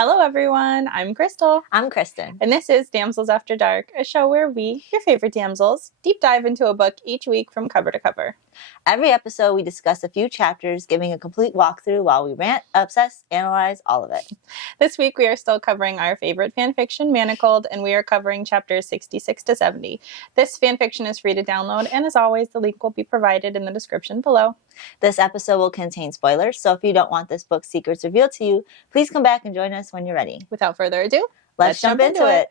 Hello, everyone. I'm Crystal. I'm Kristen. And this is Damsels After Dark, a show where we, your favorite damsels, deep dive into a book each week from cover to cover. Every episode, we discuss a few chapters, giving a complete walkthrough while we rant, obsess, analyze all of it. This week, we are still covering our favorite fanfiction, Manacled, and we are covering chapters 66 to 70. This fanfiction is free to download, and as always, the link will be provided in the description below. This episode will contain spoilers, so if you don't want this book's secrets revealed to you, please come back and join us when you're ready. Without further ado, let's jump into it.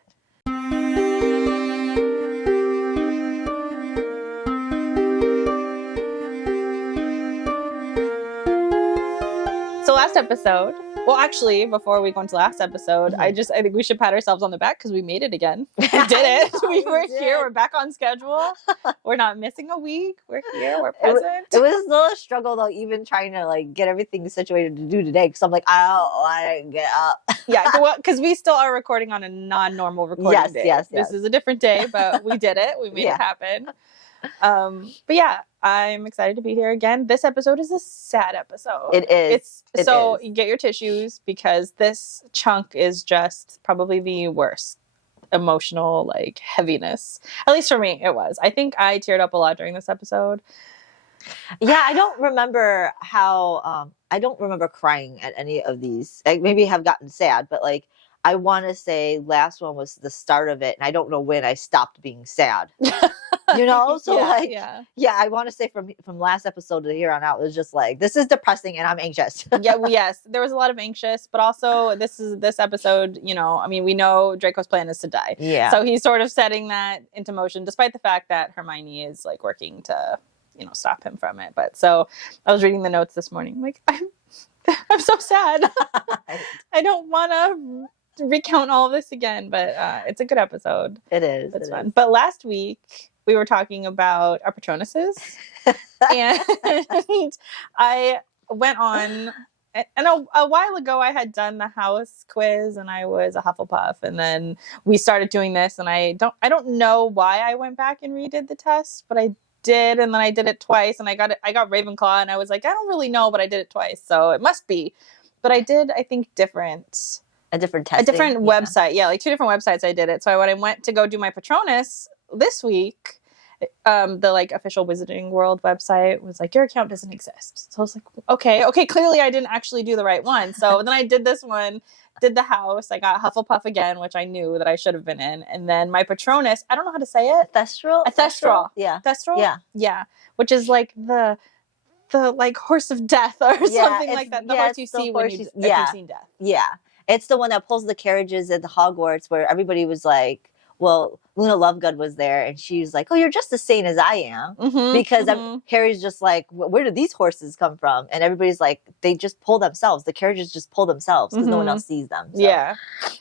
So last episode, well, actually, before we go into last episode, I think we should pat ourselves on the back because we made it again. We did it. We were here. We're back on schedule. We're not missing a week. We're here. We're present. It was still a struggle, though, even trying to get everything situated to do today. Because I'm like, I didn't get up. Yeah, because we still are recording on a non-normal recording day. Yes. This is a different day, but we did it. We made it happen. But yeah, I'm excited to be here again. This episode is a sad episode. It is. So you get your tissues because this chunk is just probably the worst emotional heaviness. At least for me, it was. I think I teared up a lot during this episode. Yeah, I don't remember I don't remember crying at any of these. I maybe have gotten sad, but I want to say last one was the start of it, and I don't know when I stopped being sad. So I want to say from last episode to here on out, it was just this is depressing and I'm anxious. Yes, there was a lot of anxious, but also this episode, we know Draco's plan is to die. Yeah. So he's sort of setting that into motion, despite the fact that Hermione is working to, stop him from it. But so I was reading the notes this morning, I'm so sad. I don't want to recount all of this again, but it's a good episode. It is. It's fun. But last week we were talking about our Patronuses, and I went on, and a while ago I had done the house quiz, and I was a Hufflepuff, and then we started doing this, and I don't know why I went back and redid the test, but I did, and then I did it twice, and I got Ravenclaw, and I was like, I don't really know, but I did it twice, so it must be. But I did, I think, a different website. Yeah, 2 different websites I did it. So when I went to go do my Patronus this week, the official Wizarding World website was your account doesn't exist. So I was like, okay, clearly I didn't actually do the right one. So then I did this one, did the house. I got Hufflepuff again, which I knew that I should have been in. And then my Patronus, I don't know how to say it. Thestral? Yeah. Thestral? Yeah. Yeah. Which is the horse of death or something like that. The horse you see when you've seen death. Yeah. It's the one that pulls the carriages at the Hogwarts where everybody was Luna Lovegood was there and she was like, oh, you're just the same as I am. Because Harry's just where did these horses come from? And everybody's they just pull themselves. The carriages just pull themselves because no one else sees them. So. Yeah.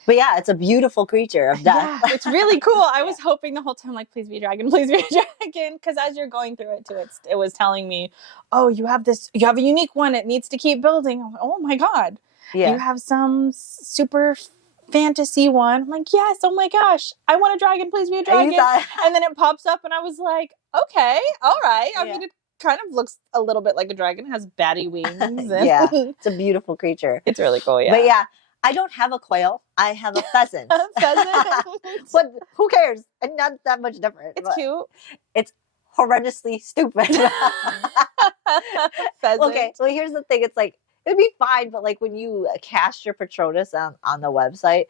But yeah, it's a beautiful creature of death. Yeah, it's really cool. I was hoping the whole time, please be a dragon, please be a dragon. Because as you're going through it too, it was telling me, oh, you have a unique one. It needs to keep building. I'm like, oh my God. Yeah. You have some super fantasy one. I'm like, yes, oh my gosh, I want a dragon, please be a dragon. And then it pops up and I was like, okay, all right. I mean, it kind of looks a little bit like a dragon. It has batty wings. Yeah, it's a beautiful creature. It's really cool, yeah. But yeah, I don't have a quail. I have a pheasant. But who cares? And not that much different. It's cute. It's horrendously stupid. Pheasant. Okay, so here's the thing. It's it'd be fine, but when you cast your Patronus on the website,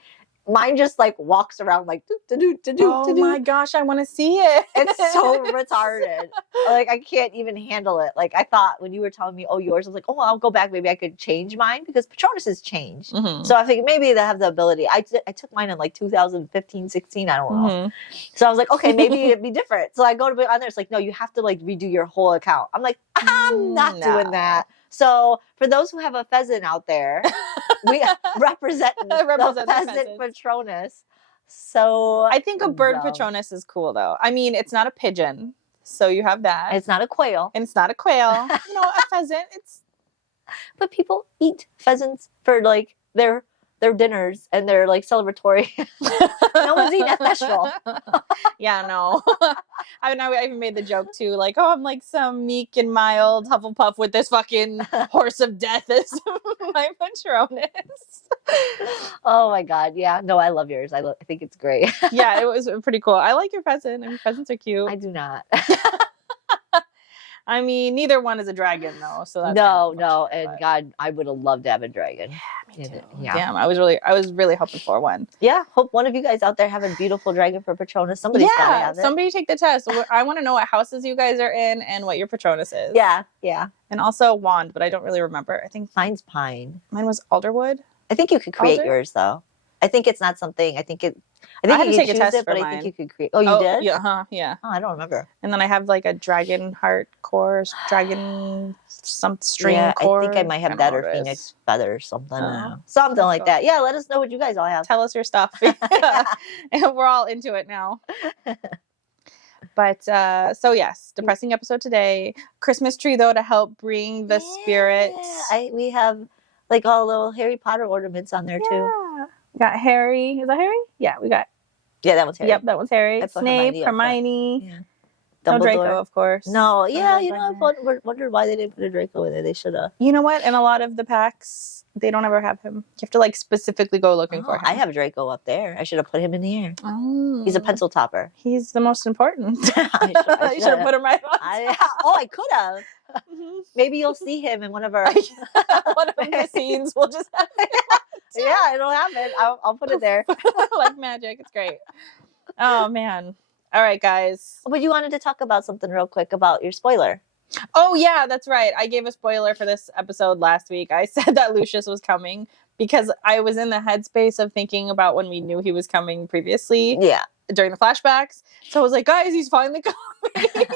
mine just walks around oh my gosh, I want to see it. It's so retarded. I can't even handle it. I thought when you were telling me, oh, yours, I was like, oh, I'll go back. Maybe I could change mine because Patronuses change. So I think maybe they have the ability. I took mine in 2015, 16. I don't know. So I was like, okay, maybe it'd be different. So I go to be on there. It's no, you have to redo your whole account. I'm like, I'm not doing that. So for those who have a pheasant out there, we represent the pheasant Patronus. So I think a bird Patronus is cool, though. I mean, it's not a pigeon, so you have that. It's not a quail. And it's not a quail. A pheasant. But people eat pheasants for their dinners and their celebratory. No one's eating a thestral. Yeah, no. I even made the joke too, oh, I'm some meek and mild Hufflepuff with this fucking horse of death as my Patronus. Oh my God. Yeah. No, I love yours. I think it's great. Yeah, it was pretty cool. I like your pheasant. I mean, pheasants are cute. I do not. I mean, neither one is a dragon though, so that's No. And God, I would have loved to have a dragon. me too. Yeah. Damn, I was really hoping for one. Yeah. Hope one of you guys out there have a beautiful dragon for Patronus. Somebody's gotta have it. Somebody take the test. I want to know what houses you guys are in and what your Patronus is. Yeah. And also wand, but I don't really remember. I think Mine's pine. mine was alderwood. I think you could create Alder? yours though. I think it's not something. I think I had to you take could a choose test it, for but I mine. think you could create. Oh, you did? Yeah. Oh, I don't remember. And then I have like a dragon heart core, dragon some string core. I think I might have that or phoenix feather or something. Something like that. Yeah, let us know what you guys all have. Tell us your stuff. And we're all into it now. But so yes, depressing episode today. Christmas tree though to help bring the spirit. We have like all little Harry Potter ornaments on there too. We got Harry. Is that Harry? Yeah, we got. Yeah, that one's Harry. Yep, that one's Harry. Snape, Hermione. Yeah. No Draco, of course. No, yeah, I wondered why they didn't put a Draco in there. They should have. You know what? In a lot of the packs, they don't ever have him. You have to like specifically go looking for him. I have a Draco up there. I should have put him in the air. Oh. He's a pencil topper. He's the most important. I You should have put him right on. I could have. Maybe you'll see him in one of our one of the scenes. We'll just have yeah, it'll happen. I'll put it there. like magic. It's great. Oh man. All right, guys. But you wanted to talk about something real quick about your spoiler. Oh yeah, that's right. I gave a spoiler for this episode last week. I said that Lucius was coming because I was in the headspace of thinking about when we knew he was coming previously. Yeah. During the flashbacks. So I was like, guys, he's finally coming.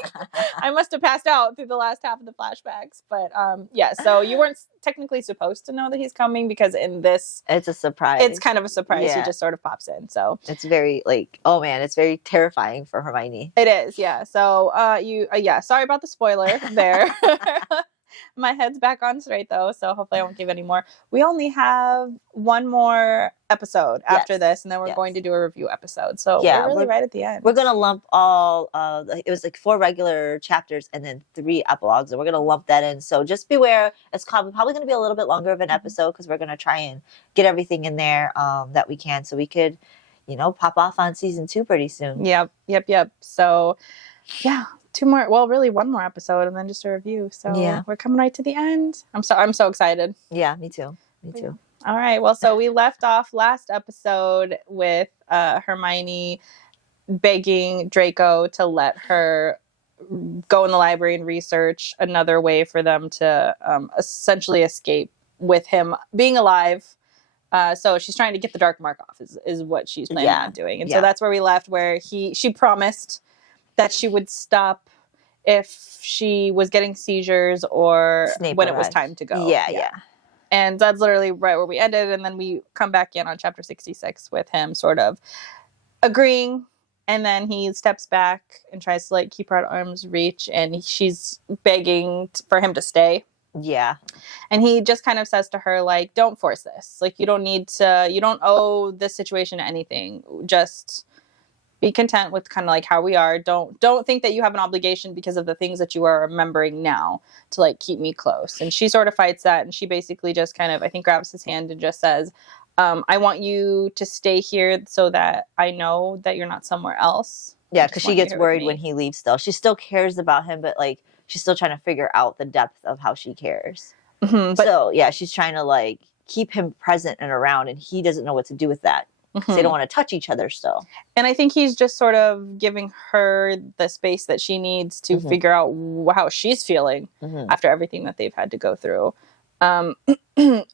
I must have passed out through the last half of the flashbacks. But yeah, so you weren't technically supposed to know that he's coming because in this... It's a surprise. It's kind of a surprise. Yeah. He just sort of pops in. So it's very like, oh man, it's very terrifying for Hermione. It is, yeah. So sorry about the spoiler there. My head's back on straight though, so hopefully I won't give any more. We only have one more episode after this, and then we're going to do a review episode. So we're really right at the end. We're gonna lump all. It was like 4 regular chapters and then 3 epilogues, and we're gonna lump that in. So just beware. It's probably gonna be a little bit longer of an episode because we're gonna try and get everything in there that we can, so we could, pop off on season 2 pretty soon. Yep. So, yeah. 2 more, well, really 1 more episode and then just a review. So we're coming right to the end. I'm so excited. Yeah, me too. All right. Well, so we left off last episode with Hermione begging Draco to let her go in the library and research another way for them to essentially escape with him being alive. So she's trying to get the dark mark off is what she's planning on doing. And so that's where we left, where she promised that she would stop if she was getting seizures or when it was time to go. Yeah. And that's literally right where we ended. And then we come back in on chapter 66 with him sort of agreeing. And then he steps back and tries to keep her at arm's reach. And she's begging for him to stay. Yeah. And he just kind of says to her, don't force this. You don't owe this situation anything. Just be content with kind of how we are. Don't think that you have an obligation because of the things that you are remembering now to keep me close. And she sort of fights that, and she basically just kind of, I think, grabs his hand and just says, I want you to stay here so that I know that you're not somewhere else. Yeah, because she gets worried when he leaves still. She still cares about him, but she's still trying to figure out the depth of how she cares. Mm-hmm, so yeah, she's trying to keep him present and around, and he doesn't know what to do with that. Mm-hmm. They don't want to touch each other still. And I think he's just sort of giving her the space that she needs to figure out how she's feeling after everything that they've had to go through. And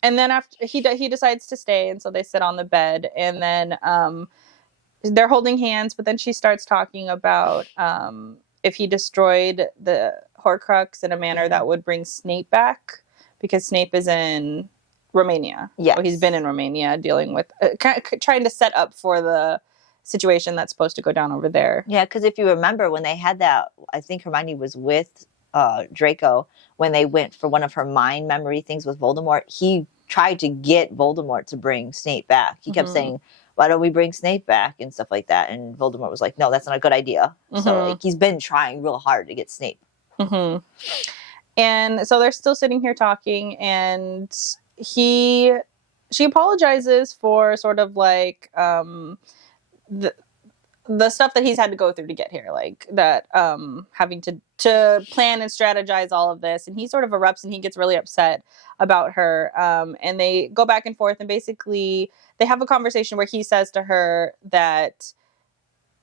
then after he decides to stay, and so they sit on the bed, and then they're holding hands, but then she starts talking about if he destroyed the Horcrux in a manner that would bring Snape back, because Snape is in Romania. Yeah, so he's been in Romania dealing with trying to set up for the situation that's supposed to go down over there. Yeah, because if you remember when they had that, I think Hermione was with Draco when they went for one of her mind memory things with Voldemort. He tried to get Voldemort to bring Snape back. He kept saying, why don't we bring Snape back and stuff like that, and Voldemort was like, no, that's not a good idea. So he's been trying real hard to get Snape. And so they're still sitting here talking, and he she apologizes for sort of like the stuff that he's had to go through to get here, like that having to plan and strategize all of this, and he sort of erupts and he gets really upset about her, and they go back and forth, and basically they have a conversation where he says to her that,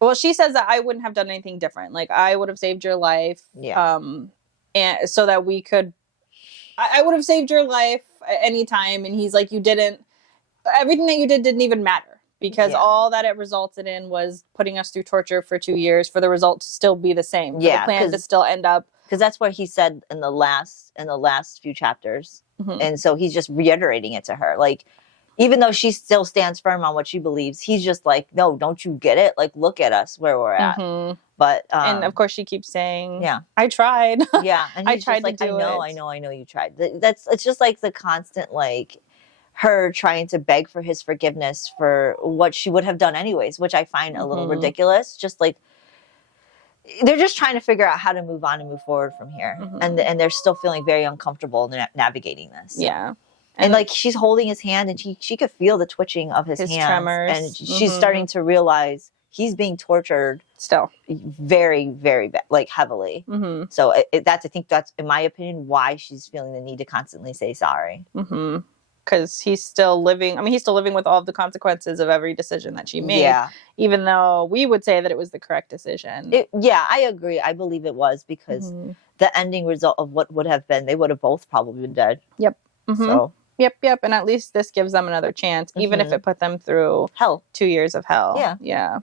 well, she says that I wouldn't have done anything different, like I would have saved your life, and so that we could, I would have saved your life at any time, and he's like, you didn't, everything that you didn't even matter. Because all that it resulted in was putting us through torture for 2 years for the result to still be the same. For the plan to still end up. Because that's what he said in the last few chapters. And so he's just reiterating it to her. Like, even though she still stands firm on what she believes, he's just like, no, don't you get it? Like, look at us where we're at. But and of course she keeps saying, yeah, I tried. Yeah. And I tried like, to do I know you tried. It's just like the constant, like, her trying to beg for his forgiveness for what she would have done anyways, which I find a little ridiculous. Just like, they're just trying to figure out how to move on and move forward from here. And they're still feeling very uncomfortable navigating this. Yeah. And like, she's holding his hand, and she could feel the twitching of his hands. Tremors. And she's starting to realize he's being tortured still very, very bad, like heavily. So I think that's, in my opinion, why she's feeling the need to constantly say sorry. Because he's still living. I mean, he's still living with all of the consequences of every decision that she made. Yeah. Even though we would say that it was the correct decision. I agree. I believe it was, because the ending result of what would have been, they would have both probably been dead. Yep. So. Yep. And at least this gives them another chance, even if it put them through hell, 2 years of hell. Yeah.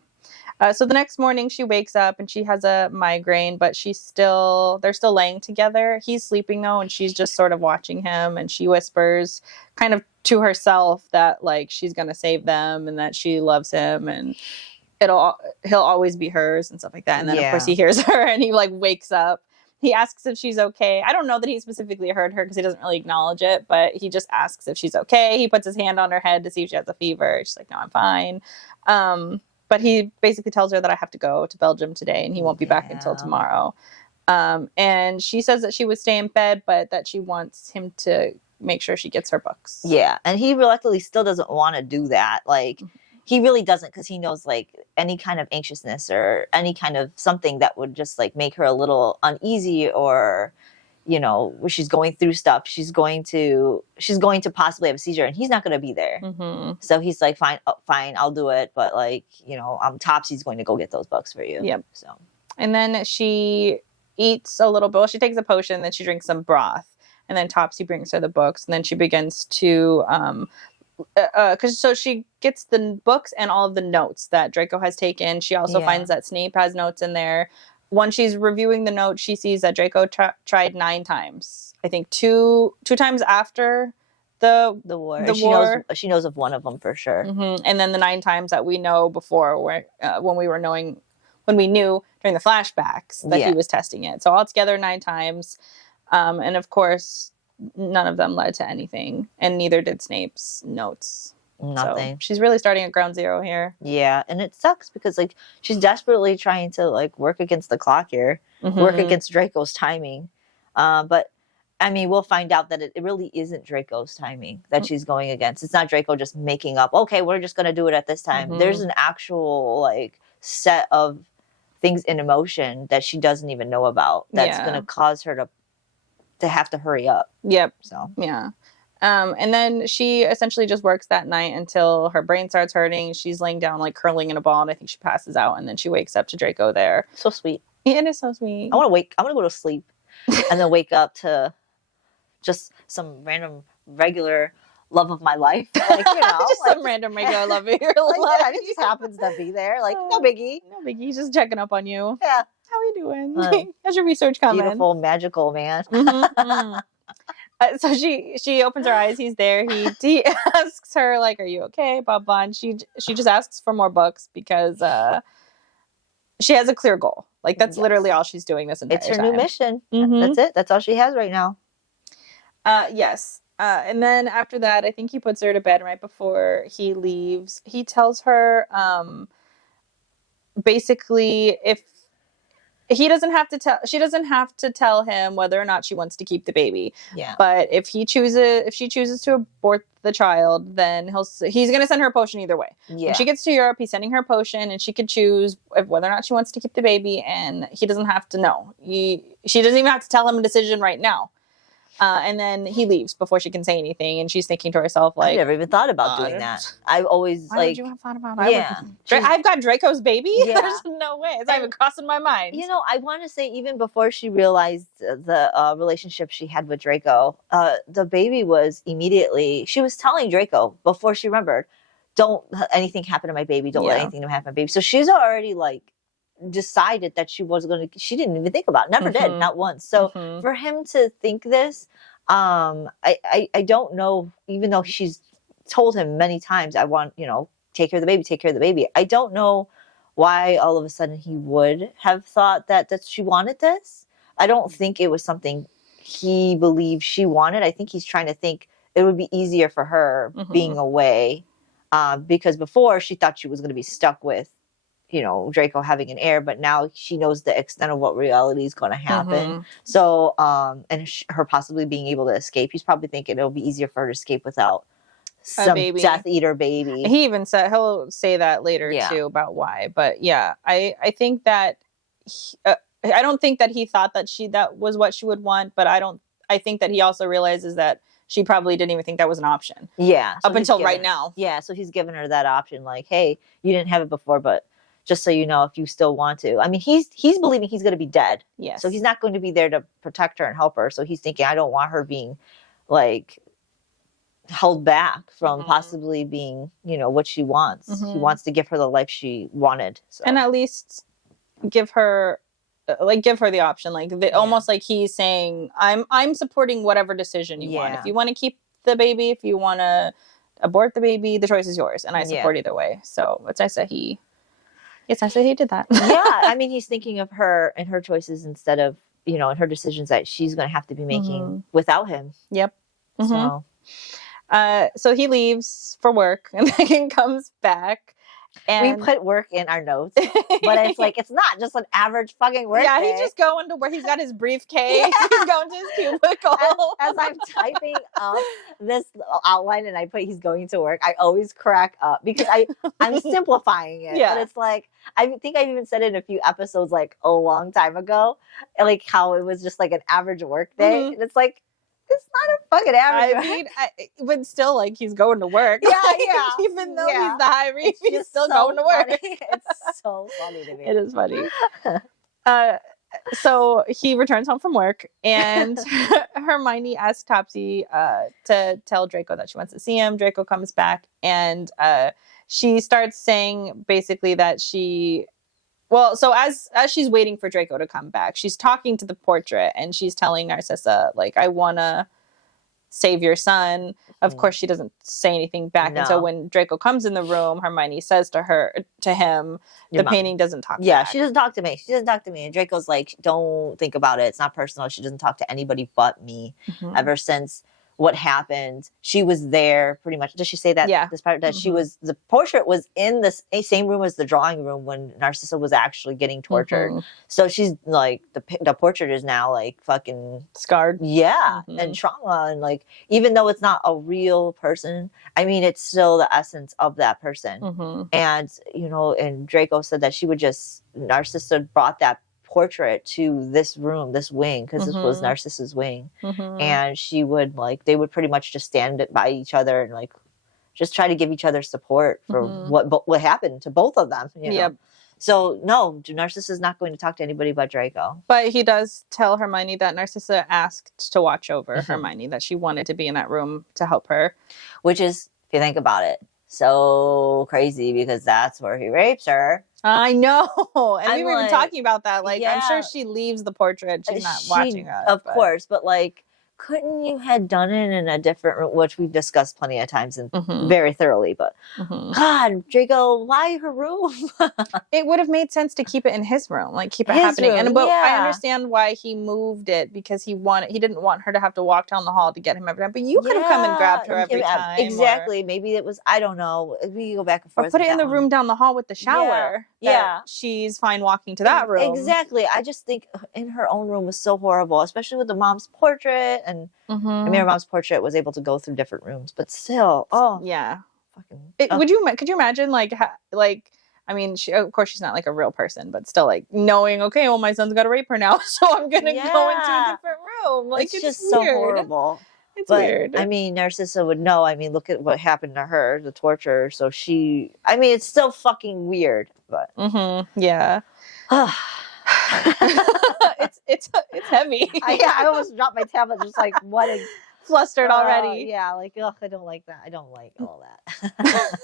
So the next morning she wakes up and she has a migraine, but they're still laying together. He's sleeping though, and she's just sort of watching him, and she whispers kind of to herself that like she's going to save them and that she loves him and he'll always be hers and stuff like that. And then of course he hears her and he like wakes up. He asks if she's okay. I don't know that he specifically heard her because he doesn't really acknowledge it, but he just asks if she's okay. He puts his hand on her head to see if she has a fever. She's like, no, I'm fine. But he basically tells her that I have to go to Belgium today and he won't be back until tomorrow. And she says that she would stay in bed, but that she wants him to make sure she gets her books. Yeah. And he reluctantly still doesn't want to do that. Like, he really doesn't, because he knows like any kind of anxiousness or any kind of something that would just like make her a little uneasy, or, you know, when she's going through stuff, she's going to possibly have a seizure, and he's not going to be there. So he's like, fine, I'll do it. But like, you know, Topsy's going to go get those books for you. Yep. So, and then she eats a little bit. Well, she takes a potion, then she drinks some broth, and then Topsy brings her the books, and then she begins to, so she gets the books and all of the notes that Draco has taken. She also finds that Snape has notes in there. When she's reviewing the notes, she sees that Draco tried 9 times. I think two times after the war. She knows of one of them for sure. And then the 9 times that we know before, when we knew during the flashbacks that he was testing it. So altogether 9 times. And of course, none of them led to anything, and neither did Snape's notes. Nothing. So she's really starting at ground zero here. Yeah, and it sucks because like she's desperately trying to like work against the clock here, work against Draco's timing. But I mean, we'll find out that it really isn't Draco's timing that she's going against. It's not Draco just making up, okay, we're just going to do it at this time. There's an actual like set of things in emotion that she doesn't even know about that's going to cause her to have to hurry up. Yep. So, yeah. And then she essentially just works that night until her brain starts hurting. She's laying down, like curling in a ball, and I think she passes out, and then she wakes up to Draco there. So sweet. Yeah, it is so sweet. I want to go to sleep and then wake up to just some random regular love of my life. Like, you know, just like, some random regular love of your life. Yeah, it just happens to be there. Like, no biggie. No biggie. Just checking up on you. Yeah. How are you doing? How's your research coming? Beautiful, magical man. So she opens her eyes. He's there. He asks her, like, "Are you okay?" Blah blah. And she just asks for more books because she has a clear goal. Like that's literally all she's doing this entire time. It's her new mission. That's it. That's all she has right now. Yes. And then after that, I think he puts her to bed right before he leaves. He tells her, basically, he doesn't have to tell. She doesn't have to tell him whether or not she wants to keep the baby. Yeah. But if she chooses to abort the child, then he's going to send her a potion either way. Yeah. When she gets to Europe, he's sending her a potion, and she could choose whether or not she wants to keep the baby, and he doesn't have to know. She doesn't even have to tell him a decision right now. And then he leaves before she can say anything, and she's thinking to herself, like, I never even thought about doing that. I've always why like. would you have thought about it? Yeah, I've got Draco's baby. Yeah. There's no way. It's not even crossing my mind. You know, I want to say even before she realized the relationship she had with Draco, the baby was immediately. She was telling Draco before she remembered, "Don't let anything happen to my baby. Don't let anything happen to my baby." So she's already like decided that she was going to. She didn't even think about it. Never did, not once. So for him to think this, I don't know. Even though she's told him many times, I want, take care of the baby, take care of the baby. I don't know why all of a sudden he would have thought that she wanted this. I don't think it was something he believed she wanted. I think he's trying to think it would be easier for her being away, because before she thought she was going to be stuck with, Draco having an heir, but now she knows the extent of what reality is going to happen. So, and her possibly being able to escape, he's probably thinking it'll be easier for her to escape without some Death Eater baby. He even said, he'll say that later too about why. But yeah, I think that I don't think that he thought that was what she would want, but I think that he also realizes that she probably didn't even think that was an option. Yeah. So up until right now. Yeah. So he's given her that option, like, hey, you didn't have it before, but just so you know, if you still want to. I mean, he's believing he's going to be dead. Yes. So he's not going to be there to protect her and help her. So he's thinking, I don't want her being like held back from possibly being, what she wants. He wants to give her the life she wanted. So. And at least give her the option. Like almost like he's saying, I'm supporting whatever decision you want. If you want to keep the baby, if you want to abort the baby, the choice is yours. And I support either way. So it's nice that he did that. Yeah. I mean, he's thinking of her and her choices instead of, and her decisions that she's going to have to be making without him. Yep. So he leaves for work and then comes back. And we put work in our notes, but it's like, it's not just an average fucking work day. He's just going to work. He's got his briefcase. He's going to his cubicle. As I'm typing up this outline and I put he's going to work, I always crack up because I'm simplifying it. Yeah. But it's like, I think I've even said it in a few episodes like a long time ago, like how it was just like an average work day. And it's like, it's not a fucking average. I mean, but still, like, he's going to work. Yeah, Even though he's the high reef, he's still going to work. It's so funny to me. It is funny. So he returns home from work, and Hermione asks Topsy to tell Draco that she wants to see him. Draco comes back, and she starts saying basically that so as she's waiting for Draco to come back, she's talking to the portrait and she's telling Narcissa, like, I want to save your son. Of course, she doesn't say anything back. No. And so when Draco comes in the room, Hermione says to him, the painting doesn't talk back. She doesn't talk to me. She doesn't talk to me. And Draco's like, don't think about it. It's not personal. She doesn't talk to anybody but me. Ever since what happened, she was there pretty much. Does she say that? Yeah. This part that the portrait was in the same room as the drawing room when Narcissa was actually getting tortured. So she's like, the portrait is now like fucking scarred. Yeah. And trauma. And like, even though it's not a real person, I mean, it's still the essence of that person. And, and Draco said that Narcissa brought that portrait to this room, this wing, because this was Narcissa's wing. And she would they would pretty much just stand by each other and like just try to give each other support for what happened to both of them. Yep. So no, Narcissa's not going to talk to anybody but Draco. But he does tell Hermione that Narcissa asked to watch over Hermione, that she wanted to be in that room to help her. Which is, if you think about it, so crazy because that's where he rapes her. I know. And we were even talking about that. Like, I'm sure she leaves the portrait. She's not watching us. Of course. But like, couldn't you have done it in a different room, which we've discussed plenty of times and Mhm. very thoroughly, but Mhm. God, Draco, why her room? It would have made sense to keep it in his room, like keep it His happening. room, But I yeah. understand why he moved it, because he didn't want her to have to walk down the hall to get him every time. But you could have come and grabbed her every time. Exactly. Maybe it was, I don't know. We go back and forth. Or put it in the one. room down the hall with the shower. Yeah. She's fine walking to that room. Exactly. I just think in her own room was so horrible, especially with the mom's portrait. And Mhm. I mean, her mom's portrait was able to go through different rooms, but still, yeah. Fucking. Could you imagine I mean, of course she's not like a real person, but still like knowing, okay, well, my son's got to rape her now, so I'm going to go into a different room. Like, it's just weird. so horrible. It's weird. I mean, Narcissa would know. I mean, look at what happened to her, the torture. So I mean, it's still fucking weird, but. Yeah. it's heavy. I almost dropped my tablet, just like what flustered already. Yeah, like, ugh, I don't like that. I don't like all that.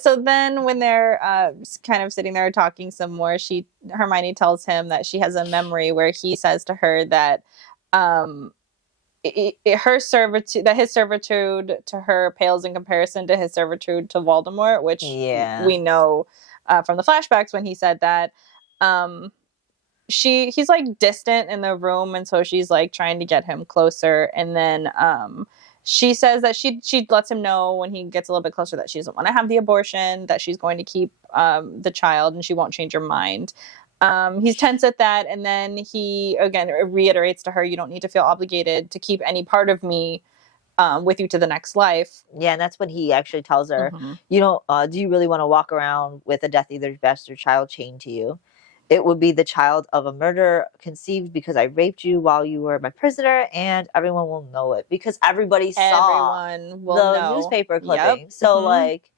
So then when they're kind of sitting there talking some more, Hermione tells him that she has a memory where he says to her that his servitude to her pales in comparison to his servitude to Voldemort, which we know from the flashbacks when he said that. He's like distant in the room, and so she's like trying to get him closer, and then she says that she lets him know when he gets a little bit closer that she doesn't want to have the abortion, that she's going to keep the child, and she won't change her mind. He's tense at that, and then he again reiterates to her, you don't need to feel obligated to keep any part of me with you to the next life. Yeah, and that's when he actually tells her, you know, do you really want to walk around with a Death Eater's bastard child chained to you? It would be the child of a murderer conceived because I raped you while you were my prisoner, and everyone will know it because everybody saw the newspaper clipping. Yep. So, like,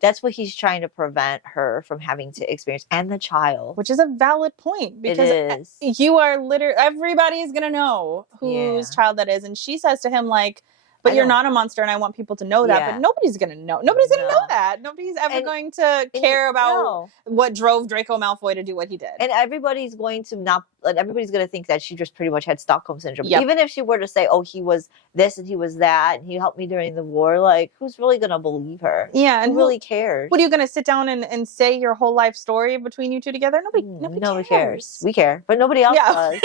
that's what he's trying to prevent her from having to experience, and the child. Which is a valid point, because you are everybody's going to know whose child that is. And she says to him, like, but you're not a monster, and I want people to know that. But nobody's going to know. Nobody's going to know that. Nobody's ever going to care about what drove Draco Malfoy to do what he did. And everybody's going to think that she just pretty much had Stockholm Syndrome. Yep. Even if she were to say, oh, he was this and he was that, and he helped me during the war, like, who's really going to believe her? Yeah. And who really cares? What are you going to sit down and say your whole life story between you two together? Nobody cares. We care, but nobody else does.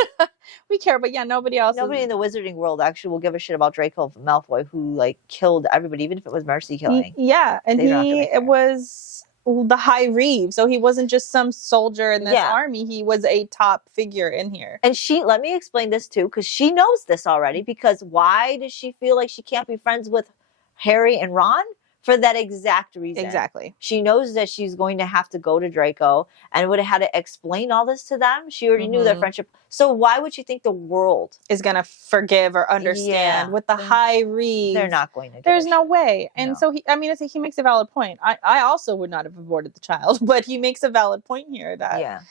We care, but nobody else. Nobody in the wizarding world actually will give a shit about Draco Malfoy, who like killed everybody, even if it was mercy killing. Yeah, and it was the High Reeve, so he wasn't just some soldier in this army. He was a top figure in here. And let me explain this too, because she knows this already. Because why does she feel like she can't be friends with Harry and Ron? For that exact reason. Exactly. She knows that she's going to have to go to Draco and would have had to explain all this to them. She already knew their friendship. So why would you think the world is going to forgive or understand with the High Reeve? They're not going to. There's no way. And so he makes a valid point. I also would not have aborted the child, but he makes a valid point here that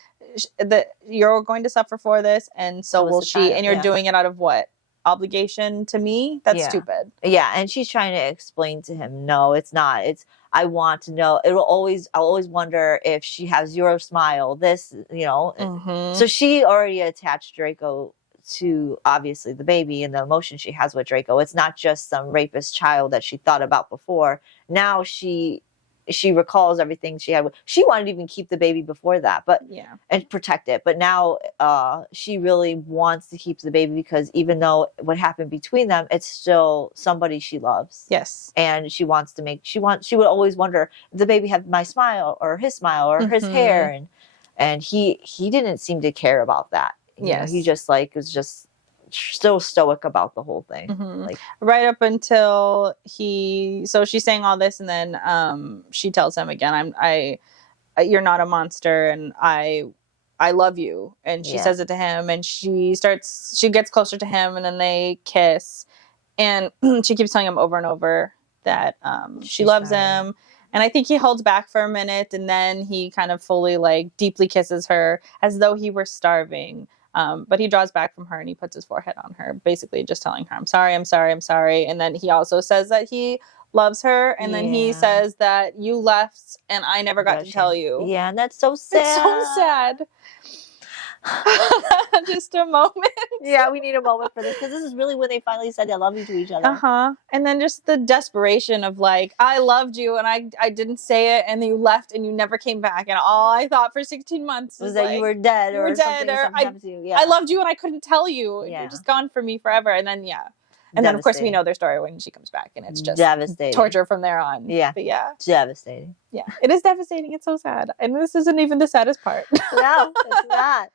that you're going to suffer for this, and so will she. And you're doing it out of what? Obligation to me? That's stupid. Yeah, and she's trying to explain to him, no, it's not. I want to know. I'll always wonder if she has your smile, this, you know. So she already attached Draco to obviously the baby and the emotion she has with Draco. It's not just some rapist child that she thought about before. Now she recalls everything she had. She wanted to even keep the baby before that, and protect it. But now she really wants to keep the baby because even though what happened between them, it's still somebody she loves. Yes. And she wants to she would always wonder if the baby had my smile or his hair. And he didn't seem to care about that. You know, he just was just still stoic about the whole thing. Like right up until so she's saying all this, and then she tells him again, you're not a monster, and I love you. And she says it to him, and she gets closer to him, and then they kiss, and she keeps telling him over and over that she loves him. And I think he holds back for a minute, and then he kind of fully like deeply kisses her as though he were starving. But he draws back from her and he puts his forehead on her, basically just telling her, I'm sorry, I'm sorry, I'm sorry. And then he also says that he loves her. And then he says that you left and I never got to tell you. Yeah, and that's so sad. It's so sad. Just a moment. Yeah, we need a moment for this because this is really when they finally said I love you to each other. And then just the desperation of like, I loved you and I didn't say it, and then you left and you never came back, and all I thought for 16 months was that like, you were dead or something happened to you. Yeah. I loved you and I couldn't tell you. Yeah. You're just gone from me forever. And then and then of course we know their story when she comes back, and it's just devastating torture from there on. Yeah. But yeah. Devastating. Yeah. It is devastating. It's so sad. And this isn't even the saddest part. No, it's not.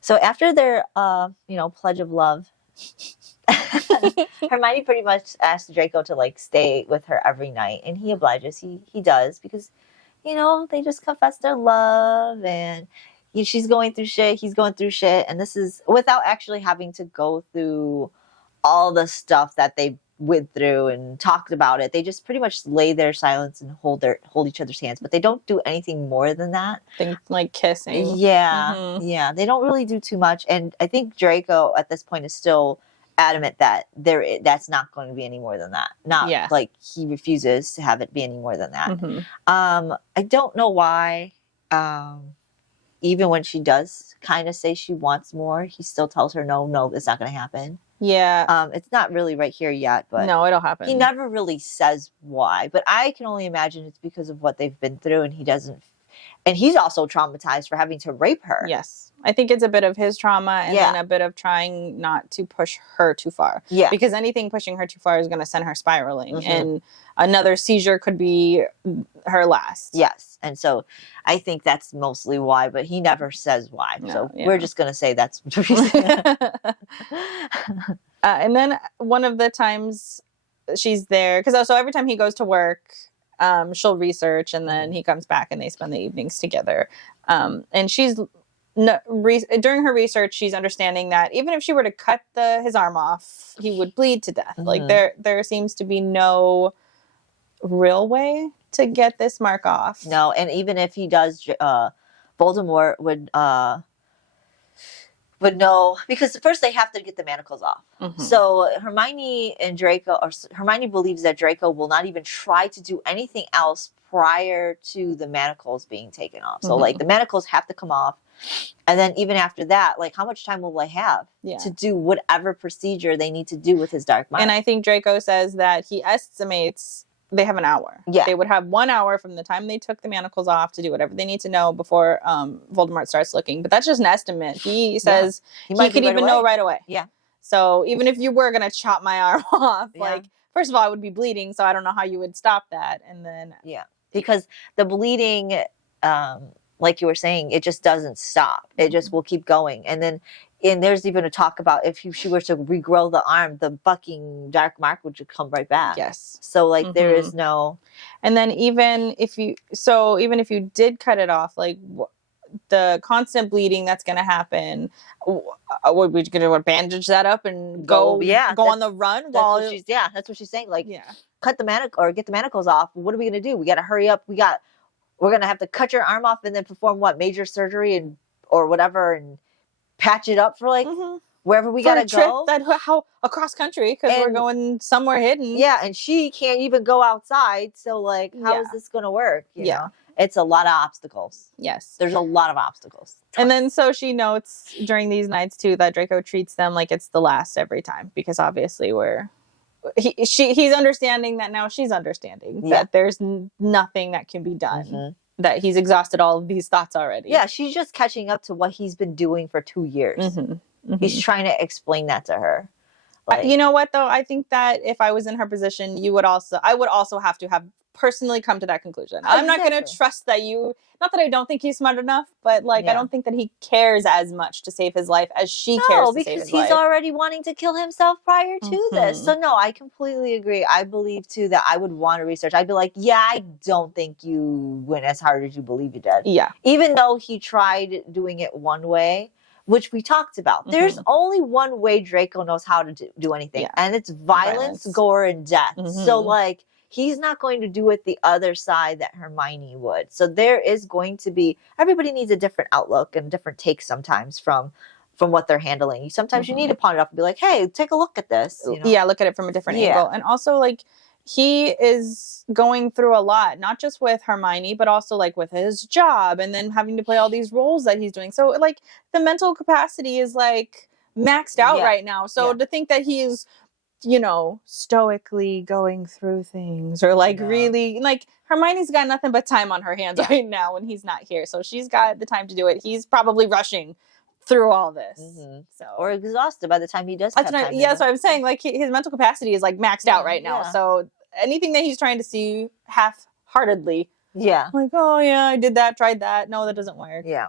So after their pledge of love, Hermione pretty much asked Draco to like stay with her every night, and he obliges. He does because they just confess their love, and she's going through shit, he's going through shit, and this is without actually having to go through all the stuff that they went through and talked about it. They just pretty much lay their silence and hold each other's hands, but they don't do anything more than that. Things like kissing. Yeah. Yeah. They don't really do too much. And I think Draco at this point is still adamant that that's not going to be any more than that. Not like he refuses to have it be any more than that. I don't know why, even when she does kind of say she wants more, he still tells her, no, it's not going to happen. Yeah. It's not really right here yet, but no, it'll happen. He never really says why, but I can only imagine it's because of what they've been through, and he's also traumatized for having to rape her. Yes. I think it's a bit of his trauma, and then a bit of trying not to push her too far. Yeah. Because anything pushing her too far is going to send her spiraling, and another seizure could be her last. Yes. And so I think that's mostly why, but he never says why. No, so we're just going to say that's the reason. And then one of the times she's there, because so every time he goes to work, she'll research, and then he comes back and they spend the evenings together. And she's during her research, she's understanding that even if she were to cut his arm off, he would bleed to death. Like there seems to be no real way to get this mark off. No, and even if he does, Voldemort would know, because first they have to get the manacles off. So Hermione and Draco, or Hermione believes that Draco will not even try to do anything else prior to the manacles being taken off. So like the manacles have to come off, and then even after that, like how much time will they have to do whatever procedure they need to do with his dark mark? And I think Draco says that he estimates they have an hour. Yeah. They would have 1 hour from the time they took the manacles off to do whatever they need to know before Voldemort starts looking. But that's just an estimate. He says he could even know right away. Yeah. So even if you were going to chop my arm off, like, first of all, I would be bleeding, so I don't know how you would stop that. And then... Yeah. Because the bleeding, like you were saying, it just doesn't stop. It just will keep going. And then there's even a talk about if she were to regrow the arm, the fucking dark mark would just come right back. Yes. So like there is no... And then even if you did cut it off, like the constant bleeding that's going to happen, would we going to bandage that up and go on the run? That's what she's saying. Like, cut the get the manacles off. What are we going to do? We got to hurry up. We're going to have to cut your arm off and then perform major surgery or whatever, and patch it up for like wherever we gotta go. How across country, because we're going somewhere hidden. Yeah, and she can't even go outside. So like, how is this gonna work? You know? It's a lot of obstacles. Yes, there's a lot of obstacles. And then so she notes during these nights too that Draco treats them like it's the last every time, because obviously he's understanding that now she's understanding that there's nothing that can be done. That he's exhausted all of these thoughts already. Yeah, she's just catching up to what he's been doing for 2 years. He's trying to explain that to her. Like, you know what, though? I think that if I was in her position, I would also have to have personally come to that conclusion. Exactly. I'm not going to trust that not that I don't think he's smart enough, but like, I don't think that he cares as much to save his life as she cares to save his life. No, because he's already wanting to kill himself prior to this. So no, I completely agree. I believe too that I would want to research. I'd be like, I don't think you went as hard as you believe you did. Yeah. Even though he tried doing it one way, which we talked about. There's only one way Draco knows how to do anything, and it's violence, gore, and death. So like, he's not going to do it the other side that Hermione would. So there is going to be, everybody needs a different outlook and different take sometimes from what they're handling. Sometimes you need to pawn it off and be like, hey, take a look at this. You know? Yeah, look at it from a different angle. And also like, he is going through a lot, not just with Hermione, but also like with his job and then having to play all these roles that he's doing. So like the mental capacity is like maxed out right now. So to think that he's, you know, stoically going through things or like really like Hermione's got nothing but time on her hands right now when he's not here. So she's got the time to do it. He's probably rushing through all this. So or exhausted by the time he does have time. Yeah, so I'm saying like his mental capacity is like maxed out right now. So anything that he's trying to see half-heartedly. Yeah. Like, oh yeah, I did that, tried that. No, that doesn't work. Yeah.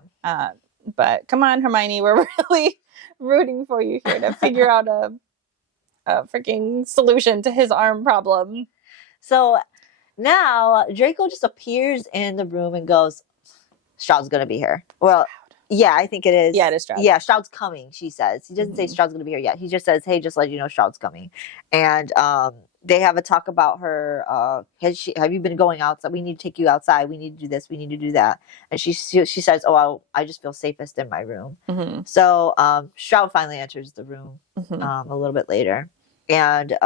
But come on, Hermione, we're really rooting for you here to figure out a freaking solution to his arm problem. So now Draco just appears in the room and goes, Stroud's gonna be here. Well, yeah, I think it is. Yeah, it is Stroud. Yeah, Stroud's coming, she says. He doesn't say Stroud's gonna be here yet. He just says, hey, just let you know Stroud's coming. And they have a talk about her. Have you been going outside? We need to take you outside. We need to do this. We need to do that. And she says, oh, I just feel safest in my room. So Stroud finally enters the room a little bit later. And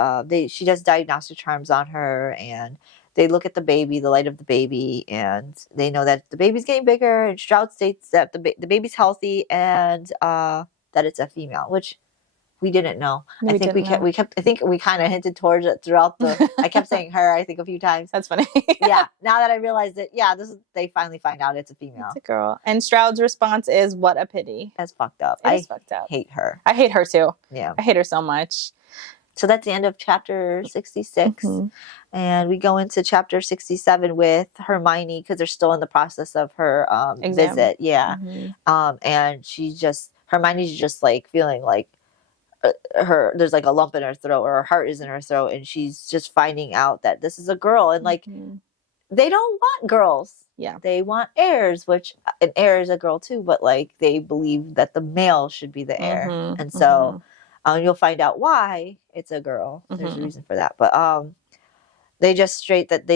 she does diagnostic charms on her, and they look at the baby, the light of the baby, and they know that the baby's getting bigger. And Stroud states that the baby's healthy and that it's a female, which we didn't know. I think I think we kind of hinted towards it throughout the. I kept saying her, I think, a few times. That's funny. Yeah. Now that I realized it, they finally find out it's a female. It's a girl. And Stroud's response is, "What a pity." That's fucked up. It is fucked up. Hate her. I hate her too. Yeah. I hate her so much. So that's the end of chapter 66. And we go into chapter 67 with Hermione because they're still in the process of her visit. Yeah. And Hermione's just like feeling like there's like a lump in her throat, or her heart is in her throat. And she's just finding out that this is a girl. And like, they don't want girls. Yeah. They want heirs, which an heir is a girl too. But like, they believe that the male should be the heir. And so... you'll find out why it's a girl. There's a reason for that. But they just state that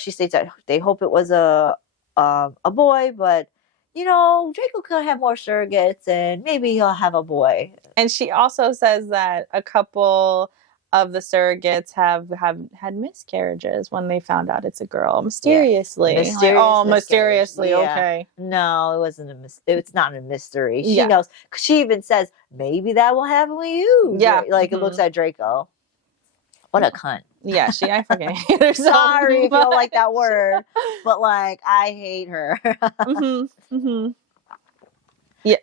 she states that they hope it was a boy, but you know, Draco could have more surrogates and maybe he'll have a boy. And she also says that a couple of the surrogates have had miscarriages when they found out it's a girl. Mysteriously. Mysteriously. Okay. No, it wasn't it's not a mystery. She knows. She even says, maybe that will happen with you. Yeah. Like, it looks at Draco. What a cunt. Yeah, I fucking hate her. Sorry if you don't like that word. But, like, I hate her. Yeah.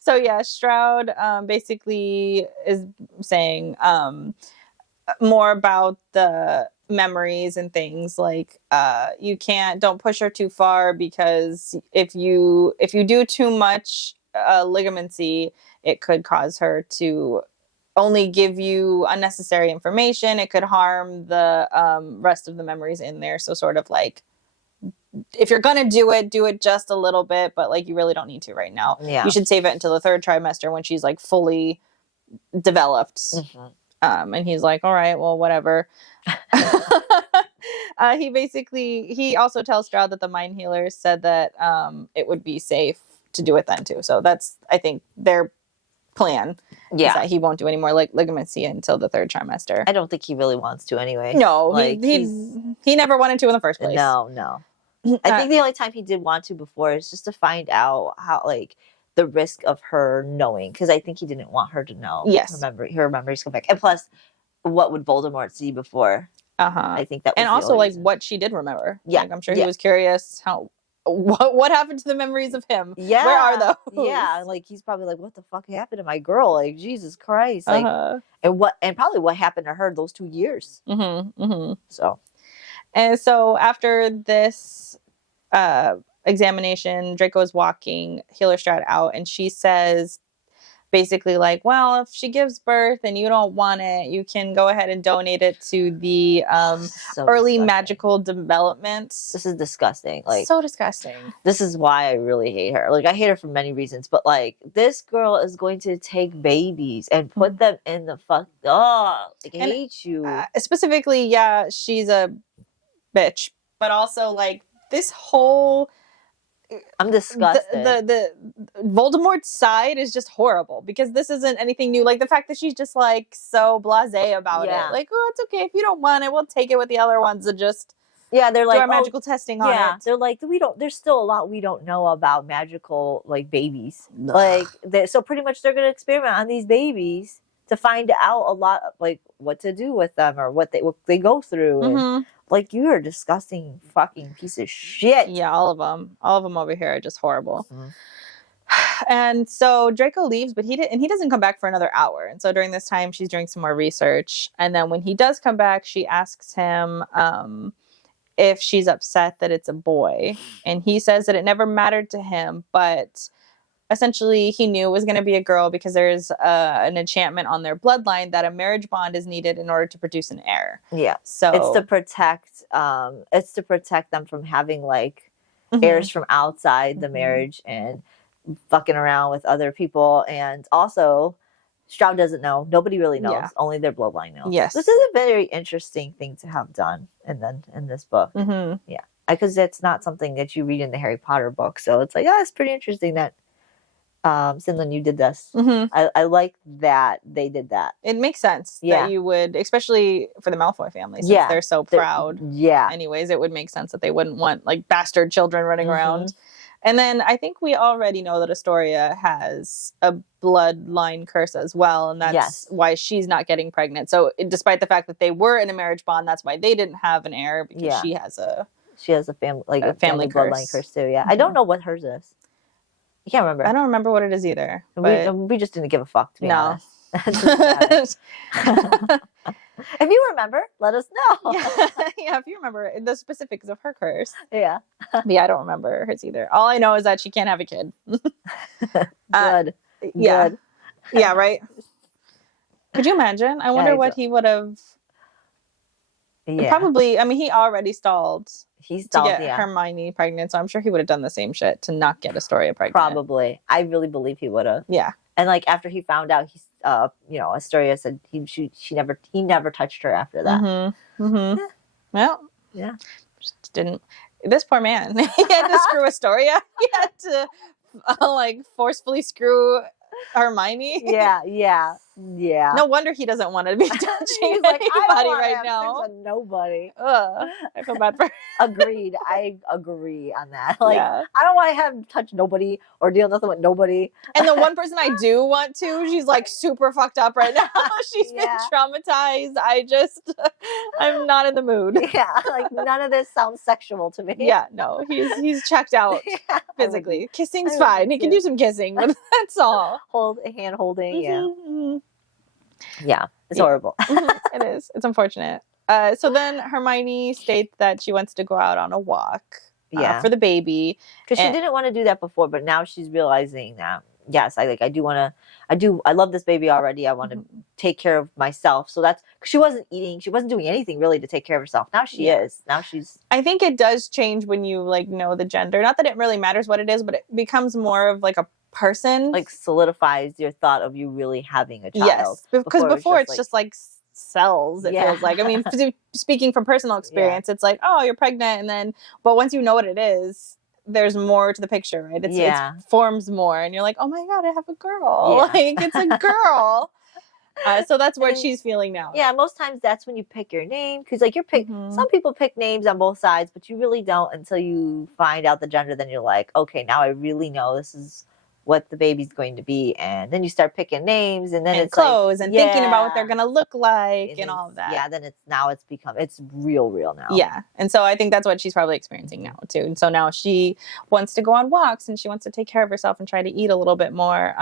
So yeah, Stroud basically is saying more about the memories and things like don't push her too far, because if you do too much ligamency, it could cause her to only give you unnecessary information. It could harm the rest of the memories in there. So sort of like, if you're going to do it just a little bit, but like, you really don't need to right now. Yeah. You should save it until the 3rd trimester when she's like fully developed. And he's like, all right, well, whatever. He also tells Stroud that the mind healers said that it would be safe to do it then too. So that's, I think, their plan. Yeah. Is that he won't do any more like ligamency until the 3rd trimester. I don't think he really wants to anyway. No, like, he never wanted to in the first place. No. I think the only time he did want to before is just to find out how, like, the risk of her knowing, because I think he didn't want her to know. Yes. Her memories come back. And plus, what would Voldemort see before? I think that was and also like what she did remember. Yeah. Like, I'm sure he was curious what happened to the memories of him. Yeah. Where are those? Yeah. Like, he's probably like, what the fuck happened to my girl? Like, Jesus Christ. Like, and probably what happened to her those 2 years. So after this examination, Draco is walking Healer Stroud out, and she says basically like, well, if she gives birth and you don't want it, you can go ahead and donate it to the early magical development. This is disgusting. Like, so disgusting. This is why I really hate her. Like, I hate her for many reasons, but like, this girl is going to take babies and put them in the fuck. Oh, like, I hate you. Specifically, yeah, she's a bitch, but also like this whole I'm disgusted. The Voldemort's side is just horrible because this isn't anything new. Like the fact that she's just like so blasé about it. Like, oh, it's okay if you don't want it. We'll take it with the other ones and just they're like do our magical testing on it. They're like there's still a lot we don't know about magical like babies. Like so pretty much they're gonna experiment on these babies to find out a lot like what to do with them or what they go through. And, like, you're a disgusting fucking piece of shit. Yeah, all of them over here are just horrible. And so Draco leaves, but he doesn't come back for another hour. And so during this time, she's doing some more research. And then when he does come back, she asks him if she's upset that it's a boy. And he says that it never mattered to him, but essentially he knew it was going to be a girl because there's an enchantment on their bloodline that a marriage bond is needed in order to produce an heir. Yeah. So it's to protect them from having like heirs from outside the marriage and fucking around with other people. And also Stroud doesn't know. Nobody really knows. Yeah. Only their bloodline knows. Yes. This is a very interesting thing to have done in this book. Yeah. Because it's not something that you read in the Harry Potter book. So it's like, yeah, it's pretty interesting that Sinlin, you did this. I like that they did that. It makes sense that you would, especially for the Malfoy family, since they're so proud. Anyways, it would make sense that they wouldn't want like bastard children running around. And then I think we already know that Astoria has a bloodline curse as well, and that's why she's not getting pregnant. So despite the fact that they were in a marriage bond, that's why they didn't have an heir because she has a family bloodline curse too. Yeah, I don't know what hers is. I can't remember. I don't remember what it is either. We just didn't give a fuck, to be honest. If you remember, let us know. Yeah, if you remember the specifics of her curse. Yeah. Yeah, I don't remember hers either. All I know is that she can't have a kid. Good. Yeah. Good. Yeah, right? Could you imagine? I wonder what he would have... Yeah. Probably, I mean, he already stalled. He stalled to get Hermione pregnant, so I'm sure he would have done the same shit to not get Astoria pregnant. Probably. I really believe he would have. Yeah. And like after he found out, Astoria said he never touched her after that. Well, yeah. Just didn't. This poor man. He had to screw Astoria. He had to like forcefully screw Hermione. Yeah. No wonder he doesn't want to be touching anybody right now. Nobody. I feel bad for. Agreed. I agree on that. Like, I don't want to have touch nobody or deal nothing with nobody. And the one person I do want to, she's like super fucked up right now. She's been traumatized. I'm not in the mood. Yeah, like none of this sounds sexual to me. Yeah, no, he's checked out physically. Kissing's fine. He can do some kissing, but that's all. Hand holding. Yeah. Yeah, it's horrible. It is. It's unfortunate. So then Hermione states that she wants to go out on a walk for the baby. Because she didn't want to do that before, but now she's realizing that, yes, I love this baby already. I want to take care of myself. So that's, because she wasn't eating, she wasn't doing anything really to take care of herself. Now she is. Now she's. I think it does change when you like know the gender. Not that it really matters what it is, but it becomes more of like a person, like solidifies your thought of you really having a child. Yes, because before it's just like cells. It feels like. I mean, speaking from personal experience, it's like, oh, you're pregnant, and but once you know what it is, there's more to the picture, right? It forms more, and you're like, oh my god, I have a girl. Like it's a girl. So that's what she's feeling now. Yeah, most times that's when you pick your name, because like some people pick names on both sides, but you really don't until you find out the gender. Then you're like, okay, now I really know this is what the baby's going to be, and then you start picking names, and then it's clothes, like, and thinking about what they're gonna look like, and all of that. Yeah, then it's real now. Yeah, and so I think that's what she's probably experiencing now too. And so now she wants to go on walks, and she wants to take care of herself and try to eat a little bit more.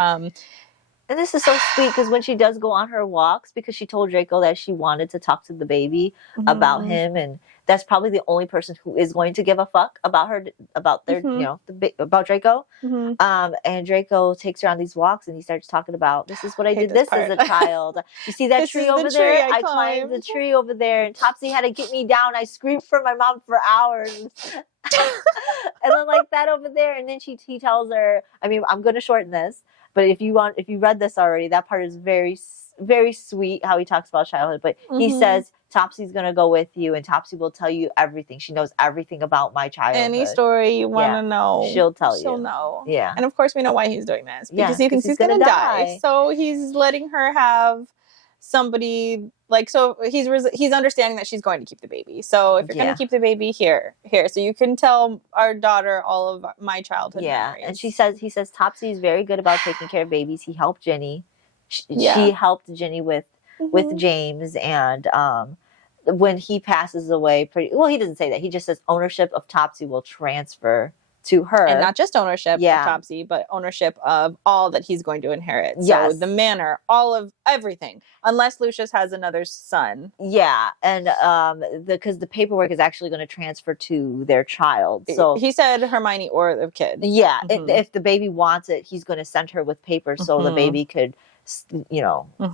And this is so sweet because when she does go on her walks, because she told Draco that she wanted to talk to the baby about him, and that's probably the only person who is going to give a fuck about her, about their, about Draco. And Draco takes her on these walks, and he starts talking about, this is what I did this as a child. You see that tree over there? I climbed the tree over there, and Topsy had to get me down. I screamed for my mom for hours. And then like that over there, and then he tells her, I mean, I'm going to shorten this, but if you read this already, that part is very, very sweet how he talks about childhood. But he says Topsy's gonna go with you, and Topsy will tell you everything. She knows everything about my childhood. Any story you want to know, she'll tell you. She'll know. Yeah. And of course, we know why he's doing this, because he thinks he's gonna die. So he's letting her have somebody, like, so he's understanding that she's going to keep the baby. So if you're going to keep the baby, here, so you can tell our daughter all of my childhood memories. And he says Topsy is very good about taking care of babies. He helped Jenny. She helped Jenny with James, and when he passes away, he doesn't say that. He just says ownership of Topsy will transfer to her. And not just ownership of Topsy, but ownership of all that he's going to inherit. So the manor, all of everything, unless Lucius has another son. Yeah, and because the paperwork is actually going to transfer to their child. So he said Hermione or the kid. Yeah, if the baby wants it, he's going to send her with papers so the baby could,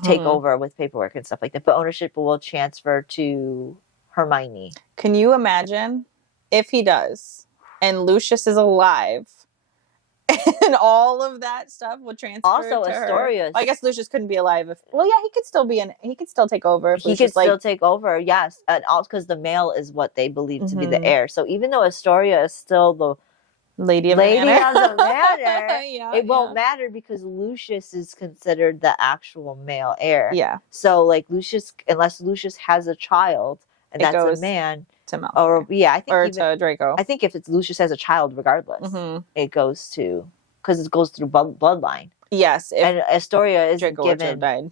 take over with paperwork and stuff like that. But ownership will transfer to Hermione. Can you imagine if he does? And Lucius is alive, and all of that stuff would transfer also to Astoria. Her. I guess Lucius couldn't be alive. He could still be he could still take over. He could still take over, yes, and also because the male is what they believe to be the heir. So even though Astoria is still the lady of the manor, it won't matter because Lucius is considered the actual male heir. Yeah. So like unless Lucius has a child, and that's a man. To Malfoy. Or I think to Draco. I think if it's Lucius has a child, regardless, it goes to because it goes through bloodline. Yes, and Astoria is Draco given. Died.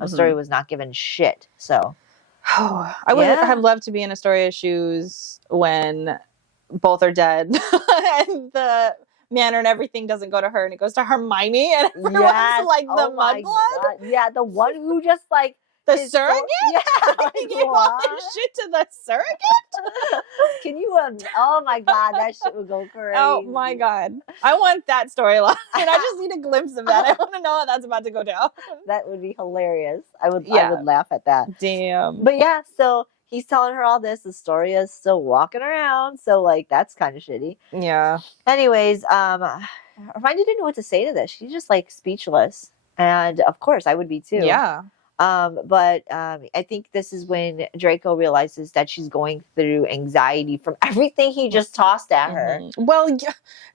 Astoria was not given shit. So I would have loved to be in Astoria's shoes when both are dead and the manor and everything doesn't go to her and it goes to Hermione and everyone's like the mudblood. Yeah, the one who just like. The surrogate? Yeah. He gave all this shit to the surrogate? Can you? Oh my God, that shit would go crazy. Oh my God. I want that storyline. And I just need a glimpse of that. I want to know how that's about to go down. That would be hilarious. I would laugh at that. Damn. But yeah, so he's telling her all this. Astoria is still walking around. So like, that's kind of shitty. Yeah. Anyways, Hermione didn't know what to say to this. She's just like speechless. And of course I would be too. Yeah. But I think this is when Draco realizes that she's going through anxiety from everything he just tossed at her. Well,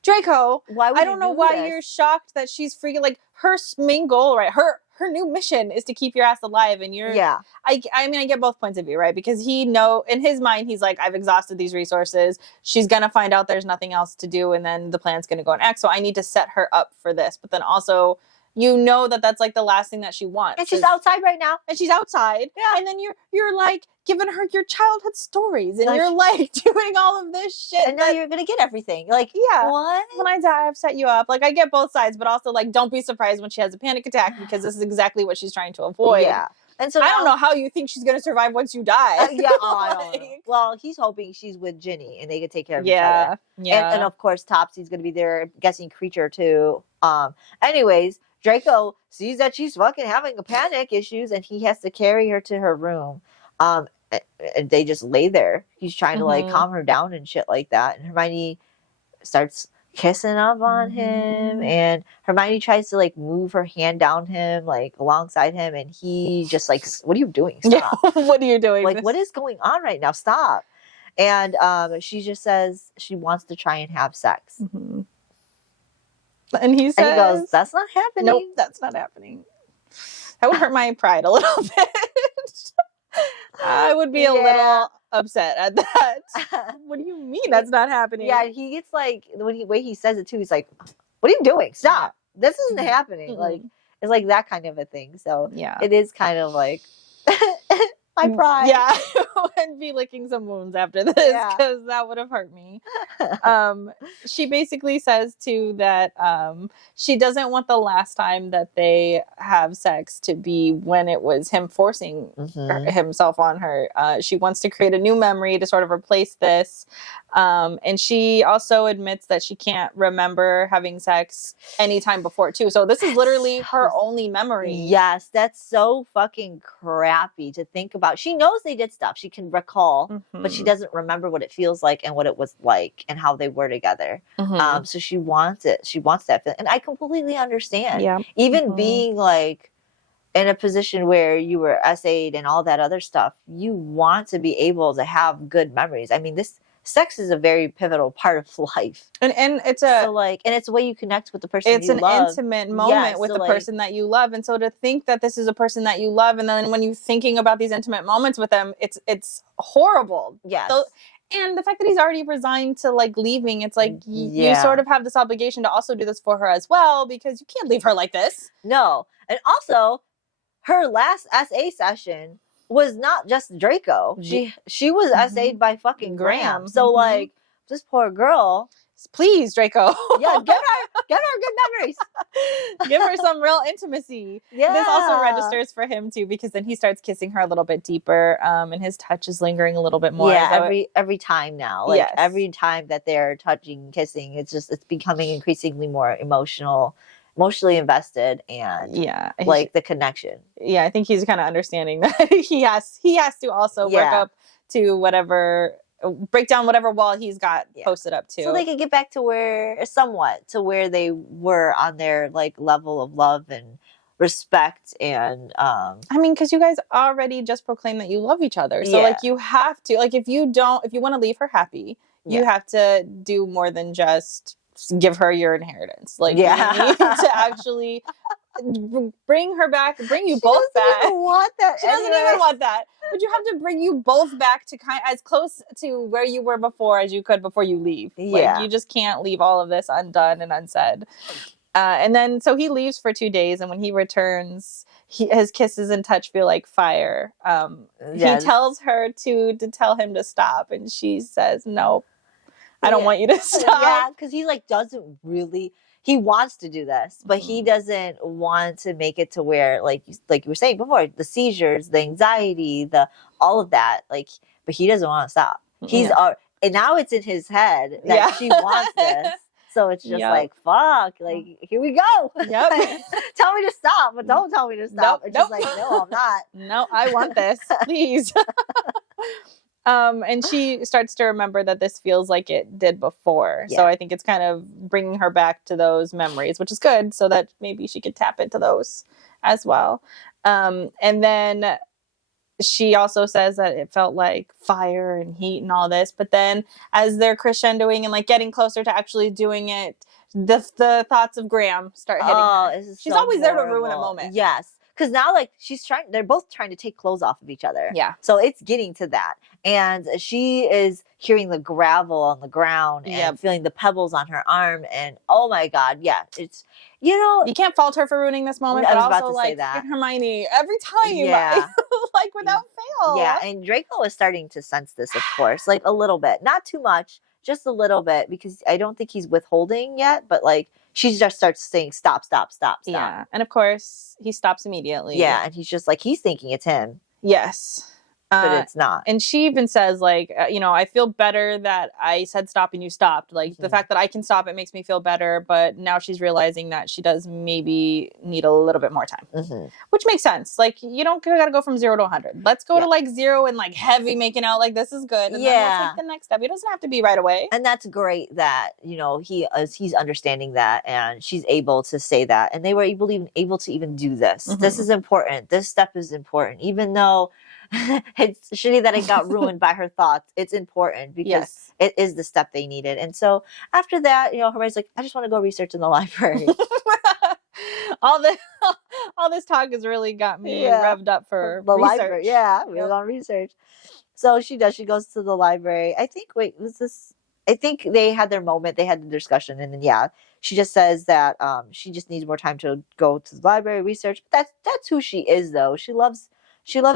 Draco, I don't know why you're shocked that she's freaking, like, her main goal, right? Her new mission is to keep your ass alive, and you're... Yeah. I mean, I get both points of view, right? Because in his mind, he's like, I've exhausted these resources. She's going to find out there's nothing else to do, and then the plan's going to go in X, so I need to set her up for this. But then also... You know that's like the last thing that she wants. And she's outside right now. And she's outside. Yeah. And then you're like giving her your childhood stories. And you're like doing all of this shit. And now you're going to get everything. Like, what? When I die, I've set you up. Like, I get both sides. But also, like, don't be surprised when she has a panic attack. Because this is exactly what she's trying to avoid. Yeah. And so I don't know how you think she's going to survive once you die. I don't know. Well, he's hoping she's with Ginny. And they can take care of each other. Yeah. And of course, Topsy's going to be there. Guessing creature, too. Anyways. Draco sees that she's fucking having panic issues and he has to carry her to her room. And they just lay there. He's trying to like calm her down and shit like that. And Hermione starts kissing up on him. And Hermione tries to like move her hand down him, like alongside him. And he just like, what are you doing? Stop. What are you doing? Like, what is going on right now? Stop. And she just says she wants to try and have sex. And he says, and he goes, that's not happening. Nope, that's not happening. That would hurt my pride a little bit. I would be a little upset at that. What do you mean that's not happening? Yeah, he gets like, the way he says it too, he's like, what are you doing? Stop. This isn't happening. Like, it's like that kind of a thing. So it is kind of like, my pride. Yeah, I would be licking some wounds after this because that would have hurt me. She basically says too that she doesn't want the last time that they have sex to be when it was him forcing himself on her. She wants to create a new memory to sort of replace this. And she also admits that she can't remember having sex anytime before too. So this is literally her only memory. Yes, that's so fucking crappy to think about. She knows they did stuff. She can recall, but she doesn't remember what it feels like and what it was like and how they were together. So she wants it. She wants that feeling. And I completely understand. Yeah. Even being like in a position where you were SA'd and all that other stuff, you want to be able to have good memories. I mean, this sex is a very pivotal part of life. And it's and it's a way you connect with the person it's you an love. intimate moment with the person that you love. And so to think that this is a person that you love, and then when you're thinking about these intimate moments with them, it's horrible. Yes. And the fact that he's already resigned to like leaving, it's like you sort of have this obligation to also do this for her as well, because you can't leave her like this. No. And also, her last SA session was not just Draco. She was SA'd by fucking Graham. So like, this poor girl. Please, Draco. Yeah, get her good memories. Give her some real intimacy. Yeah. This also registers for him too, because then he starts kissing her a little bit deeper, and his touch is lingering a little bit more. Yeah, every time now. Like every time that they're touching, kissing, it's becoming increasingly more emotionally invested, and like the connection. Yeah, I think he's kind of understanding that he has to also work up to break down whatever wall he's got posted up to, so they can get back to where they were on their like level of love and respect. And I mean, because you guys already just proclaimed that you love each other, so like you have to, like, if you want to leave her happy, you have to do more than just give her your inheritance. Like, you need to actually bring her back, bring you both back. She doesn't even want that. She doesn't even want that. But you have to bring you both back to as close to where you were before as you could before you leave. Like, you just can't leave all of this undone and unsaid. And then, so he leaves for 2 days, and when he returns, his kisses and touch feel like fire. He tells her to tell him to stop, and she says, "No, I don't want you to stop." Yeah, because he like doesn't really. He wants to do this, but he doesn't want to make it to where, like you were saying before, the seizures, the anxiety, all of that. Like, but he doesn't want to stop. And now it's in his head that she wants this. So it's just like, fuck, like, here we go. Yep. Tell me to stop, but don't tell me to stop. It's just like, no, I'm not. No, I want this, please. And she starts to remember that this feels like it did before. So I think it's kind of bringing her back to those memories, which is good, so that maybe she could tap into those as well. And then she also says that it felt like fire and heat and all this. But then as they're crescendoing and like getting closer to actually doing it, the thoughts of Graham start hitting her. She's always there to ruin a moment. Yes. Because now, like, they're both trying to take clothes off of each other. Yeah. So it's getting to that. And she is hearing the gravel on the ground and feeling the pebbles on her arm. And oh my God, it's, you can't fault her for ruining this moment. I was but about also, to say like, that. Hermione, every time, like, without fail. Yeah, and Draco is starting to sense this, of course, like a little bit. Not too much, just a little bit, because I don't think he's withholding yet, but like, she just starts saying, stop, stop, stop, stop. Yeah. And of course, he stops immediately. Yeah. And he's just like, he's thinking it's him. Yes. But it's not. And she even says, like, I feel better that I said stop and you stopped. Like, the fact that I can stop, it makes me feel better. But now she's realizing that she does maybe need a little bit more time, which makes sense. Like, you don't got to go from 0 to 100. Let's go to like 0 and like heavy making out like this is good. And then we'll take the next step. It doesn't have to be right away. And that's great that, he's understanding that, and she's able to say that. And they were able to even do this. This is important. This step is important, even though it's shitty that it got ruined by her thoughts. It's important because it is the step they needed. And so after that, Hermione's like, I just want to go research in the library. all this talk has really got me revved up for the research. Library. Yeah, we're on research. So she does. She goes to the library. I think they had their moment. They had the discussion, and then she just says that she just needs more time to go to the library, research. But that's who she is, though. She loves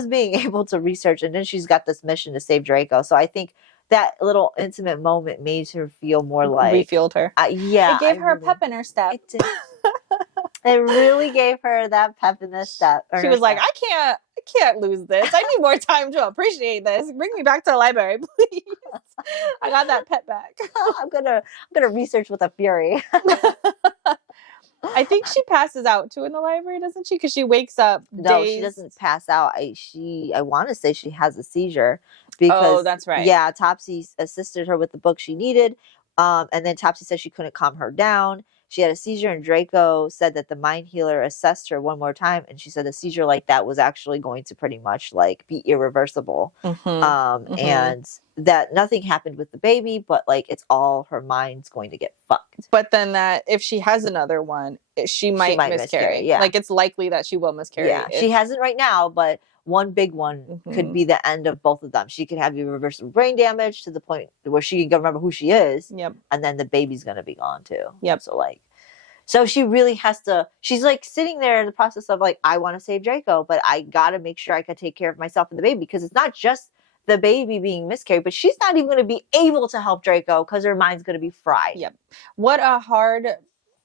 being able to research, and then she's got this mission to save Draco. So I think that little intimate moment made her feel more like refueled her. It gave her a pep in her step. It did. It really gave her that pep in the step. She was like, I can't lose this. I need more time to appreciate this. Bring me back to the library, please. I got that pep back. I'm gonna research with a fury. I think she passes out too in the library, doesn't she? Because she wakes up. No, she doesn't pass out. I want to say she has a seizure because that's right. Yeah, Topsy assisted her with the book she needed, and then Topsy said she couldn't calm her down. she had a seizure, and Draco said that the mind healer assessed her one more time, and she said a seizure like that was actually going to pretty much like be irreversible. And that nothing happened with the baby, but like it's all her mind's going to get fucked. But then that if she has another one, she might miscarry. Yeah. Like it's likely that she will miscarry. Yeah, she hasn't right now, but one big one could be the end of both of them. She could have irreversible brain damage to the point where she can remember who she is. Yep. And then the baby's going to be gone too. Yep. So she really has to, she's like sitting there in the process of like, I want to save Draco, but I got to make sure I can take care of myself and the baby, because it's not just the baby being miscarried, but she's not even going to be able to help Draco because her mind's going to be fried. Yep. What a hard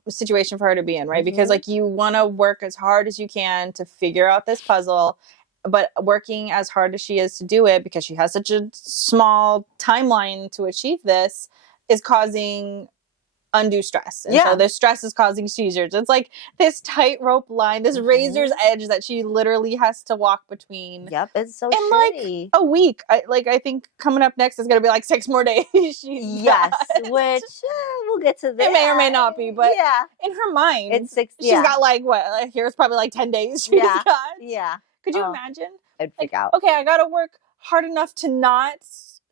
situation for her to be in, right? Because like you want to work as hard as you can to figure out this puzzle, but working as hard as she is to do it, because she has such a small timeline to achieve this, is causing undue stress. And so this stress is causing seizures. It's like this tightrope line, this razor's edge that she literally has to walk between. Yep, it's so shitty. Like a week. I think coming up next is going to be like 6 more days. Yes, which we'll get to that. It may or may not be, but in her mind, it's 6. She's got like what? Here's probably like 10 days. She's got. Yeah. Could you imagine? I'd freak out. Okay, I got to work hard enough to not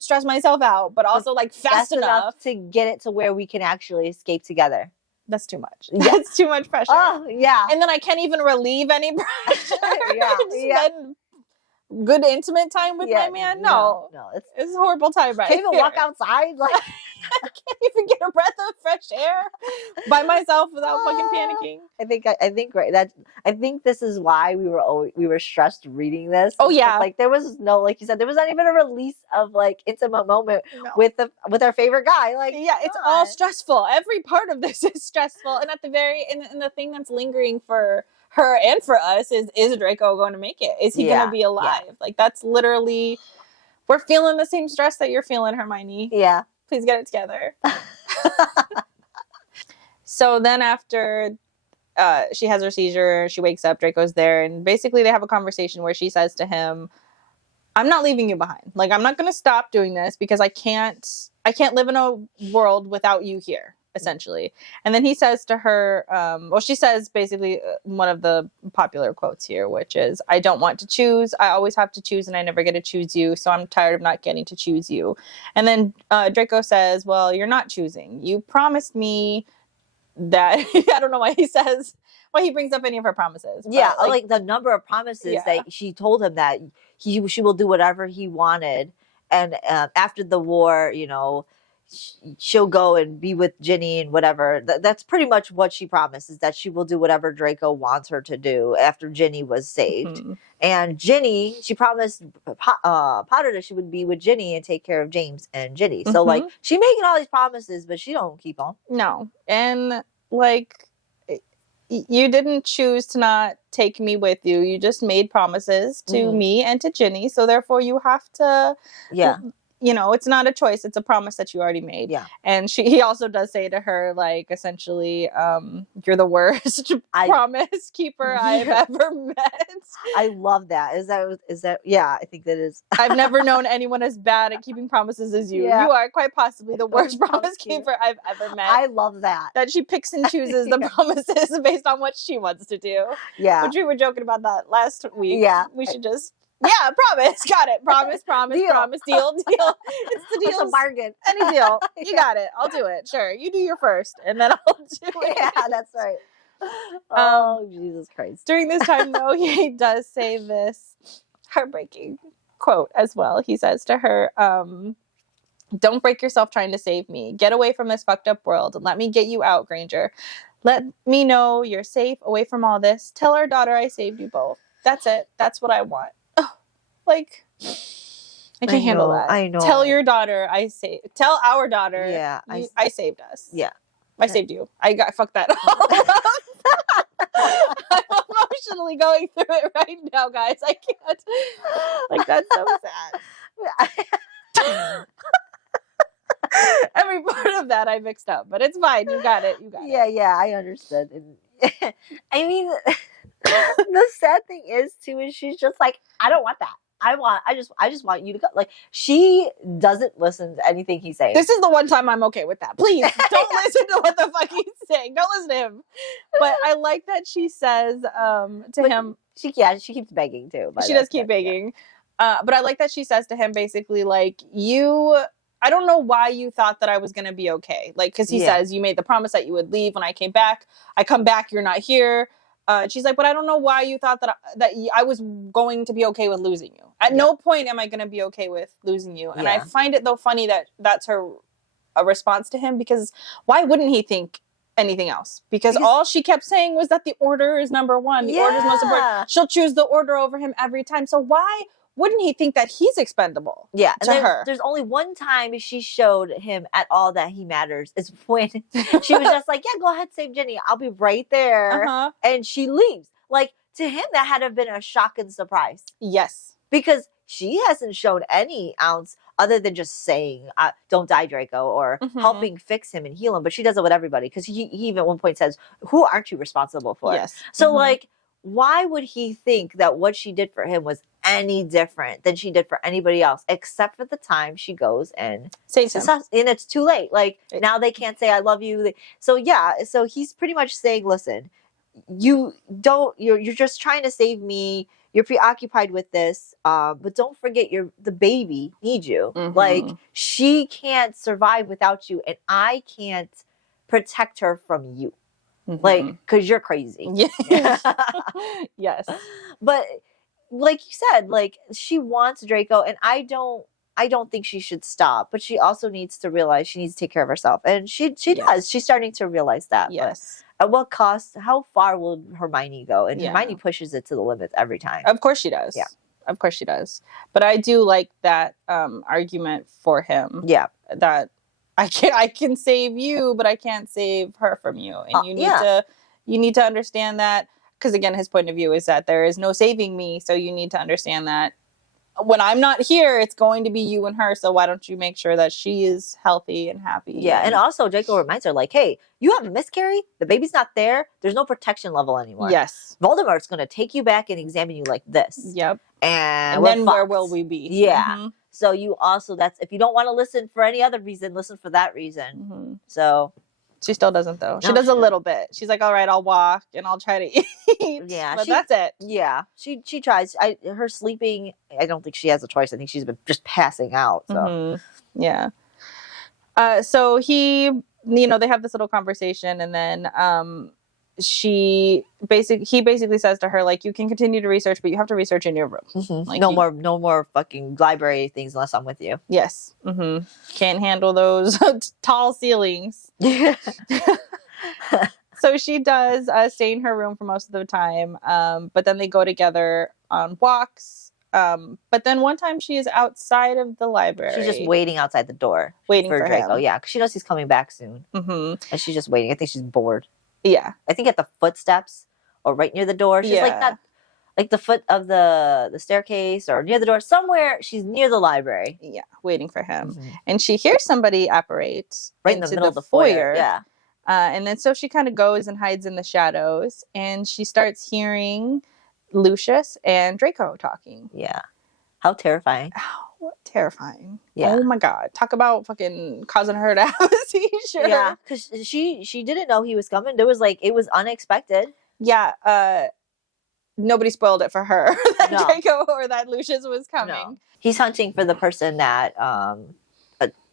stress myself out, but also like fast enough to get it to where we can actually escape together. That's too much. That's too much pressure. Oh, yeah. And then I can't even relieve any pressure. Spend good intimate time with my man. No, it's a horrible time right Can't even walk outside. Like I can't even get a breath of fresh air by myself without fucking panicking. I think this is why we were stressed reading this. Oh yeah, like there was no, like you said, there was not even a release of like intimate moment with our favorite guy. Like it's all stressful. Every part of this is stressful, and at the very and the thing that's lingering for her and for us is Draco going to make it? Is he going to be alive? Like that's literally, we're feeling the same stress that you're feeling, Hermione. Yeah. Please get it together. So then after she has her seizure, she wakes up, Draco's there, and basically they have a conversation where she says to him, I'm not leaving you behind. Like, I'm not going to stop doing this because I can't live in a world without you here, essentially. And then he says to her, she says basically one of the popular quotes here, which is, I don't want to choose. I always have to choose and I never get to choose you. So I'm tired of not getting to choose you. And then Draco says, well, you're not choosing. You promised me that, I don't know why he brings up any of her promises. Yeah, like the number of promises that she told him that she will do whatever he wanted. And after the war, she'll go and be with Ginny and whatever. That's pretty much what she promised, is that she will do whatever Draco wants her to do after Ginny was saved. And Ginny, she promised Potter that she would be with Ginny and take care of James and Ginny. So like she making all these promises, but she don't keep them. No. And like, you didn't choose to not take me with you. You just made promises to me and to Ginny. So therefore you have to, it's not a choice. It's a promise that you already made. Yeah. And he also does say to her, like, essentially, you're the worst promise keeper I've ever met. I love that. Is that? Yeah, I think that is. I've never known anyone as bad at keeping promises as you. Yeah. You are quite possibly the worst promise keeper I've ever met. I love that. That she picks and chooses the promises based on what she wants to do. Yeah. Which we were joking about that last week. Yeah. We should just... Yeah, promise. Got it. Promise, deal. Promise, deal. It's the deal. It's a bargain. Any deal. You got it. I'll do it. Sure. You do your first, and then I'll do it. Yeah, that's right. Oh, Jesus Christ. During this time, though, he does say this heartbreaking quote as well. He says to her, don't break yourself trying to save me. Get away from this fucked up world. Let me get you out, Granger. Let me know you're safe away from all this. Tell our daughter I saved you both. That's it. That's what I want. Like, I can't handle that. I know. Tell your daughter tell our daughter. Yeah. I saved us. Yeah. I saved you. Fuck that up. I'm emotionally going through it right now, guys. I can't. Like, that's so sad. Every part of that I mixed up, but it's fine. You got it. Yeah, I understood. I mean, the sad thing is, too, is she's just like, I don't want that. I just want you to go. Like, she doesn't listen to anything he's saying. This is the one time I'm okay with that. Please don't listen to what the fuck he's saying. Don't listen to him. But I like that she says to him. She keeps begging too. She does keep begging. Yeah. But I like that she says to him basically like, I don't know why you thought that I was going to be okay. Like, because he says, you made the promise that you would leave when I came back. I come back, you're not here. She's like, but I don't know why you thought that I was going to be okay with losing you. At no point am I going to be okay with losing you. And I find it, though, funny that that's a response to him, because why wouldn't he think anything else? Because all she kept saying was that the order is number one. The order is most important. She'll choose the order over him every time. So why wouldn't he think that he's expendable? Yeah, to her. There's only one time she showed him at all that he matters is when she was just like, yeah, go ahead, save Jenny. I'll be right there. And she leaves. Like, to him, that had to have been a shock and surprise. Yes. Because she hasn't shown any ounce other than just saying, don't die, Draco, or helping fix him and heal him. But she does it with everybody. Because he even at one point says, who aren't you responsible for? Yes. So, like, why would he think that what she did for him was any different than she did for anybody else, except for the time she goes and saves him? And it's too late. Like, now they can't say, I love you. So he's pretty much saying, listen, you're just trying to save me. You're preoccupied with this, but don't forget the baby needs you. Like, she can't survive without you, and I can't protect her from you. Like, because you're crazy. Yes. Yes. But like you said, like, she wants Draco, and I don't think she should stop. But she also needs to realize she needs to take care of herself, and she does. She's starting to realize that. Yes. But at what cost? How far will Hermione go? And Hermione pushes it to the limits every time. Of course she does. Yeah. Of course she does. But I do like that argument for him. Yeah. That I can save you, but I can't save her from you. And you need to understand that, because again, his point of view is that there is no saving me. So you need to understand that when I'm not here, it's going to be you and her. So why don't you make sure that she is healthy and happy? Yeah. And also Draco reminds her, like, hey, you have a miscarry. The baby's not there. There's no protection level anymore. Yes. Voldemort's going to take you back and examine you like this. Yep. And then where will we be? Yeah. So you also, if you don't want to listen for any other reason, listen for that reason. So she still doesn't, though. She does a little bit. She's like, all right, I'll walk and I'll try to eat. Yeah. But that's it. Yeah. She tries. Her sleeping, I don't think she has a choice. I think she's been just passing out. So yeah. So he, they have this little conversation, and then he basically says to her, like, you can continue to research, but you have to research in your room. Like, no more fucking library things unless I'm with you. Yes. Can't handle those tall ceilings. So she does stay in her room for most of the time, but then they go together on walks. But then one time she is outside of the library. She's just waiting outside the door, waiting for Draco. him. Yeah, because she knows he's coming back soon, and she's just waiting. I think she's bored. Yeah, I think at the footsteps or right near the door. She's like not like the foot of the staircase or near the door. Somewhere she's near the library. Yeah, waiting for him, and she hears somebody apparate right in the middle of the foyer. Yeah. And then so she kind of goes and hides in the shadows, and she starts hearing Lucius and Draco talking. Yeah. How terrifying. How terrifying. Yeah. Oh my God. Talk about fucking causing her to have a seizure. Yeah. Because she didn't know he was coming. It was unexpected. Yeah. Nobody spoiled it for her that Draco or that Lucius was coming. No. He's hunting for the person that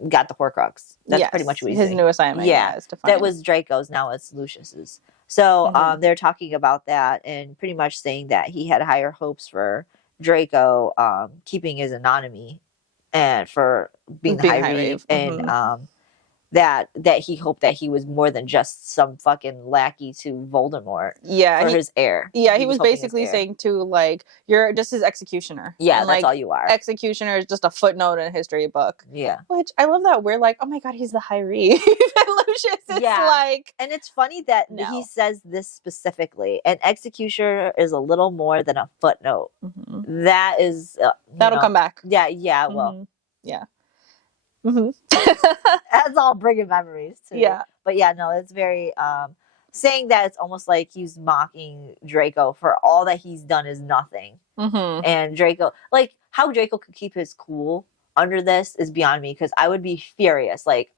got the Horcrux. That's pretty much what he's his doing. New assignment. Yeah, is to find. That was Draco's. Now it's Lucius's. So they're talking about that and pretty much saying that he had higher hopes for Draco keeping his anonymity and for being the High Reeve, and that he hoped that he was more than just some fucking lackey to Voldemort. Yeah, for his heir. Yeah, he was basically saying too, like, you're just his executioner. Yeah, and, that's like, all you are. Executioner is just a footnote in a history book. Yeah, which I love that we're like, oh my God, he's the High Reeve. Lucius is like, and it's funny that he says this specifically. An executioner is a little more than a footnote. That is that'll come back. Yeah, well, yeah. That's all bringing memories too. Yeah, but yeah, no, it's very saying that it's almost like he's mocking Draco for all that he's done is nothing. And Draco, like, how Draco could keep his cool under this is beyond me, because I would be furious. Like,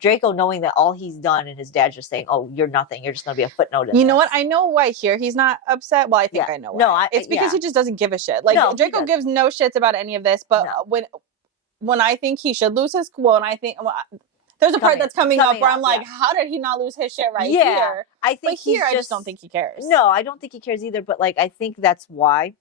Draco knowing that all he's done and his dad just saying, "Oh, you're nothing. You're just gonna be a footnote." You know what? I know why here he's not upset. Well, I think I know why. No, it's because he just doesn't give a shit. Like No, Draco gives no shits about any of this. But when I think he should lose his cool, and I think there's a part that's coming up where I'm like, how did he not lose his shit here? I think here I just don't think he cares. No, I don't think he cares either. But like, I think that's why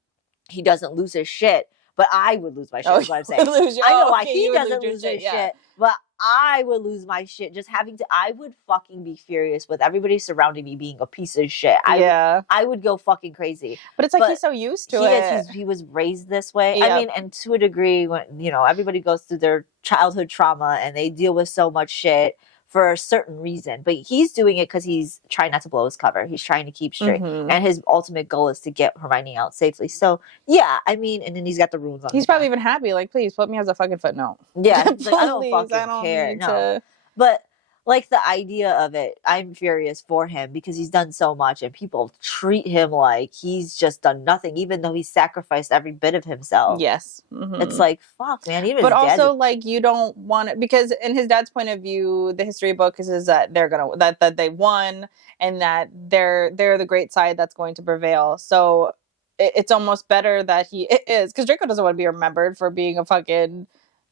he doesn't lose his shit. But I would lose my shit. Is what I'm saying. I know why he doesn't lose his shit, but I would lose my shit just having to. I would fucking be furious with everybody surrounding me being a piece of shit. I would go fucking crazy. But it's like he's so used to it. He was raised this way. I mean, and to a degree, when everybody goes through their childhood trauma and they deal with so much shit for a certain reason, but he's doing it because he's trying not to blow his cover. He's trying to keep straight, and his ultimate goal is to get Hermione out safely. So yeah, I mean, and then he's got the runes on. He's probably even happy, like, please put me as a fucking footnote. Yeah, like, I don't fucking care. No, but like the idea of it, I'm furious for him because he's done so much, and people treat him like he's just done nothing, even though he's sacrificed every bit of himself. Yes, it's like, fuck, man. Even but also, like, you don't want it, because in his dad's point of view, the history book is that they're gonna that they won, and that they're the great side that's going to prevail. So it's almost better that he is, because Draco doesn't want to be remembered for being a fucking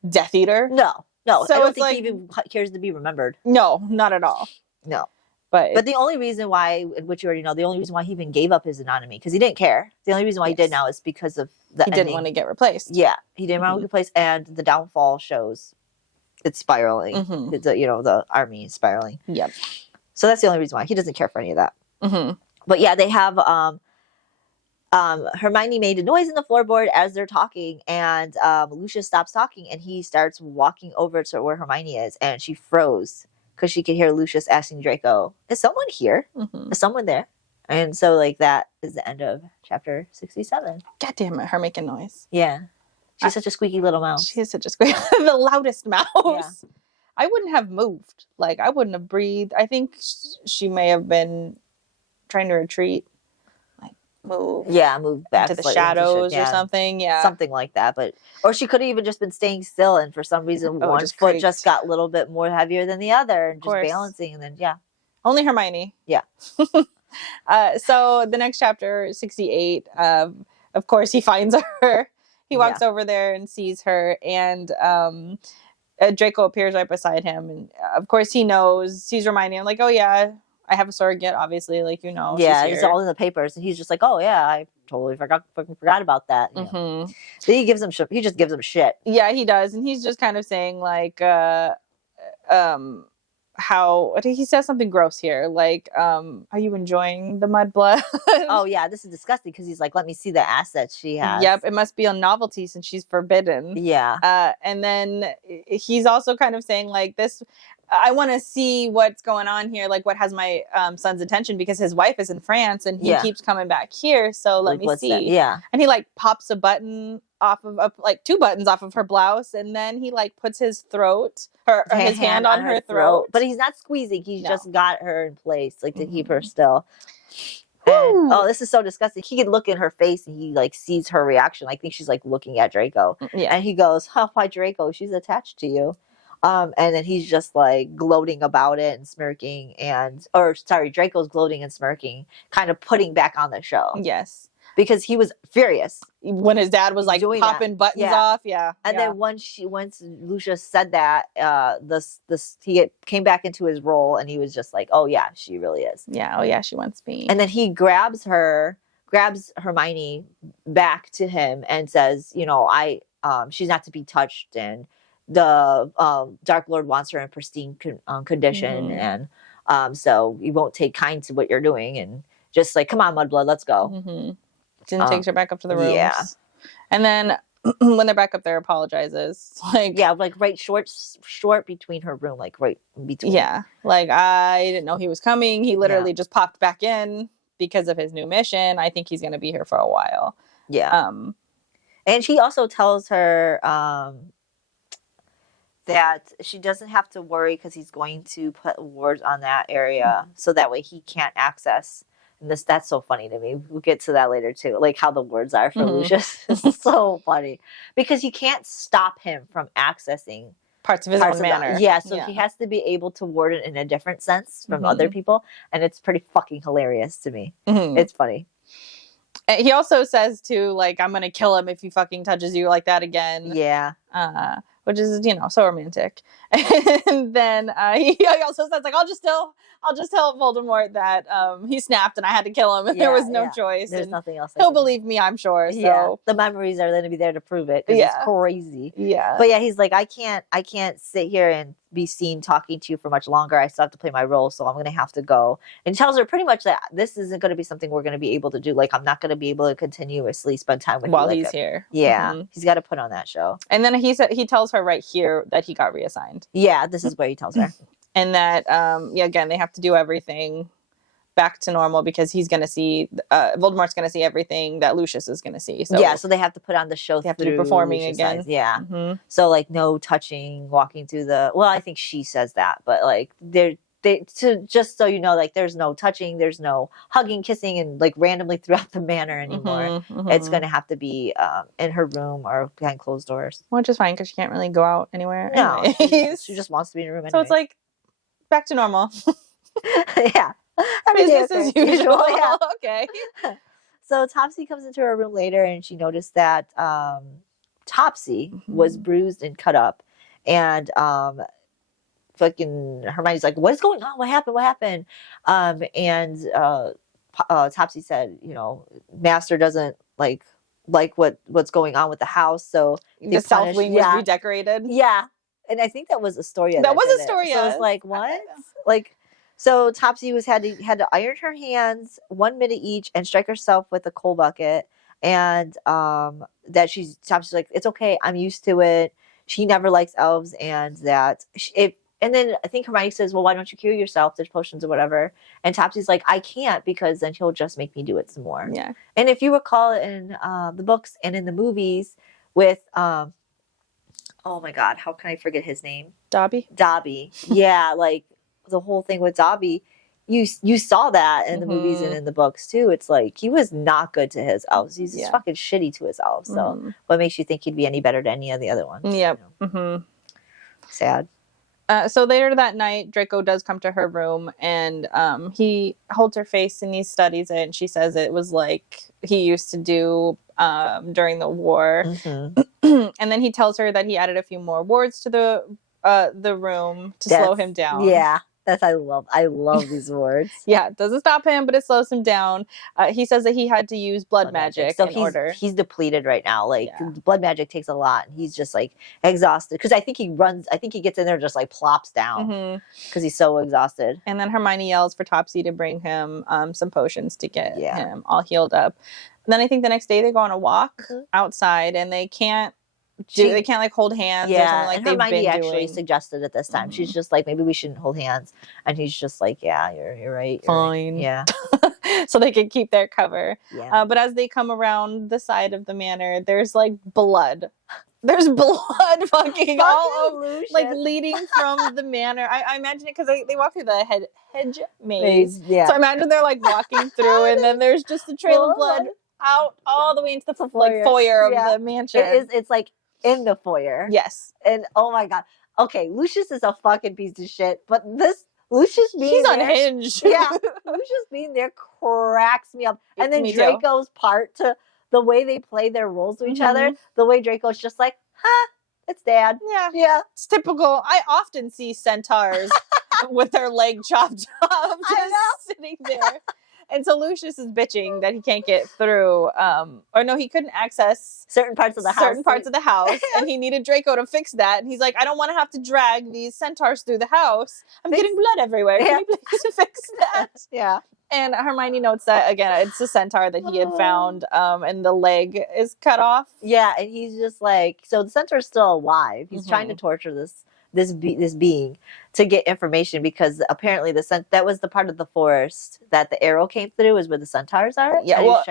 Death Eater. No, so I don't think he even cares to be remembered. No, not at all. No. But the only reason why, which you already know, the only reason why he even gave up his anonymity, because he didn't care. The only reason why he did now is because of the ending. Didn't want to get replaced. Yeah, he didn't want to get replaced, and the downfall shows it's spiraling. The army is spiraling. Yep. So that's the only reason why he doesn't care for any of that. But yeah, they have Hermione made a noise in the floorboard as they're talking, and Lucius stops talking, and he starts walking over to where Hermione is, and she froze because she could hear Lucius asking Draco, "Is someone here? Is someone there?" And so, like, that is the end of chapter 67. God damn it, her making noise. Yeah. She's such a squeaky little mouse. She is such a squeaky, the loudest mouse. Yeah. I wouldn't have moved. Like, I wouldn't have breathed. I think she may have been trying to retreat. Move back to the shadows or something. Yeah, something like that. Or she could have even just been staying still, and for some reason one foot just got a little bit more heavier than the other, and just balancing, and then only Hermione. Yeah. So the next chapter 68, of course he finds her. He walks over there and sees her, and Draco appears right beside him, and of course he sees Hermione. I'm like, oh yeah, I have a surrogate, obviously, like, Yeah, it's all in the papers, and he's just like, oh yeah, I totally forgot about that. So he gives him shit. He just gives him shit. Yeah, he does, and he's just kind of saying like, how he says something gross here, like, are you enjoying the mudblood? Oh yeah, this is disgusting, because he's like, let me see the assets she has. Yep, it must be a novelty since she's forbidden. Yeah. And then he's also kind of saying like, this, I want to see what's going on here, like what has my son's attention, because his wife is in France and he keeps coming back here, so let me see. Yeah. And he like pops a button off of like 2 buttons off of her blouse, and then he like puts his his hand on her throat. But he's not squeezing, he's just got her in place, like, to keep her still. And, this is so disgusting. He can look in her face, and he like sees her reaction. I think she's like looking at Draco. Yeah. And he goes, why Draco? She's attached to you. And then he's just like gloating about it and smirking, Draco's gloating and smirking, kind of putting back on the show. Yes. Because he was furious when his dad was like popping buttons off. Yeah. And then once Lucius said that, he came back into his role, and he was just like, oh yeah, she really is. Yeah. Oh yeah, she wants me. And then he grabs Hermione back to him and says, she's not to be touched, and the Dark Lord wants her in pristine condition, and so you won't take kind to what you're doing, and just like, come on, Mudblood, let's go. Then takes her back up to the rooms. Yeah. And then when they're back up there, apologizes. Like, right short between her room, like right in between. Yeah. Like, I didn't know he was coming. He literally just popped back in because of his new mission. I think he's going to be here for a while. Yeah. And she also tells her that she doesn't have to worry, because he's going to put wards on that area, so that way he can't access that's so funny to me. We'll get to that later too. Like how the words are for Lucius is so funny because you can't stop him from accessing parts of his own manner. So he has to be able to word it in a different sense from other people, and it's pretty fucking hilarious to me. It's funny. He also says to like, I'm gonna kill him if he fucking touches you like that again. Yeah. Which is, so romantic. And then he also says like, I'll just tell Voldemort that he snapped and I had to kill him and there was no choice. There's nothing else. He'll believe me, I'm sure. So yeah. The memories are going to be there to prove it. It's crazy. Yeah. But yeah, he's like, I can't sit here and be seen talking to you for much longer. I still have to play my role, so I'm going to have to go. And he tells her pretty much that this isn't going to be something we're going to be able to do. Like, I'm not going to be able to continuously spend time with you while he's here. Yeah. He's got to put on that show. And then he tells her right here that he got reassigned. Yeah, this is where he tells her. And that, again, they have to do everything back to normal because he's going to see, Voldemort's going to see everything that Lucius is going to see. So yeah, so they have to put on the show. They have to be performing Lucius again. Eyes. Yeah. So like no touching, walking through I think she says that, but like just so you know, like there's no touching, there's no hugging, kissing, and like randomly throughout the manor anymore. It's going to have to be in her room or behind closed doors. Which is fine because she can't really go out anywhere. No, she just wants to be in her room. So it's like back to normal. Yeah. Business as usual. Yeah. Okay. So Topsy comes into her room later and she noticed that Topsy was bruised and cut up. And fucking Hermione's like, what is going on? What happened? And Topsy said, Master doesn't like what's going on with the house. So the South Wing was redecorated. Yeah. And I think that was Astoria. That was Astoria. So it's like, what? Like, so Topsy had to iron her hands 1 minute each and strike herself with a coal bucket. And Topsy's like, it's okay, I'm used to it. She never likes elves, and and then I think Hermione says, well, why don't you cure yourself? There's potions or whatever. And Topsy's like, I can't because then he'll just make me do it some more. Yeah. And if you recall in the books and in the movies with oh my God, how can I forget his name? Dobby. Yeah, like the whole thing with Dobby, you saw that in the movies and in the books too. It's like he was not good to his elves. He's just fucking shitty to his elves. So what makes you think he'd be any better than any of the other ones? Yep. Sad. So later that night, Draco does come to her room and he holds her face and he studies it. And she says it was like he used to do during the war. And then he tells her that he added a few more wards to the room to slow him down. Yeah. I love these words. Yeah, it doesn't stop him, but it slows him down. He says that he had to use blood magic so in order. He's depleted right now. Like blood magic takes a lot. And he's just like exhausted because I think he gets in there and just like plops down because he's so exhausted. And then Hermione yells for Topsy to bring him some potions to get him all healed up. And then I think the next day they go on a walk outside and they can't like hold hands or something like and they've Hermione been actually doing. suggested it this time. She's just like, maybe we shouldn't hold hands. And he's just like, yeah, you're right. Fine. Right. Yeah. So they can keep their cover. Yeah. But as they come around the side of the manor, there's like blood. There's blood fucking all over, like leading from the manor. I imagine it because they walk through the hedge maze. Yeah. So I imagine they're like walking through and then there's just a trail of blood out all the way into the foyer of the mansion. It's like in the foyer. Yes. And oh my God. Okay, Lucius is a fucking piece of shit, but this Lucius being he's there, unhinged. Yeah. Lucius being there cracks me up. And then Me Draco's part to the way they play their roles to each other, the way Draco's just like, it's Dad. Yeah. Yeah. It's typical. I often see centaurs with their leg chopped off just sitting there. And so Lucius is bitching that he can't get through, or no, he couldn't access certain parts of the house. And he needed Draco to fix that. And he's like, I don't want to have to drag these centaurs through the house. I'm getting blood everywhere. Can you please fix that? Yeah. And Hermione notes that, again, it's a centaur that he had found, and the leg is cut off. Yeah, and he's just like, so the centaur's still alive. He's trying to torture this being to get information because apparently that was the part of the forest that the arrow came through is where the centaurs are. Yeah, well,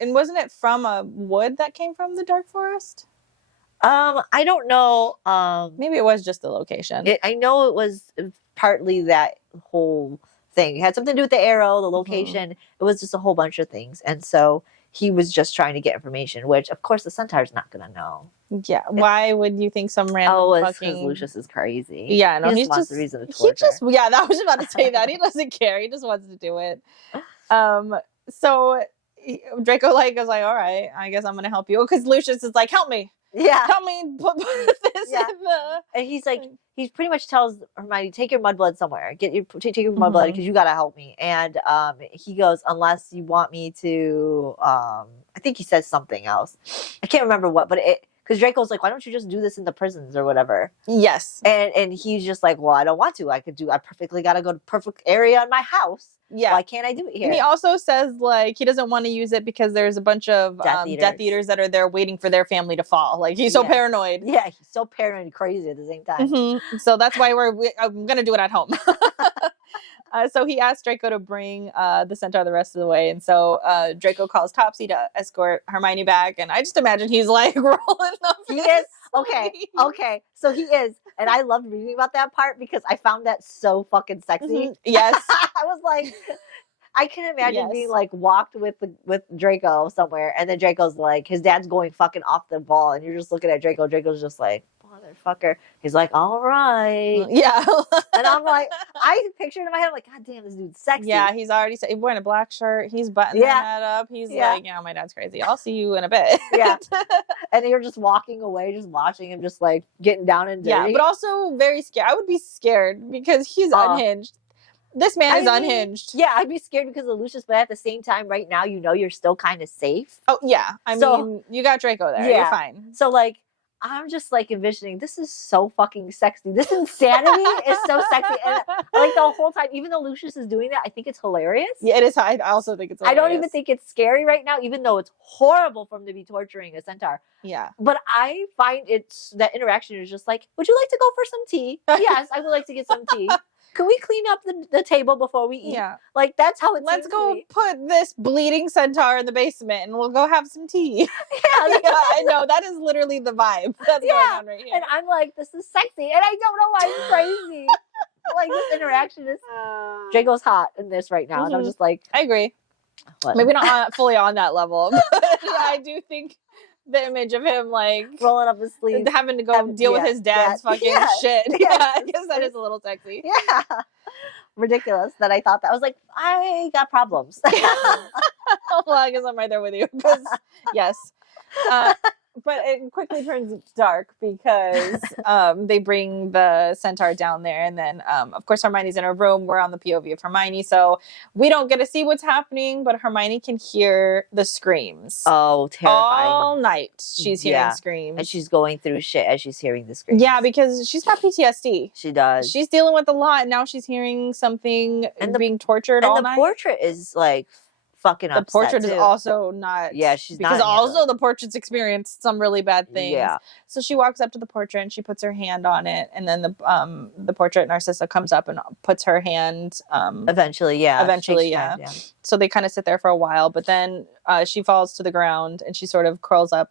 and wasn't it from a wood that came from the dark forest? I don't know. Maybe it was just the location. I know it was partly that whole thing. It had something to do with the arrow, the location. It was just a whole bunch of things. And so he was just trying to get information, which of course the centaur's not gonna know. Yeah. Why would you think some random it's because fucking Lucius is crazy. Yeah, no, he he's wants just a reason to torture. Yeah, I was about to say that. He doesn't care. He just wants to do it. So Draco like was like, all right, I guess I'm gonna help you, because Lucius is like, help me. Yeah. Help me put this in the. And he's like, he pretty much tells Hermione, take your mudblood somewhere. Take your mudblood because you gotta help me. And he goes, unless you want me to, I think he says something else. I can't remember what, but because Draco's like, why don't you just do this in the prisons or whatever? Yes. And he's just like, well, I don't want to. I perfectly got to go to perfect area in my house. Yeah. Why can't I do it here? And he also says, like, he doesn't want to use it because there's a bunch of Death Eaters that are there waiting for their family to fall. Like, he's so paranoid. Yeah, he's so paranoid and crazy at the same time. So that's why I'm going to do it at home. So he asked Draco to bring the centaur the rest of the way. And so Draco calls Topsy to escort Hermione back. And I just imagine he's like rolling up. He is. Okay. So he is. And I loved reading about that part because I found that so fucking sexy. Yes. I was like, I can imagine being like walked with Draco somewhere. And then Draco's like, his dad's going fucking off the ball. And you're just looking at Draco. Draco's just like, motherfucker. He's like, all right. Yeah. And I'm like, I pictured in my head, I'm like, God damn, this dude's sexy. Yeah, he's already wearing a black shirt. He's buttoning that up. He's like, yeah, my dad's crazy. I'll see you in a bit. Yeah. And you're just walking away, just watching him just like getting down and dirty. Yeah, but also very scared. I would be scared because he's unhinged. This man is unhinged. Yeah, I'd be scared because of Lucius, but at the same time, right now, you're still kind of safe. Oh, yeah. I mean, you got Draco there. You're fine. So, like, I'm just like envisioning, this is so fucking sexy. This insanity is so sexy. And like the whole time, even though Lucius is doing that, I think it's hilarious. Yeah, it is. I also think it's hilarious. I don't even think it's scary right now, even though it's horrible for him to be torturing a centaur. Yeah. But I find that interaction is just like, would you like to go for some tea? Yes, I would like to get some tea. Can we clean up the table before we eat? Yeah. Like, that's how it Let's go put this bleeding centaur in the basement and we'll go have some tea. Yeah, I know. That is literally the vibe that's going on right here. And I'm like, this is sexy. And I don't know why it's crazy. Like, this interaction is... Draco's hot in this right now. And I'm just like... I agree. What? Maybe not fully on that level. But yeah, I do think the image of him like rolling up his sleeves, having to go deal with his dad's fucking shit. Yeah, I guess that is a little sexy. Yeah, ridiculous. That I thought that. I was like, I got problems. Well, I guess I'm right there with you. Yes. But it quickly turns dark because they bring the centaur down there. And then, of course, Hermione's in her room. We're on the POV of Hermione. So we don't get to see what's happening, but Hermione can hear the screams. Oh, terrifying. All night she's hearing screams. And she's going through shit as she's hearing the screams. Yeah, because she's got PTSD. She does. She's dealing with a lot. And now she's hearing something being tortured all night. And the portrait is like... fucking upset. The portrait too. Is also not. Yeah, she's because not. Because also the portrait's experienced some really bad things. Yeah. So she walks up to the portrait and she puts her hand on it, and then the portrait Narcissa comes up and puts her hand. Eventually, yeah. So they kind of sit there for a while, but then she falls to the ground and she sort of curls up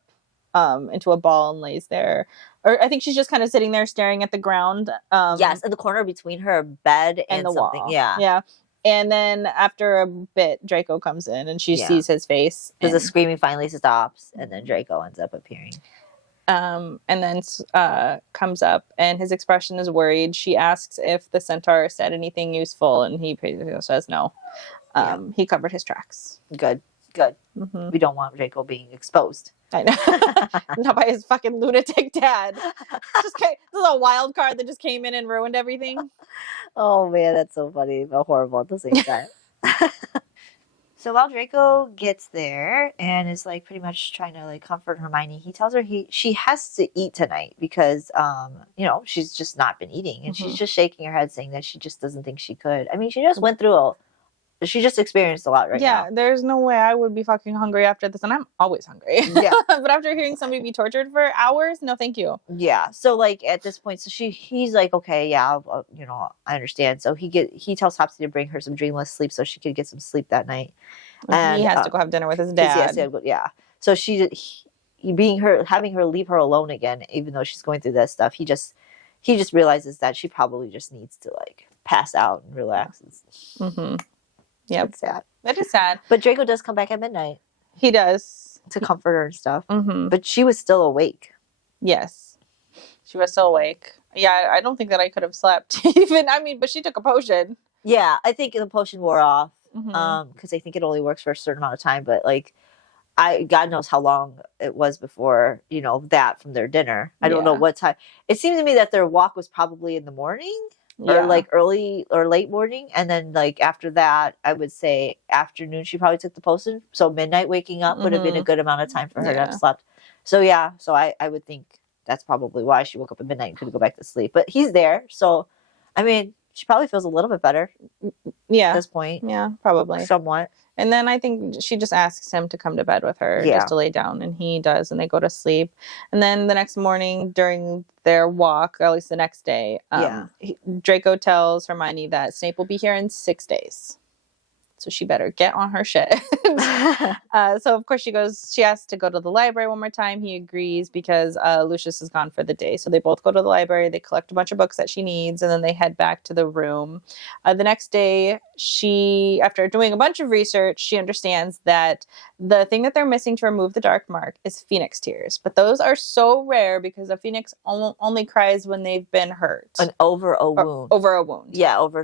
into a ball and lays there. Or I think she's just kind of sitting there staring at the ground. Yes, in the corner between her bed and the something. Wall. Yeah. Yeah. And then after a bit, Draco comes in and she sees his face. Because the screaming finally stops, and then Draco ends up appearing. And then comes up, and his expression is worried. She asks if the centaur said anything useful, and he says no. He covered his tracks. Good. Mm-hmm. We don't want Draco being exposed. I know. Not by his fucking lunatic dad. This is a wild card that just came in and ruined everything. Oh man, that's so funny but horrible at the same time. So while Draco gets there and is like pretty much trying to like comfort Hermione, he tells her she has to eat tonight because she's just not been eating, and she's just shaking her head saying that she just doesn't think she could. I mean, she just went through she just experienced a lot now. Yeah, there's no way I would be fucking hungry after this, and I'm always hungry. Yeah. But after hearing somebody be tortured for hours, no thank you. Yeah. So like at this point, so he's like, okay, yeah, I understand. So he tells Topsy to bring her some dreamless sleep so she could get some sleep that night. And he has to go have dinner with his dad. So having her leave her alone again, even though she's going through that stuff, he just realizes that she probably just needs to like pass out and relax. Yep. It's sad. It is sad. But Draco does come back at midnight. He does. To comfort her and stuff. Mm-hmm. But she was still awake. Yes. She was still awake. Yeah, I don't think that I could have slept even. I mean, but she took a potion. Yeah, I think the potion wore off. Mm-hmm. Because I think it only works for a certain amount of time. But like, God knows how long it was before, you know, that from their dinner. I don't know what time. It seems to me that their walk was probably in the morning. Or like early or late morning, and then like after that, I would say afternoon. She probably took the potion, so midnight waking up would have been a good amount of time for her to have slept. So so I would think that's probably why she woke up at midnight and couldn't go back to sleep. But he's there, so I mean, she probably feels a little bit better. Yeah, at this point. Yeah, probably somewhat. And then I think she just asks him to come to bed with her, just to lay down, and he does, and they go to sleep. And then the next morning during their walk, or at least the next day, Draco tells Hermione that Snape will be here in 6 days. So she better get on her shit. So of course she has to go to the library one more time. He agrees because Lucius is gone for the day. So they both go to the library. They collect a bunch of books that she needs, and then they head back to the room. The next day, after doing a bunch of research, she understands that the thing that they're missing to remove the dark mark is phoenix tears. But those are so rare because a phoenix only cries when they've been hurt. Over a wound. Over a wound. Yeah, over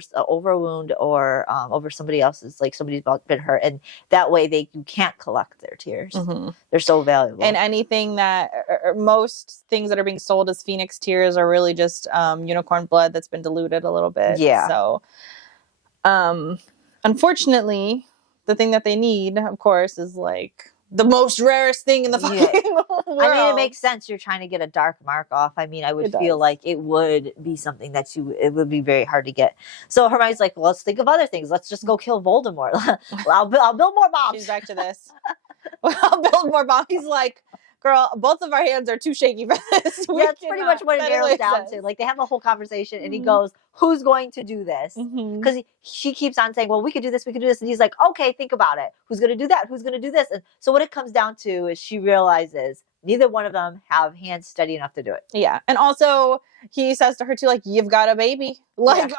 a wound or over somebody else's, like somebody's been hurt. And that way you can't collect their tears. Mm-hmm. They're so valuable. And anything that, or most things that are being sold as phoenix tears are really just unicorn blood that's been diluted a little bit. Yeah. So, unfortunately, the thing that they need, of course, is like the most rarest thing in the fucking world. I mean, it makes sense. You're trying to get a dark mark off. I mean, I would feel like it would be something that it would be very hard to get. So Hermione's like, well, let's think of other things. Let's just go kill Voldemort. I'll build more bombs. She's back to this. I'll build more bombs. He's like, girl, both of our hands are too shaky for this. That's pretty much what it narrows down to. Like, they have a whole conversation, and he goes, who's going to do this? Because she keeps on saying, well, we could do this, we could do this. And he's like, okay, think about it. Who's going to do that? Who's going to do this? And so what it comes down to is she realizes neither one of them have hands steady enough to do it. Yeah. And also, he says to her, too, like, you've got a baby. Like,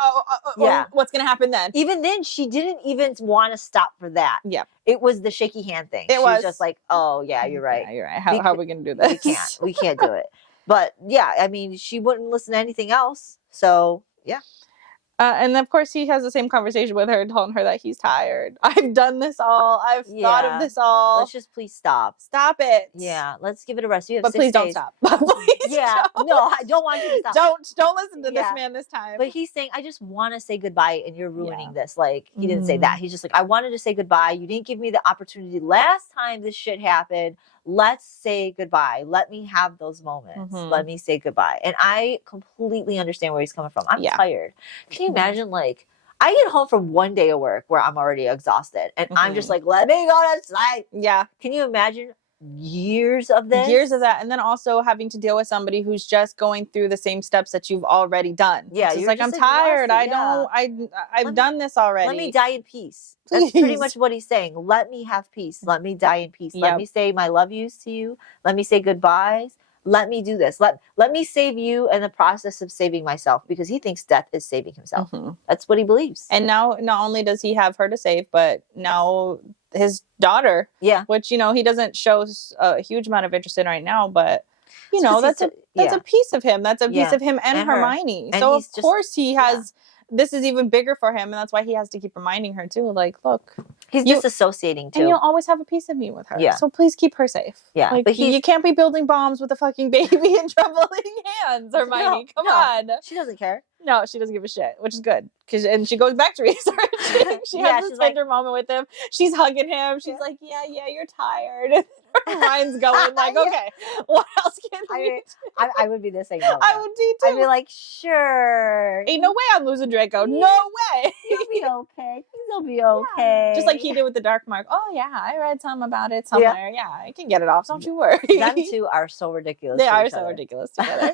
what's going to happen then? Even then, she didn't even want to stop for that. Yeah. It was the shaky hand thing. She was just like, oh, yeah, you're right. Yeah, you're right. How are we going to do this? We can't do it. But, yeah, I mean, she wouldn't listen to anything else. So, yeah. And of course, he has the same conversation with her, telling her that he's tired. I've done this all. I've thought of this all. Let's just please stop. Stop it. Yeah, let's give it a rest. You have but 6 please days. Don't stop. Please don't. No, I don't want you to stop. Don't listen to this man this time. But he's saying, I just want to say goodbye, and you're ruining this. Like, he didn't say that. He's just like, I wanted to say goodbye. You didn't give me the opportunity last time this shit happened. Let's say goodbye. Let me have those moments. Let me say goodbye. And I completely understand where he's coming from. I'm tired. Can you imagine, like, I get home from one day of work where I'm already exhausted, and I'm just like, let me go to sleep. Yeah. Can you imagine years of this? Years of that. And then also having to deal with somebody who's just going through the same steps that you've already done. Yeah. It's like, I'm tired. I've done this already. Let me die in peace. That's pretty much what he's saying. Let me have peace. Let me die in peace. Let me say my love yous to you. Let me say goodbyes. Let me do this. Let me save you in the process of saving myself, because he thinks death is saving himself. That's what he believes. And now, not only does he have her to save, but now his daughter, which, you know, he doesn't show a huge amount of interest in right now, but you know, that's a piece of him. That's a piece of him and Hermione. And so of course he has, this is even bigger for him. And that's why he has to keep reminding her too. Like, look, he's disassociating too. And you'll always have a piece of me with her. Yeah. So please keep her safe. Yeah. Like, but you can't be building bombs with a fucking baby in trembling hands, Hermione. Come on. She doesn't care. No, she doesn't give a shit, which is good. And she goes back to research. She has this tender moment with him. She's hugging him. She's like, yeah, you're tired. Her mind's going like, okay, what else can we do? I would be the same. I would be too. I'd be like, sure. Ain't no way I'm losing Draco. No way. He'll be okay. He'll be okay. Just like he did with the dark mark. Oh yeah, I read something about it somewhere. Yeah, I can get it off. Don't you worry. Them two are so ridiculous. They are so ridiculous together.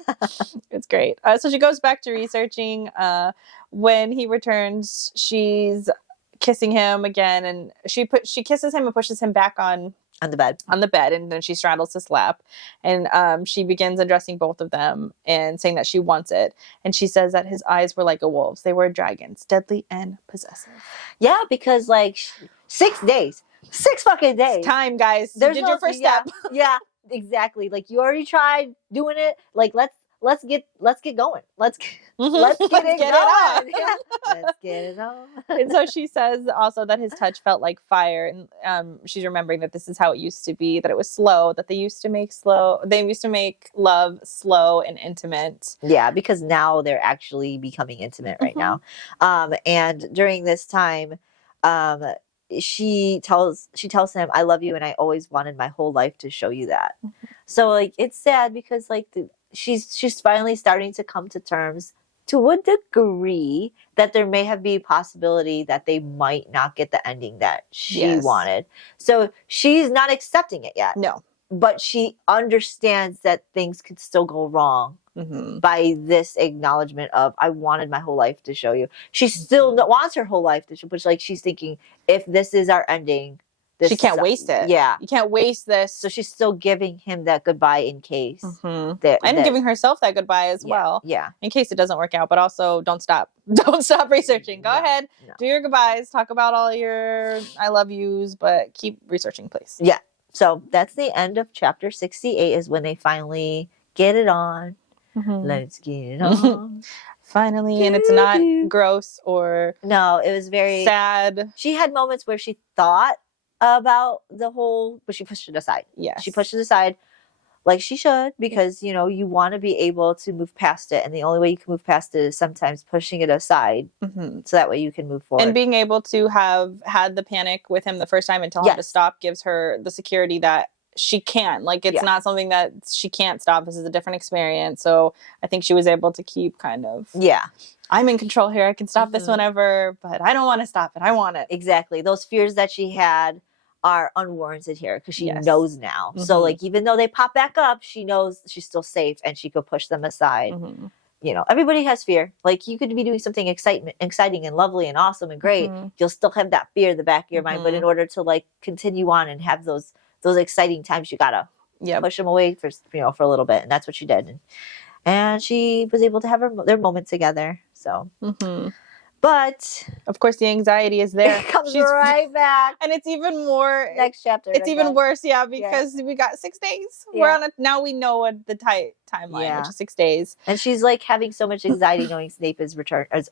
It's great. So she goes back to researching. When he returns, she's kissing him again, and she kisses him and pushes him back on On the bed. And then she straddles his lap, and she begins undressing both of them and saying that she wants it. And she says that his eyes were like a wolf's. They were dragons, deadly and possessive. Yeah, because like 6 days. 6 fucking days. It's time, guys. You did your first step. Yeah, exactly. Like you already tried doing it. Like let's get going. Let's get it going. Yeah. Let's get it on. And so she says also that his touch felt like fire, and she's remembering that this is how it used to be, that it was slow, that they used to make love slow and intimate. Yeah, because now they're actually becoming intimate right now. And during this time, she tells him, I love you and I always wanted my whole life to show you that. So like it's sad because like she's finally starting to come to terms to a degree that there may have been a possibility that they might not get the ending that she wanted. So she's not accepting it yet. No. But she understands that things could still go wrong by this acknowledgement of, I wanted my whole life to show you. She still wants her whole life to show, but like she's thinking, if this is our ending, she can't waste it. Yeah. You can't waste this. So she's still giving him that goodbye in case. And giving herself that goodbye as well. Yeah. In case it doesn't work out. But also, don't stop. Don't stop researching. Go ahead. No. Do your goodbyes. Talk about all your I love yous. But keep researching, please. Yeah. So that's the end of chapter 68 is when they finally get it on. Let's get it on. Finally. And it's not gross or no, it was very sad. She had moments where she thought about the whole, but she pushed it aside. Yes. She pushed it aside like she should, because you know you want to be able to move past it, and the only way you can move past it is sometimes pushing it aside, so that way you can move forward. And being able to have had the panic with him the first time and tell him to stop gives her the security that she can. Like it's not something that she can't stop. This is a different experience. So I think she was able to keep kind of I'm in control here. I can stop this whenever, but I don't want to stop it. I want it. Exactly. Those fears that she had are unwarranted here because she knows now. So like even though they pop back up, she knows she's still safe and she could push them aside. You know, everybody has fear. Like you could be doing something exciting and lovely and awesome and great. You'll still have that fear in the back of your mind. But in order to like continue on and have those exciting times, you gotta push them away for a little bit. And that's what she did. And she was able to have their moment together. So but of course the anxiety is there. It comes right back. And it's even more next chapter. It's even worse, because we got 6 days. We're on now we know what the timeline, which is 6 days. And she's like having so much anxiety knowing Snape is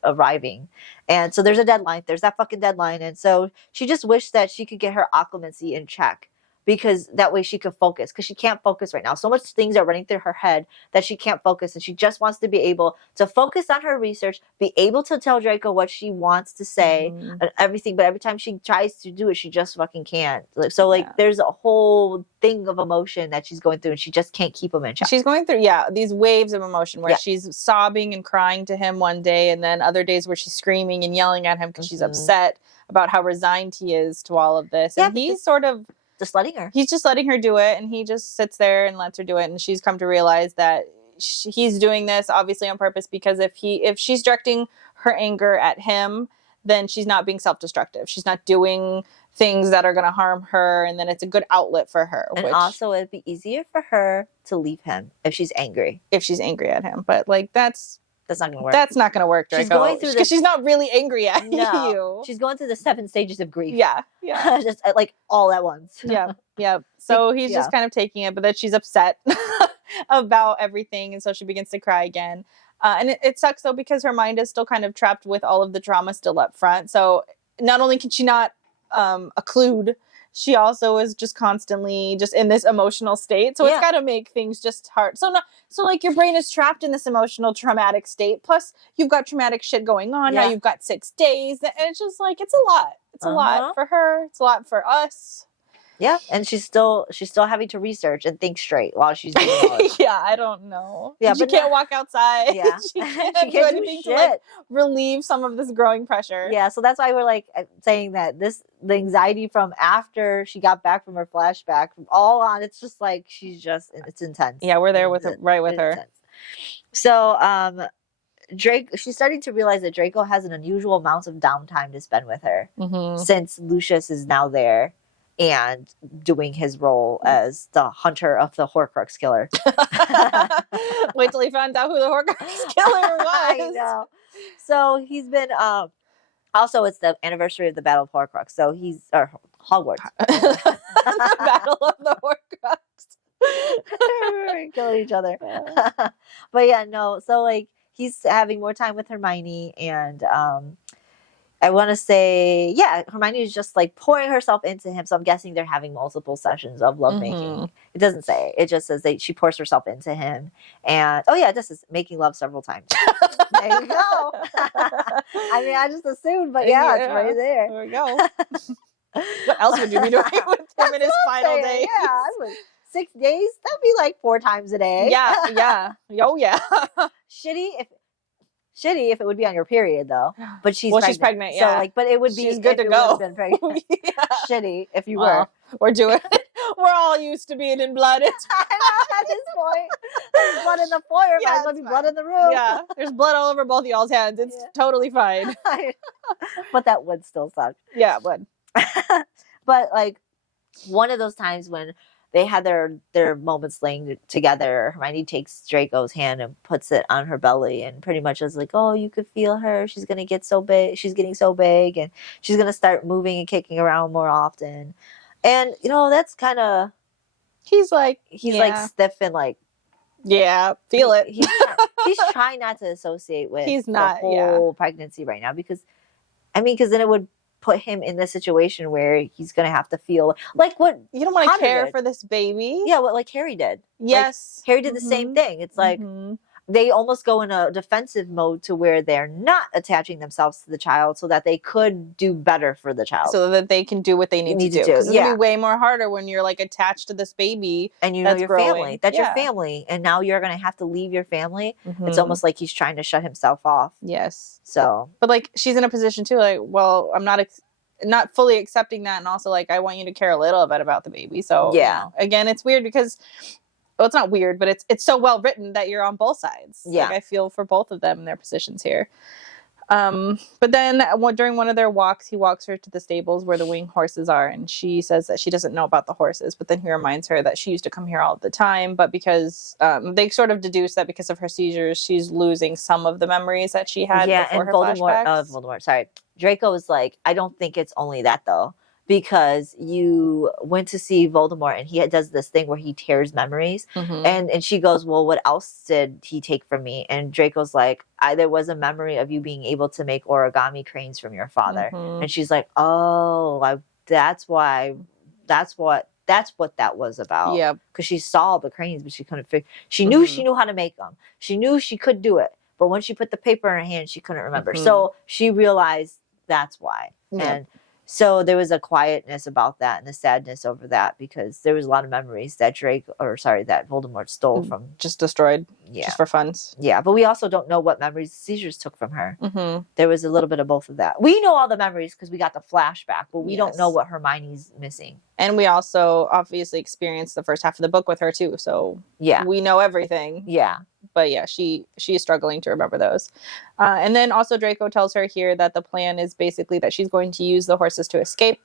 arriving. And so there's a deadline. There's that fucking deadline. And so she just wished that she could get her occlumency in check, because that way she could focus, because she can't focus right now. So much things are running through her head that she can't focus, and she just wants to be able to focus on her research, be able to tell Draco what she wants to say and everything. But every time she tries to do it, she just fucking can't. So like there's a whole thing of emotion that she's going through, and she just can't keep them in check. She's going through these waves of emotion where she's sobbing and crying to him one day, and then other days where she's screaming and yelling at him because she's upset about how resigned he is to all of this. And he's sort of just letting her. He's just letting her do it, and he just sits there and lets her do it. And she's come to realize that he's doing this obviously on purpose, because if she's directing her anger at him, then she's not being self-destructive. She's not doing things that are going to harm her, and then it's a good outlet for her. And also, it'd be easier for her to leave him if she's angry. If she's angry at him, but like that's not going to work. That's not going to work, Draco. She's going through because she's not really angry at you. She's going through the 7 stages of grief. Yeah. Just like all at once. Yeah. So he's just kind of taking it, but then she's upset about everything, and so she begins to cry again. And it sucks though, because her mind is still kind of trapped with all of the trauma still up front. So not only can she not occlude, she also is just constantly just in this emotional state. So it's got to make things just hard. So like your brain is trapped in this emotional traumatic state. Plus you've got traumatic shit going on. Now you've got 6 days, and it's just like, it's a lot. It's a lot for her. It's a lot for us. Yeah, and she's still having to research and think straight while she's doing all this. I don't know. Yeah, she can't walk outside. Yeah, she can't do anything to like relieve some of this growing pressure. Yeah, so that's why we're like saying that the anxiety from after she got back from her flashback, all on, it's just like it's intense. Yeah, we're there with her, right with her. Intense. So she's starting to realize that Draco has an unusual amount of downtime to spend with her since Lucius is now there. and doing his role as the hunter of the Horcrux killer. Wait till he found out who the Horcrux killer was. I know. So he's been also it's the anniversary of the Battle of Horcrux. So he's Hogwarts. The Battle of the Horcrux. Killing each other. But yeah, no. So like he's having more time with Hermione, and I want to say, yeah, Hermione is just like pouring herself into him. So I'm guessing they're having multiple sessions of lovemaking. It doesn't say. It just says she pours herself into him. And oh yeah, this is making love several times. There you go. I mean, I just assumed, but yeah, it's right there. There we go. What else would you be doing with him in his final days? Yeah, I would. 6 days? That'd be like 4 times a day. Yeah. Oh yeah. Shitty if it would be on your period though. But she's pregnant. Yeah. So like, but it would be. She's good to go. Been pregnant. Yeah. Shitty if you were. We're doing. We're all used to being in blood. It's I know at this point. There's blood in the foyer. Yeah, Might as well be blood in the room. Yeah. There's blood all over both y'all's hands. It's totally fine. But that would still suck. Yeah, it would. But like one of those times when they had their moments laying together, Hermione takes Draco's hand and puts it on her belly and pretty much is like, oh, you could feel her. She's going to get so big. She's getting so big and she's going to start moving and kicking around more often. And, you know, that's kind of... He's like stiff and like... Yeah, feel it. He's trying not to associate with the whole pregnancy right now because then it would put him in this situation where he's going to have to feel like what you don't want to care for this baby. Yeah, what like Harry did. Yes. Like, Harry did the same thing. It's like they almost go in a defensive mode to where they're not attaching themselves to the child so that they could do better for the child. So that they can do what they need to do. Because it's going to be way more harder when you're like attached to this baby. And you know your family. That's your family. And now you're going to have to leave your family. It's almost like he's trying to shut himself off. Yes. So. But like she's in a position too, like, well, I'm not fully accepting that. And also like, I want you to care a little bit about the baby. So yeah. You know, again, it's weird because... Well, it's not weird, but it's so well written that you're on both sides. Yeah. Like, I feel for both of them in their positions here. But then during one of their walks, he walks her to the stables where the winged horses are. And she says that she doesn't know about the horses. But then he reminds her that she used to come here all the time. But because they sort of deduce that because of her seizures, she's losing some of the memories that she had before her flashbacks. Sorry. Draco was like, I don't think it's only that though. Because you went to see Voldemort and he does this thing where he tears memories. And she goes, well, what else did he take from me? And Draco's like, there was a memory of you being able to make origami cranes from your father. And she's like, oh, that's what that was about. Yeah. Because she saw the cranes, but she couldn't figure. She knew she knew how to make them. She knew she could do it. But when she put the paper in her hand, she couldn't remember. So she realized that's why. And so there was a quietness about that and a sadness over that because there was a lot of memories that that Voldemort stole from. Just destroyed. Yeah. Just for funds. Yeah. But we also don't know what memories seizures took from her. There was a little bit of both of that. We know all the memories because we got the flashback, but we don't know what Hermione's missing. And we also obviously experienced the first half of the book with her too. So we know everything. Yeah. But yeah, she is struggling to remember those. And then also Draco tells her here that the plan is basically that she's going to use the horses to escape.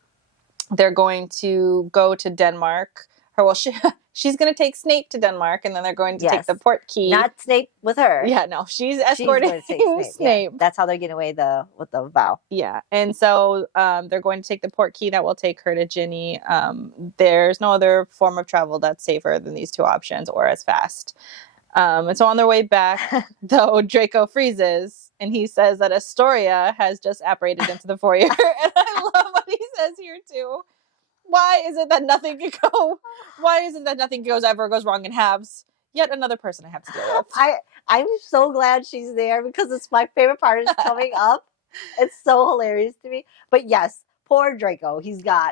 They're going to go to Denmark. She's going to take Snape to Denmark, and then they're going to take the port key. Not Snape with her. Yeah, no, she's escorting Snape. Yeah. That's how they're getting away with the vow. Yeah, and so they're going to take the port key that will take her to Ginny. There's no other form of travel that's safer than these two options or as fast. And so on their way back, though, Draco freezes, and he says that Astoria has just apparated into the foyer. And I love what he says here, too. Why is it that nothing can go? Why is it that nothing ever goes wrong in halves? Yet another person I have to deal with. I'm so glad she's there because it's my favorite part is coming up. It's so hilarious to me. But yes, poor Draco.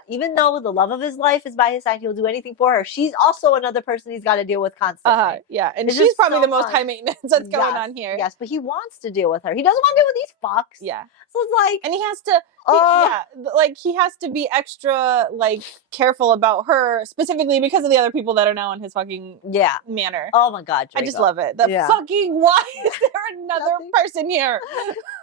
Even though the love of his life is by his side, he'll do anything for her. She's also another person he's got to deal with constantly. Yeah, and she's probably the most high maintenance that's going on here. Yes, but he wants to deal with her. He doesn't want to deal with these fucks. Yeah. So it's like... And he has to... he has to be extra, careful about her, specifically because of the other people that are now in his fucking manor. Oh my God, Draco. I just love it. Why is there another person here?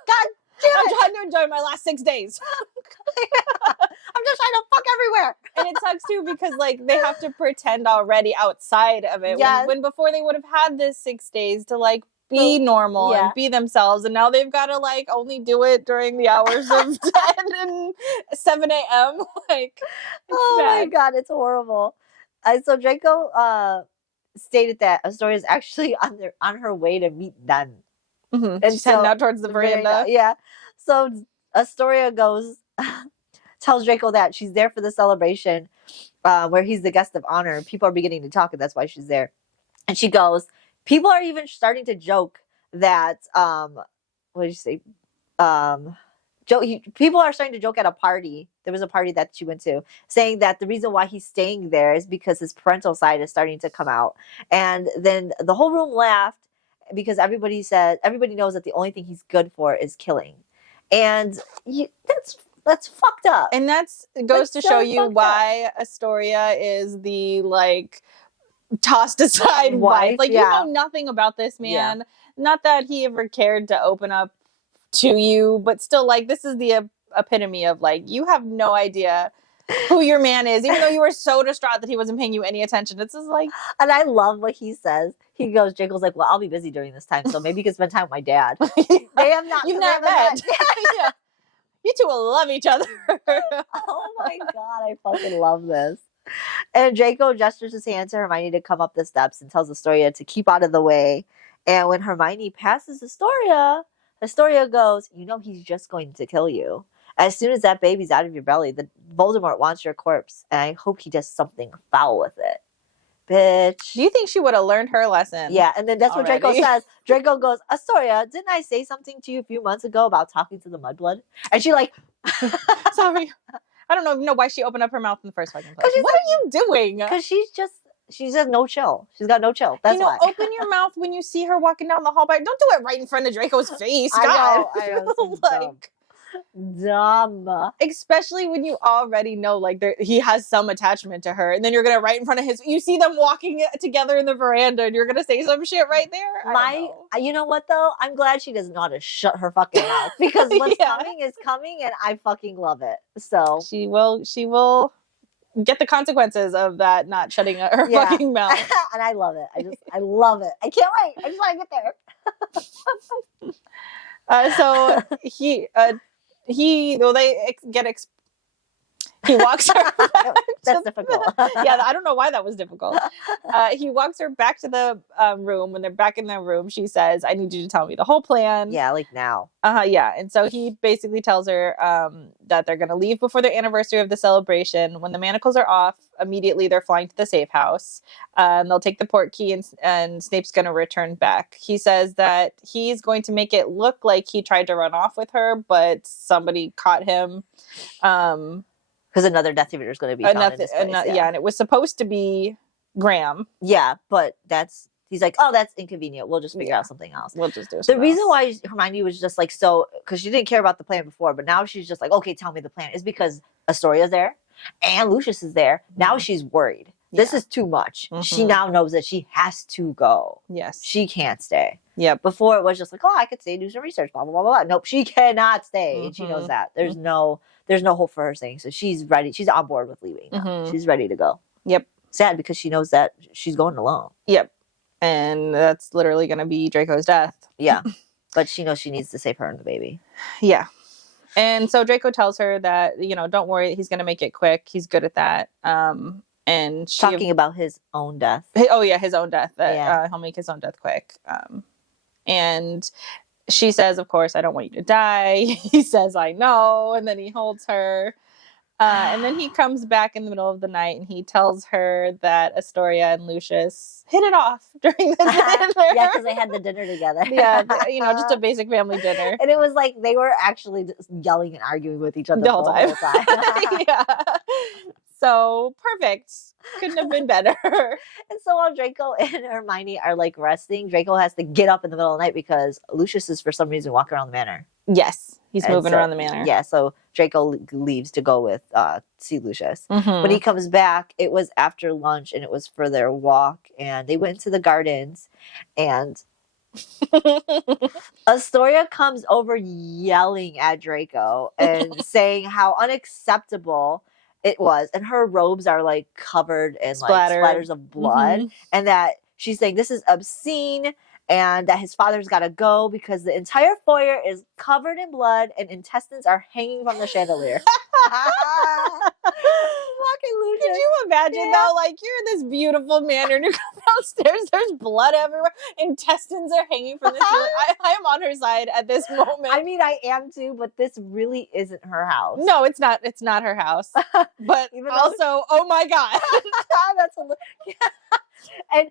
God I'm trying to enjoy my last 6 days. I'm just trying to fuck everywhere. And it sucks too because like they have to pretend already outside of it. Yes. When before they would have had this 6 days to like be normal and be themselves, and now they've got to like only do it during the hours of 10 and 7 a.m. Like, oh bad. my god, it's horrible. So Draco stated that Astoria is actually on her way to meet them. And she's heading out towards the veranda. Yeah. So Astoria tells Draco that she's there for the celebration, where he's the guest of honor. People are beginning to talk, and that's why she's there. And she goes, people are even starting to joke that, what did you say? People are starting to joke at a party. There was a party that she went to, saying that the reason why he's staying there is because his parental side is starting to come out. And then the whole room laughed because everybody knows that the only thing he's good for is killing. And that's fucked up. And that's goes to show you why Astoria is the like tossed aside wife. Like you know nothing about this man. Yeah. Not that he ever cared to open up to you, but still like this is the epitome of like you have no idea who your man is, even though you were so distraught that he wasn't paying you any attention. It's just like, and I love what he says. He goes, Draco's like, well, I'll be busy during this time, so maybe you can spend time with my dad. They have not. You've not met. Yeah. You two will love each other. Oh my god, I fucking love this. And Draco gestures his hand to Hermione to come up the steps and tells Astoria to keep out of the way. And when Hermione passes Astoria goes, you know he's just going to kill you. As soon as that baby's out of your belly, the Voldemort wants your corpse, and I hope he does something foul with it. Bitch. Do you think she would have learned her lesson? Yeah, and then that's what Draco says. Draco goes, Astoria, didn't I say something to you a few months ago about talking to the mudblood? And she like, sorry. I don't know why she opened up her mouth in the first fucking place. What are you doing? Because she's just no chill. She's got no chill. That's why. Open your mouth when you see her walking down the hall. Don't do it right in front of Draco's face. God. I know. Like dumb. Especially when you already know like he has some attachment to her, and then you're gonna right in front of you see them walking together in the veranda, and you're gonna say some shit right there. You know what though? I'm glad she doesn't know how to shut her fucking mouth because what's coming is coming, and I fucking love it. So she will get the consequences of that not shutting her fucking mouth. And I love it. I love it. I can't wait. I just want to get there. So he walks her back. That's difficult. Yeah, I don't know why that was difficult. He walks her back to the room. When they're back in their room, she says, I need you to tell me the whole plan. Yeah, like now. Yeah. And so he basically tells her that they're going to leave before the anniversary of the celebration. When the manacles are off, immediately they're flying to the safe house. They'll take the port key and Snape's going to return back. He says that he's going to make it look like he tried to run off with her, but somebody caught him. Because another Death Eater is going to be found in his place, yeah, and it was supposed to be Graham. Yeah, but he's like, oh, that's inconvenient. We'll just figure out something else. We'll just do something The reason why Hermione was just like because she didn't care about the plan before, but now she's just like, okay, tell me the plan, is because Astoria's there and Lucius is there. Now she's worried. This is too much. Mm-hmm. She now knows that she has to go. Yes. She can't stay. Yeah. Before it was just like, oh, I could stay, do some research, blah, blah, blah, blah. Nope, she cannot stay. Mm-hmm. And she knows that. There's no hope for her staying. So she's ready. She's on board with leaving now. Mm-hmm. She's ready to go. Yep. Sad because she knows that she's going alone. Yep. And that's literally going to be Draco's death. Yeah. But she knows she needs to save her and the baby. Yeah. And so Draco tells her that, don't worry, he's going to make it quick. He's good at that. And talking about his own death. Oh yeah, his own death. He'll make his own death quick. And she says, of course, I don't want you to die. He says, I know. And then he holds her. And then he comes back in the middle of the night and he tells her that Astoria and Lucius hit it off during the dinner. Yeah, because they had the dinner together. Yeah, just a basic family dinner. And it was like they were actually just yelling and arguing with each other the whole time. Yeah. So perfect. Couldn't have been better. And so while Draco and Hermione are like resting, Draco has to get up in the middle of the night because Lucius is for some reason walking around the manor. Yes. He's moving around the manor. Yeah, so Draco leaves to go with see Lucius. Mm-hmm. When he comes back, it was after lunch and it was for their walk. And they went into the gardens and Astoria comes over yelling at Draco and saying how unacceptable it was. And her robes are like covered in like splatters of blood. And that she's saying this is obscene and that his father's got to go because the entire foyer is covered in blood and intestines are hanging from the chandelier. Fucking Lucius. Could you imagine though? Like you're in this beautiful manor and you come downstairs, there's blood everywhere, intestines are hanging from the ceiling. I am on her side at this moment. I mean, I am too, but this really isn't her house. No, it's not. It's not her house. But even also, oh my god, that's and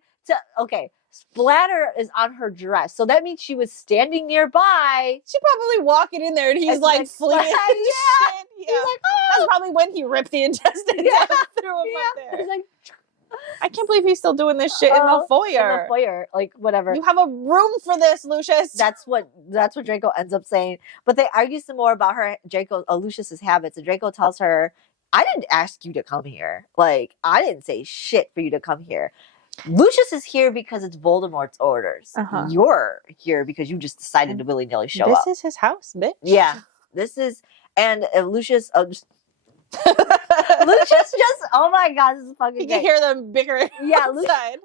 okay. Splatter is on her dress, so that means she was standing nearby. She probably walking in there, and he's like fleeing. Shit. Yeah. He's like, oh. That's probably when he ripped the intestines out and threw him up there. He's like, I can't believe he's still doing this shit in the foyer. In the foyer, like whatever. You have a room for this, Lucius. That's what Draco ends up saying. But they argue some more about Lucius's habits, and Draco tells her, "I didn't ask you to come here. Like I didn't say shit for you to come here. Lucius is here because it's Voldemort's orders. You're here because you just decided to willy-nilly show up. This is his house, bitch. Yeah, this is." And Lucius, Lucius just, oh my god, this is fucking. You can hear them bickering. Yeah,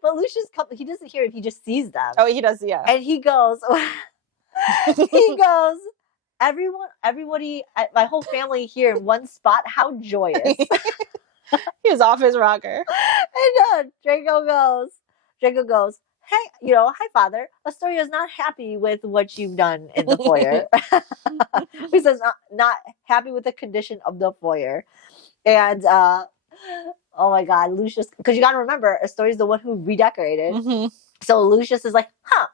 but Lucius, he doesn't hear it. He just sees them. Oh, he does, yeah. And he goes, everybody, my whole family here in one spot. How joyous! He was off his rocker. And Draco goes, hey, hi, Father. Astoria's not happy with what you've done in the foyer. He says, not happy with the condition of the foyer. And, oh my God, Lucius, because you got to remember, Astoria's the one who redecorated. So Lucius is like,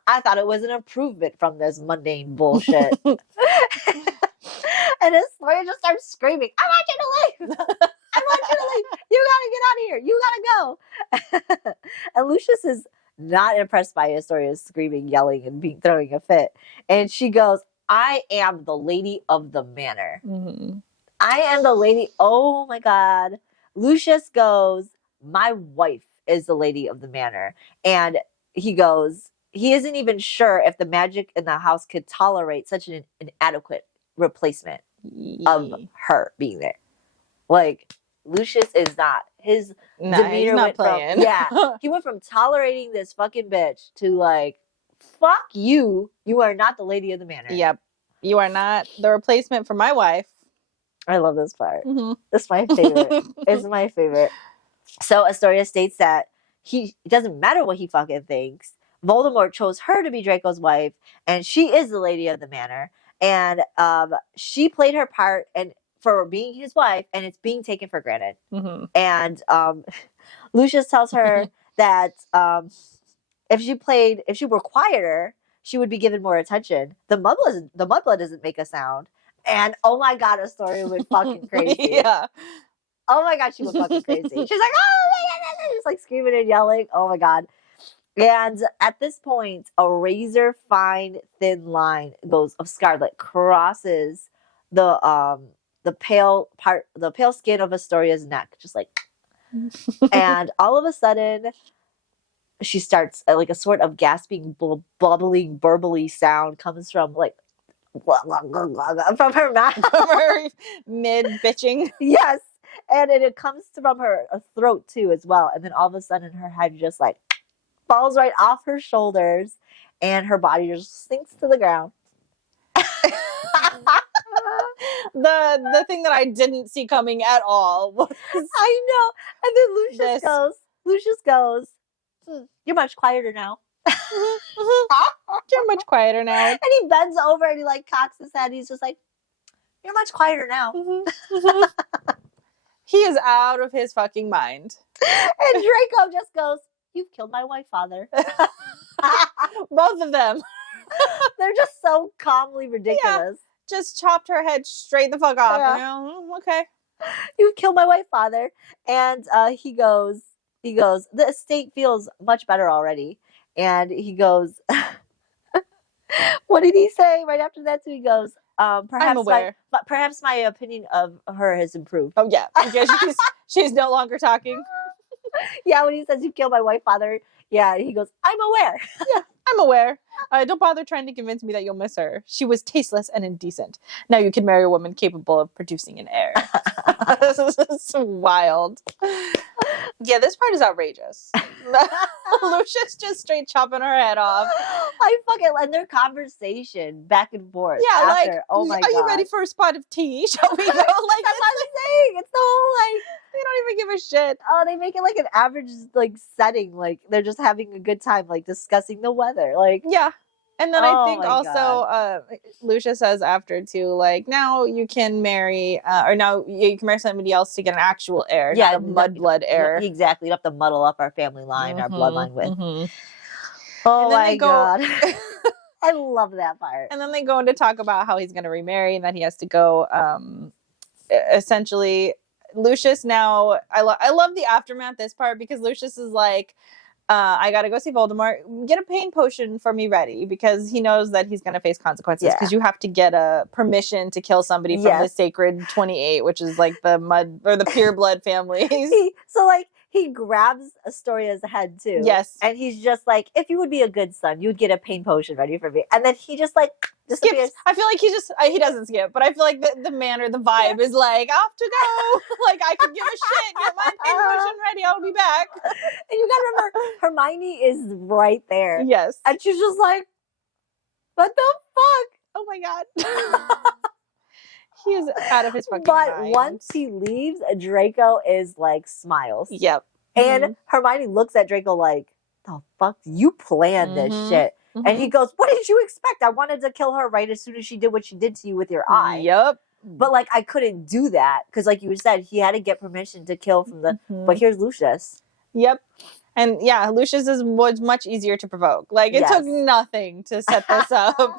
I thought it was an improvement from this mundane bullshit. And Astoria just starts screaming, I want you to leave! I want you to leave! You gotta get out of here! You gotta go! And Lucius is not impressed by Astoria's screaming, yelling, and throwing a fit. And she goes, I am the lady of the manor. I am the lady. Oh my God. Lucius goes, my wife is the lady of the manor. And he goes, he isn't even sure if the magic in the house could tolerate such an inadequate replacement of her being there. Like, Lucius is not. His demeanor went playing. He went from tolerating this fucking bitch to like, fuck you. You are not the lady of the manor. Yep. You are not the replacement for my wife. I love this part. This is my favorite. It's my favorite. So Astoria states that it doesn't matter what he fucking thinks. Voldemort chose her to be Draco's wife, and she is the lady of the manor. And she played her part and for being his wife, and it's being taken for granted. And Lucius tells her that if she were quieter, she would be given more attention. The mudblood doesn't make a sound. And oh my God, Astoria went fucking crazy. Oh my God, she went fucking crazy. She's like, oh my God, just like screaming and yelling. Oh my God. And at this point, a razor fine thin line of scarlet crosses the pale skin of Astoria's neck, just like, and all of a sudden, she starts like a sort of gasping, bubbling, burbly sound comes from like from her mouth, from her mid bitching. Yes, and it comes from her throat too as well. And then all of a sudden, her head just like falls right off her shoulders, and her body just sinks to the ground. The thing that I didn't see coming at all was, I know. And then Lucius goes, you're much quieter now. You're much quieter now. And he bends over and he like cocks his head. He's just like, you're much quieter now. He is out of his fucking mind. And Draco just goes, you've killed my wife, Father. Both of them. They're just so calmly ridiculous. Just chopped her head straight the fuck off. Okay. You've killed my wife, Father. And he goes, the estate feels much better already. And he goes, what did he say right after that? So he goes, perhaps I'm aware. Perhaps my opinion of her has improved. Oh yeah, because she's no longer talking. Yeah, when he says you killed my wife, Father. Yeah, he goes, I'm aware. Yeah, I'm aware. Don't bother trying to convince me that you'll miss her. She was tasteless and indecent. Now you can marry a woman capable of producing an heir. This is wild. Yeah, this part is outrageous. Lucius just straight chopping her head off. I fucking and their conversation back and forth. Yeah, after. like, oh my are God. you ready for a spot of tea? Shall we go? Like, That's what I'm saying. It's the whole like they don't even give a shit. Oh, they make it like an average like setting, like they're just having a good time, like discussing the weather, like yeah. And then I think my also Lucia says after too, like now you can marry or now you can marry somebody else to get an actual heir, not a mudblood heir. Exactly, you don't have to muddle up our family line, our bloodline with. Oh and then my God. I love that part. And then they go into talk about how he's going to remarry and that he has to go. Essentially, Lucius now. I love the aftermath this part because Lucius is like, I got to go see Voldemort. Get a pain potion for me ready because he knows that he's going to face consequences because you have to get a permission to kill somebody from the Sacred 28, which is like the mud or the pure blood families. He grabs Astoria's head too. Yes. And he's just like, if you would be a good son, you'd get a pain potion ready for me. And then he just like skips. I feel like he doesn't skip, but I feel like the manner, the vibe is like, off to go. Like, I could give a shit. Get my pain potion ready. I'll be back. And you gotta remember, Hermione is right there. Yes. And she's just like, what the fuck? Oh my God. He is out of his fucking mind. But once he leaves, Draco is like smiles. Yep. And Hermione looks at Draco like, the fuck? You planned this shit. And he goes, what did you expect? I wanted to kill her right as soon as she did what she did to you with your eye. Yep. But like, I couldn't do that. Because like you said, he had to get permission to kill from the, but here's Lucius. Yep. And yeah, Lucius was much easier to provoke. Like, it took nothing to set this up.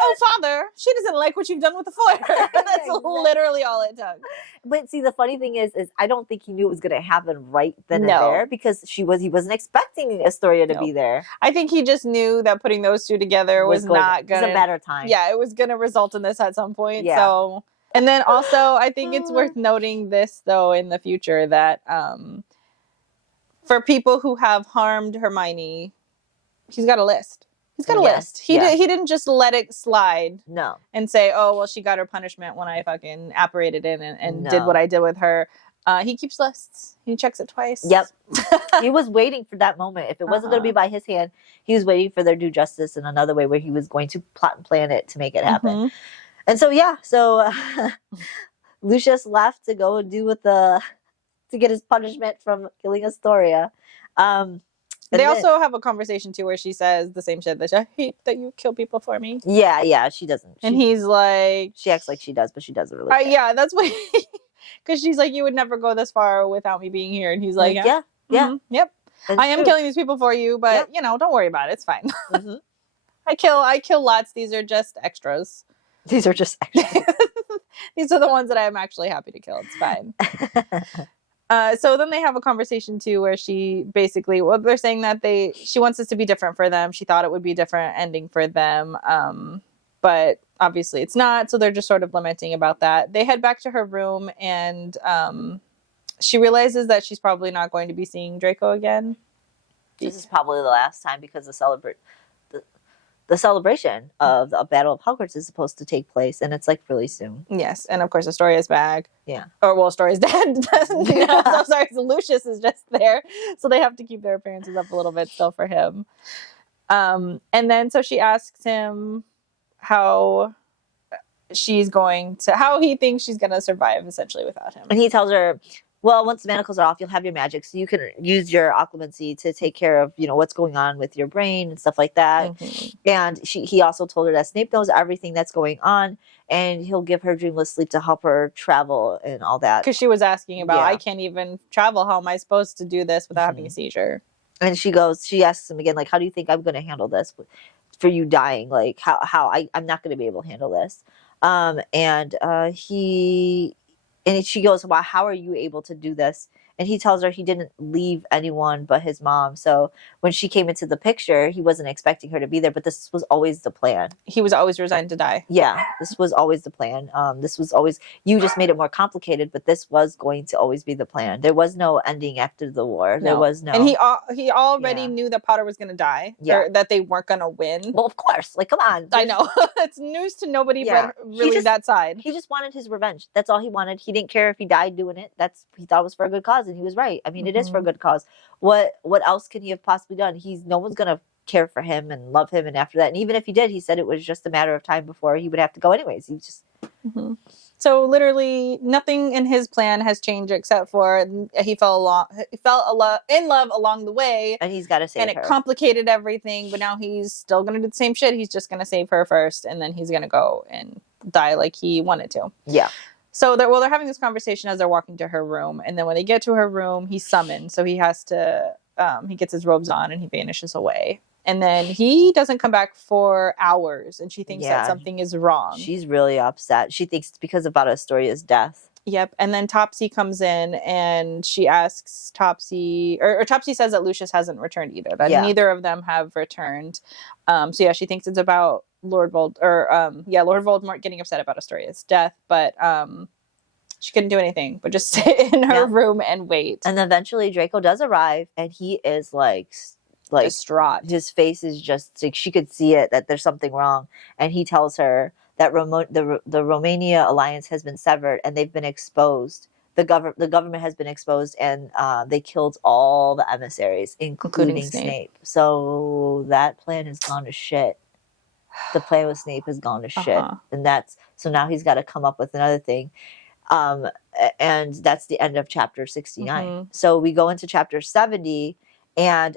Oh, Father, she doesn't like what you've done with the foyer. That's literally all it took. But see, the funny thing is I don't think he knew it was going to happen right then and there because he wasn't expecting Astoria to be there. I think he just knew that putting those two together was not going to... It was a matter of time. Yeah, it was going to result in this at some point. Yeah. So, and then also, I think it's worth noting this, though, in the future, that for people who have harmed Hermione, he's got a list. He's got a list. He didn't just let it slide. No. And say, oh, well, she got her punishment when I fucking apparated in and did what I did with her. He keeps lists. He checks it twice. Yep. He was waiting for that moment. If it wasn't going to be by his hand, he was waiting for their due justice in another way where he was going to plot and plan it to make it happen. And so, Lucius left to go and to get his punishment from killing Astoria. They also have a conversation too where she says the same shit that I hate that you kill people for me. Yeah, she doesn't. And he's like... She acts like she does, but she doesn't really care. Yeah, that's what... Because she's like, you would never go this far without me being here. And he's like, yeah. Yep. I am killing these people for you, but, don't worry about it. It's fine. I kill lots. These are just extras. These are just extras. These are the ones that I'm actually happy to kill. It's fine. So then they have a conversation too where she basically, they're saying that she wants this to be different for them. She thought it would be a different ending for them. But obviously it's not. So they're just sort of lamenting about that. They head back to her room and she realizes that she's probably not going to be seeing Draco again. This is probably the last time because the celebration of the Battle of Hogwarts is supposed to take place, and it's like really soon. Yes, and of course Astoria's back. Yeah. Astoria's dead. I'm sorry, so Lucius is just there, so they have to keep their appearances up a little bit still for him. And then so she asks him how he thinks she's gonna survive essentially without him, and he tells her, well, once the manacles are off, you'll have your magic, so you can use your occlumency to take care of, what's going on with your brain and stuff like that. And he also told her that Snape knows everything that's going on, and he'll give her dreamless sleep to help her travel and all that. Because she was asking about, I can't even travel. How am I supposed to do this without having a seizure? And she asks him again, like, how do you think I'm going to handle this for you dying? Like, I'm not going to be able to handle this. And she goes, well, how are you able to do this? And he tells her he didn't leave anyone but his mom. So when she came into the picture, he wasn't expecting her to be there, but this was always the plan. He was always resigned to die. Yeah, this was always the plan. This was always, you just made it more complicated, but this was going to always be the plan. There was no ending after the war. There was no. And he already knew that Potter was going to die. Yeah. Or that they weren't going to win. Well, of course. Like, come on. I know. It's news to nobody but really that side. He just wanted his revenge. That's all he wanted. He didn't care if he died doing it. He thought it was for a good cause, and he was right. I mean, it is for a good cause. What else can he have possibly done? No one's going to care for him and love him, and after that, and even if he did, he said it was just a matter of time before he would have to go anyways. He just So literally nothing in his plan has changed except for he fell in love along the way, and he's got to save her. And it complicated everything, but now he's still going to do the same shit. He's just going to save her first, and then he's going to go and die like he wanted to. Yeah. So they're having this conversation as they're walking to her room, and then when they get to her room, he's summoned, so he has to he gets his robes on and he vanishes away. And then he doesn't come back for hours, and she thinks that something is wrong. She's really upset. She thinks it's because of Astoria's death. Yep. And then Topsy comes in, and she asks Topsy, or Topsy says that Lucius hasn't returned either, that neither of them have returned. So she thinks it's about Lord Voldemort getting upset about Astoria's death, but she couldn't do anything but just sit in her room and wait. And eventually Draco does arrive, and he is like distraught. His face is just like, she could see it, that there's something wrong, and he tells her that the Romania alliance has been severed and they've been exposed. The government has been exposed, and they killed all the emissaries, including Snape. So that plan has gone to shit. The plan with Snape has gone to shit, and so now he's got to come up with another thing. And that's the end of chapter 69. So we go into chapter 70, and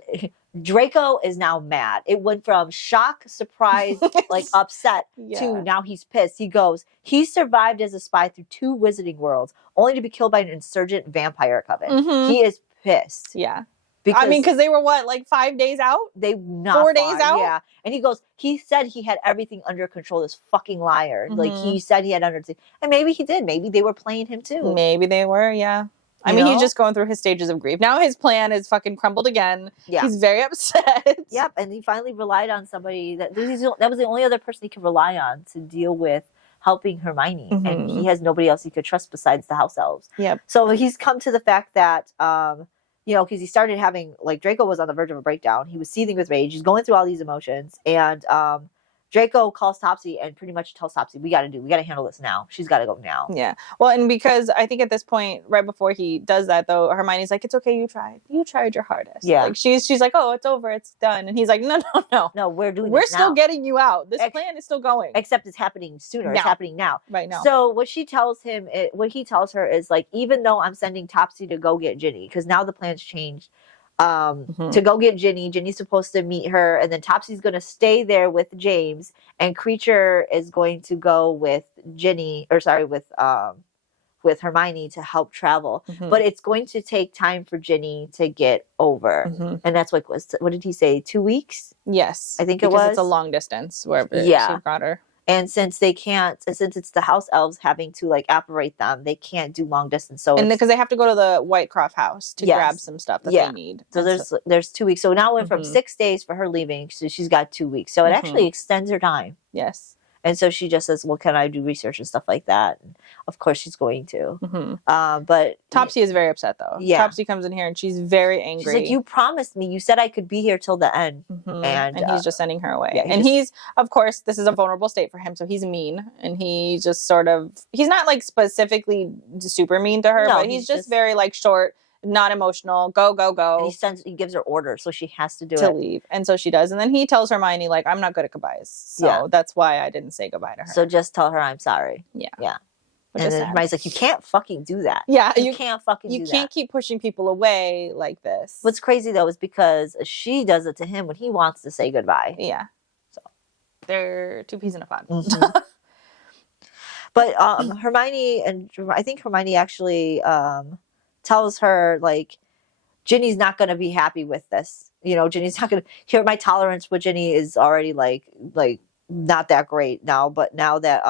Draco is now mad. It went from shock, surprise, like upset, to now he's pissed. He survived as a spy through 2 wizarding worlds, only to be killed by an insurgent vampire coven. He is pissed. Yeah. Because they were 5 days out? 4 days out? Yeah. And he said he had everything under control, this fucking liar. Like, he said he had and maybe he did. Maybe they were playing him too. Maybe they were, yeah. He's just going through his stages of grief. Now his plan is fucking crumbled again. Yeah. He's very upset. Yep, and he finally relied on somebody that was the only other person he could rely on to deal with helping Hermione. And he has nobody else he could trust besides the house elves. Yep. So he's come to the fact that because he started having, Draco was on the verge of a breakdown. He was seething with rage. He's going through all these emotions. And Draco calls Topsy and pretty much tells Topsy, we got to handle this now. She's got to go now. Yeah. Well, and because I think at this point, right before he does that, though, Hermione's like, it's okay, you tried. You tried your hardest. Yeah. She's like, oh, it's over, it's done. And he's like, no. No, we're still getting you out. This plan is still going. Except it's happening sooner. It's happening now. Right now. So what he tells her is, even though I'm sending Topsy to go get Ginny, because now the plan's changed, to go get Ginny. Ginny's supposed to meet her, and then Topsy's going to stay there with James, and Creature is going to go with with Hermione to help travel. But it's going to take time for Ginny to get over, and that's what did he say? 2 weeks? Yes, I think because it's a long distance wherever she got her. And since it's the house elves having to operate them, they can't do long distance. So because they have to go to the Whitecroft house to grab some stuff that they need. So there's 2 weeks. So now it went from 6 days for her leaving, so she's got 2 weeks. So it actually extends her time. Yes. And so she just says, well, can I do research and stuff like that? And of course she's going to. But Topsy is very upset, though. Yeah. Topsy comes in here and she's very angry. She's like, you promised me. You said I could be here till the end. And he's just sending her away. Yeah, he's, of course, this is a vulnerable state for him, so he's mean. And he just he's not specifically super mean to her, but he's just very short, not emotional, go. And he gives her orders, so she has to do it. To leave. And so she does. And then he tells Hermione, I'm not good at goodbyes. So that's why I didn't say goodbye to her. So just tell her I'm sorry. Yeah. Yeah. And then Hermione's like, you can't fucking do that. Yeah. You can't fucking do that. You can't keep pushing people away like this. What's crazy, though, is because she does it to him when he wants to say goodbye. Yeah. So they're 2 peas in a pod. But Hermione, and I think Hermione actually tells her, Ginny's not going to be happy with this. Ginny's not going to hear my tolerance with Ginny is already not that great now. But now that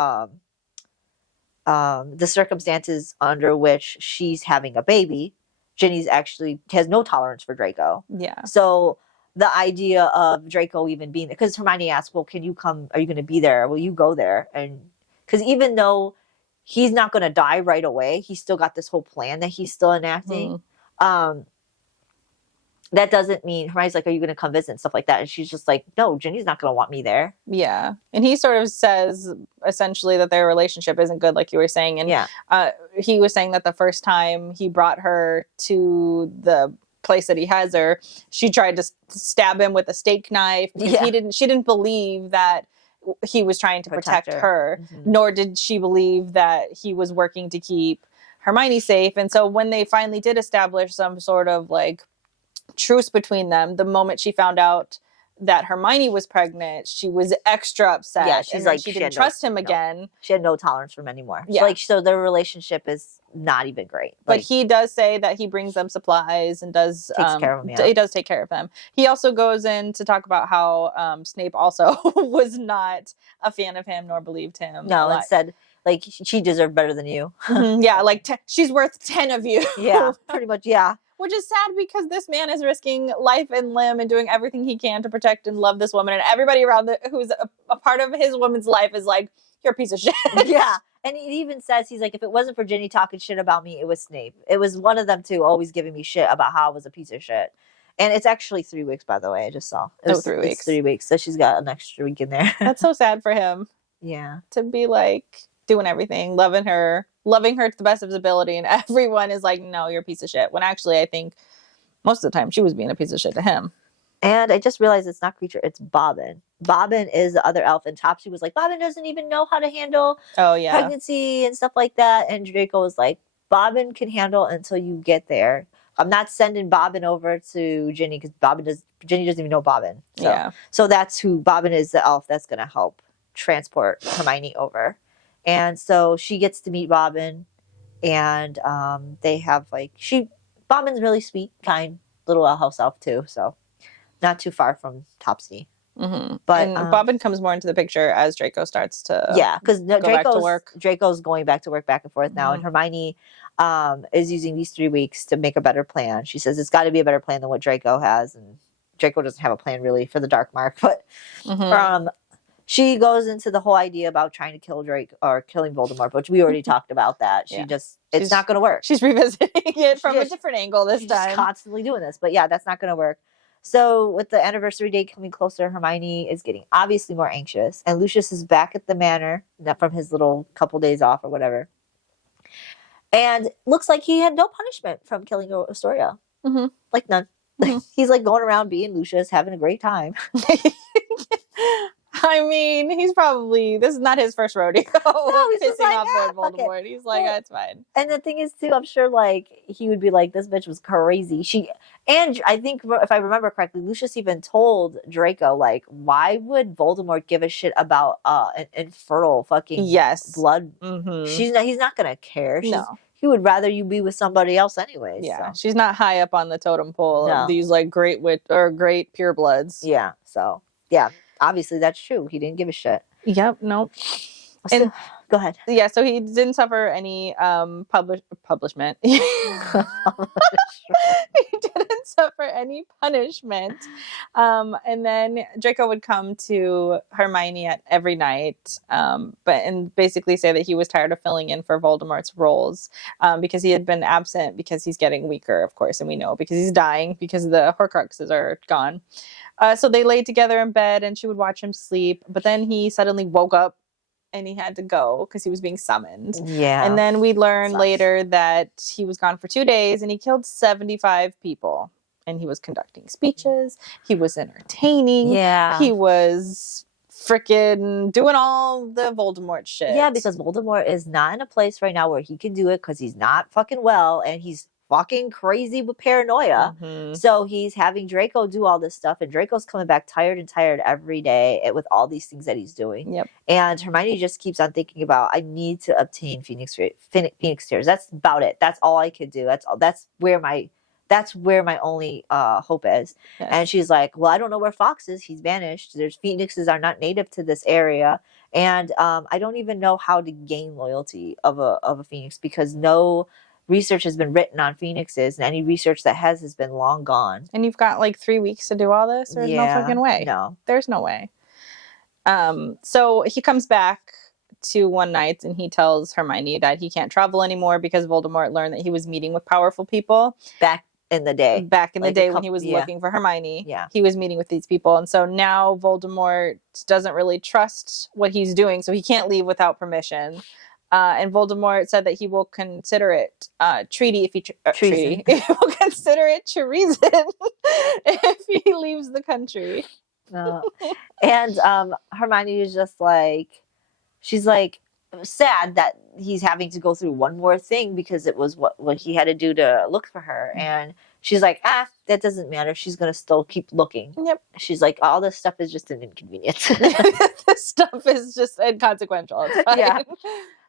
the circumstances under which she's having a baby, Ginny's actually has no tolerance for Draco. Yeah. So the idea of Draco even being there, because Hermione asked, well, can you come? Are you going to be there? Will you go there? And because even though he's not going to die right away, he's still got this whole plan that he's still enacting. That doesn't mean Hermione's like, are you going to come visit and stuff like that? And she's just like, no, Ginny's not going to want me there. Yeah. And he sort of says essentially that their relationship isn't good, like you were saying. And he was saying that the first time he brought her to the place that he has her, she tried to stab him with a steak knife because she didn't believe that he was trying to protect her, nor did she believe that he was working to keep Hermione safe. And so when they finally did establish some sort of like truce between them, the moment she found out that Hermione was pregnant, she was extra upset. Yeah, she's like, she didn't trust him again. She had no tolerance for him anymore. Yeah. So their relationship is not even great. But he does say that he brings them supplies and does takes care of them. Yeah. He does take care of them. He also goes in to talk about how Snape also was not a fan of him nor believed him. No, and said like she deserved better than you. Yeah, like she's worth 10 of you. Yeah, pretty much. Yeah. Which is sad because this man is risking life and limb and doing everything he can to protect and love this woman. And everybody around who's a part of his woman's life is like, you're a piece of shit. Yeah. And he even says, he's like, if it wasn't for Ginny talking shit about me, it was Snape. It was one of them too, always giving me shit about how I was a piece of shit. And it's actually 3 weeks, by the way. I just saw. It's 3 weeks. It's 3 weeks. So she's got an extra week in there. That's so sad for him. Yeah. To be like doing everything, loving her to the best of his ability. And everyone is like, no, you're a piece of shit. When actually, I think most of the time she was being a piece of shit to him. And I just realized it's not Creature, it's Bobbin. Bobbin is the other elf, and Topsy was like, Bobbin doesn't even know how to handle pregnancy and stuff like that. And Draco was like, Bobbin can handle until you get there. I'm not sending Bobbin over to Ginny because Ginny doesn't even know Bobbin. So that's who Bobbin is, the elf that's going to help transport Hermione over. And so she gets to meet Bobbin, and they have Bobbin's really sweet, kind little house elf too. So not too far from Topsy. Mm-hmm. But Bobbin comes more into the picture as Draco starts to because Draco's going back to work back and forth now, and Hermione is using these 3 weeks to make a better plan. She says it's got to be a better plan than what Draco has, and Draco doesn't have a plan really for the Dark Mark, but she goes into the whole idea about trying to kill Drake or killing Voldemort, which we already talked about that. It's not going to work. She's revisiting it from a different angle this time. She's constantly doing this, but that's not going to work. So with the anniversary date coming closer, Hermione is getting obviously more anxious, and Lucius is back at the manor from his little couple days off or whatever. And looks like he had no punishment from killing Astoria. Like none. He's like going around being Lucius, having a great time. I mean, this is not his first rodeo. No, he's pissing off Lord Voldemort. He's like, that's fine. And the thing is, too, I'm sure, he would be like, this bitch was crazy. And I think, if I remember correctly, Lucius even told Draco, why would Voldemort give a shit about an infertile fucking blood? He's not going to care. No. He would rather you be with somebody else anyways. Yeah, so. She's not high up on the totem pole of these, great purebloods. Yeah, so, obviously that's true. He didn't give a shit. Yep. Nope. And go ahead. Yeah. So he didn't suffer any punishment. He didn't suffer any punishment. And then Draco would come to Hermione every night, and basically say that he was tired of filling in for Voldemort's roles, because he had been absent because he's getting weaker, of course, and we know because he's dying because the Horcruxes are gone. So they laid together in bed, and she would watch him sleep. But then he suddenly woke up, and he had to go because he was being summoned. Yeah. And then we learn later that he was gone for 2 days, and he killed 75 people. And he was conducting speeches. He was entertaining. Yeah. He was freaking doing all the Voldemort shit. Yeah, because Voldemort is not in a place right now where he can do it because he's not fucking well, and he's fucking crazy with paranoia. So he's having Draco do all this stuff, and Draco's coming back tired every day with all these things that he's doing. Yep. And Hermione just keeps on thinking about, I need to obtain Phoenix Tears. That's about it. That's all I could do. That's where my only hope is. Yes. And she's like, well, I don't know where Fawkes is. He's vanished. There's Phoenixes are not native to this area. And I don't even know how to gain loyalty of a Phoenix, because no research has been written on phoenixes, and any research that has been long gone. And you've got like 3 weeks to do all this? There's no fucking way. No. There's no way. So he comes back to one night and he tells Hermione that he can't travel anymore because Voldemort learned that he was meeting with powerful people. Back in the day When he was looking for Hermione, he was meeting with these people. And so now Voldemort doesn't really trust what he's doing, so he can't leave without permission. And Voldemort said that he will consider it treason if he will consider it treason if he leaves the country. And Hermione is just like, she's like sad that he's having to go through one more thing because it was what he had to do to look for her. And she's like, that doesn't matter. She's going to still keep looking. Yep. She's like, all this stuff is just an inconvenience. This stuff is just inconsequential. It's fine. Yeah.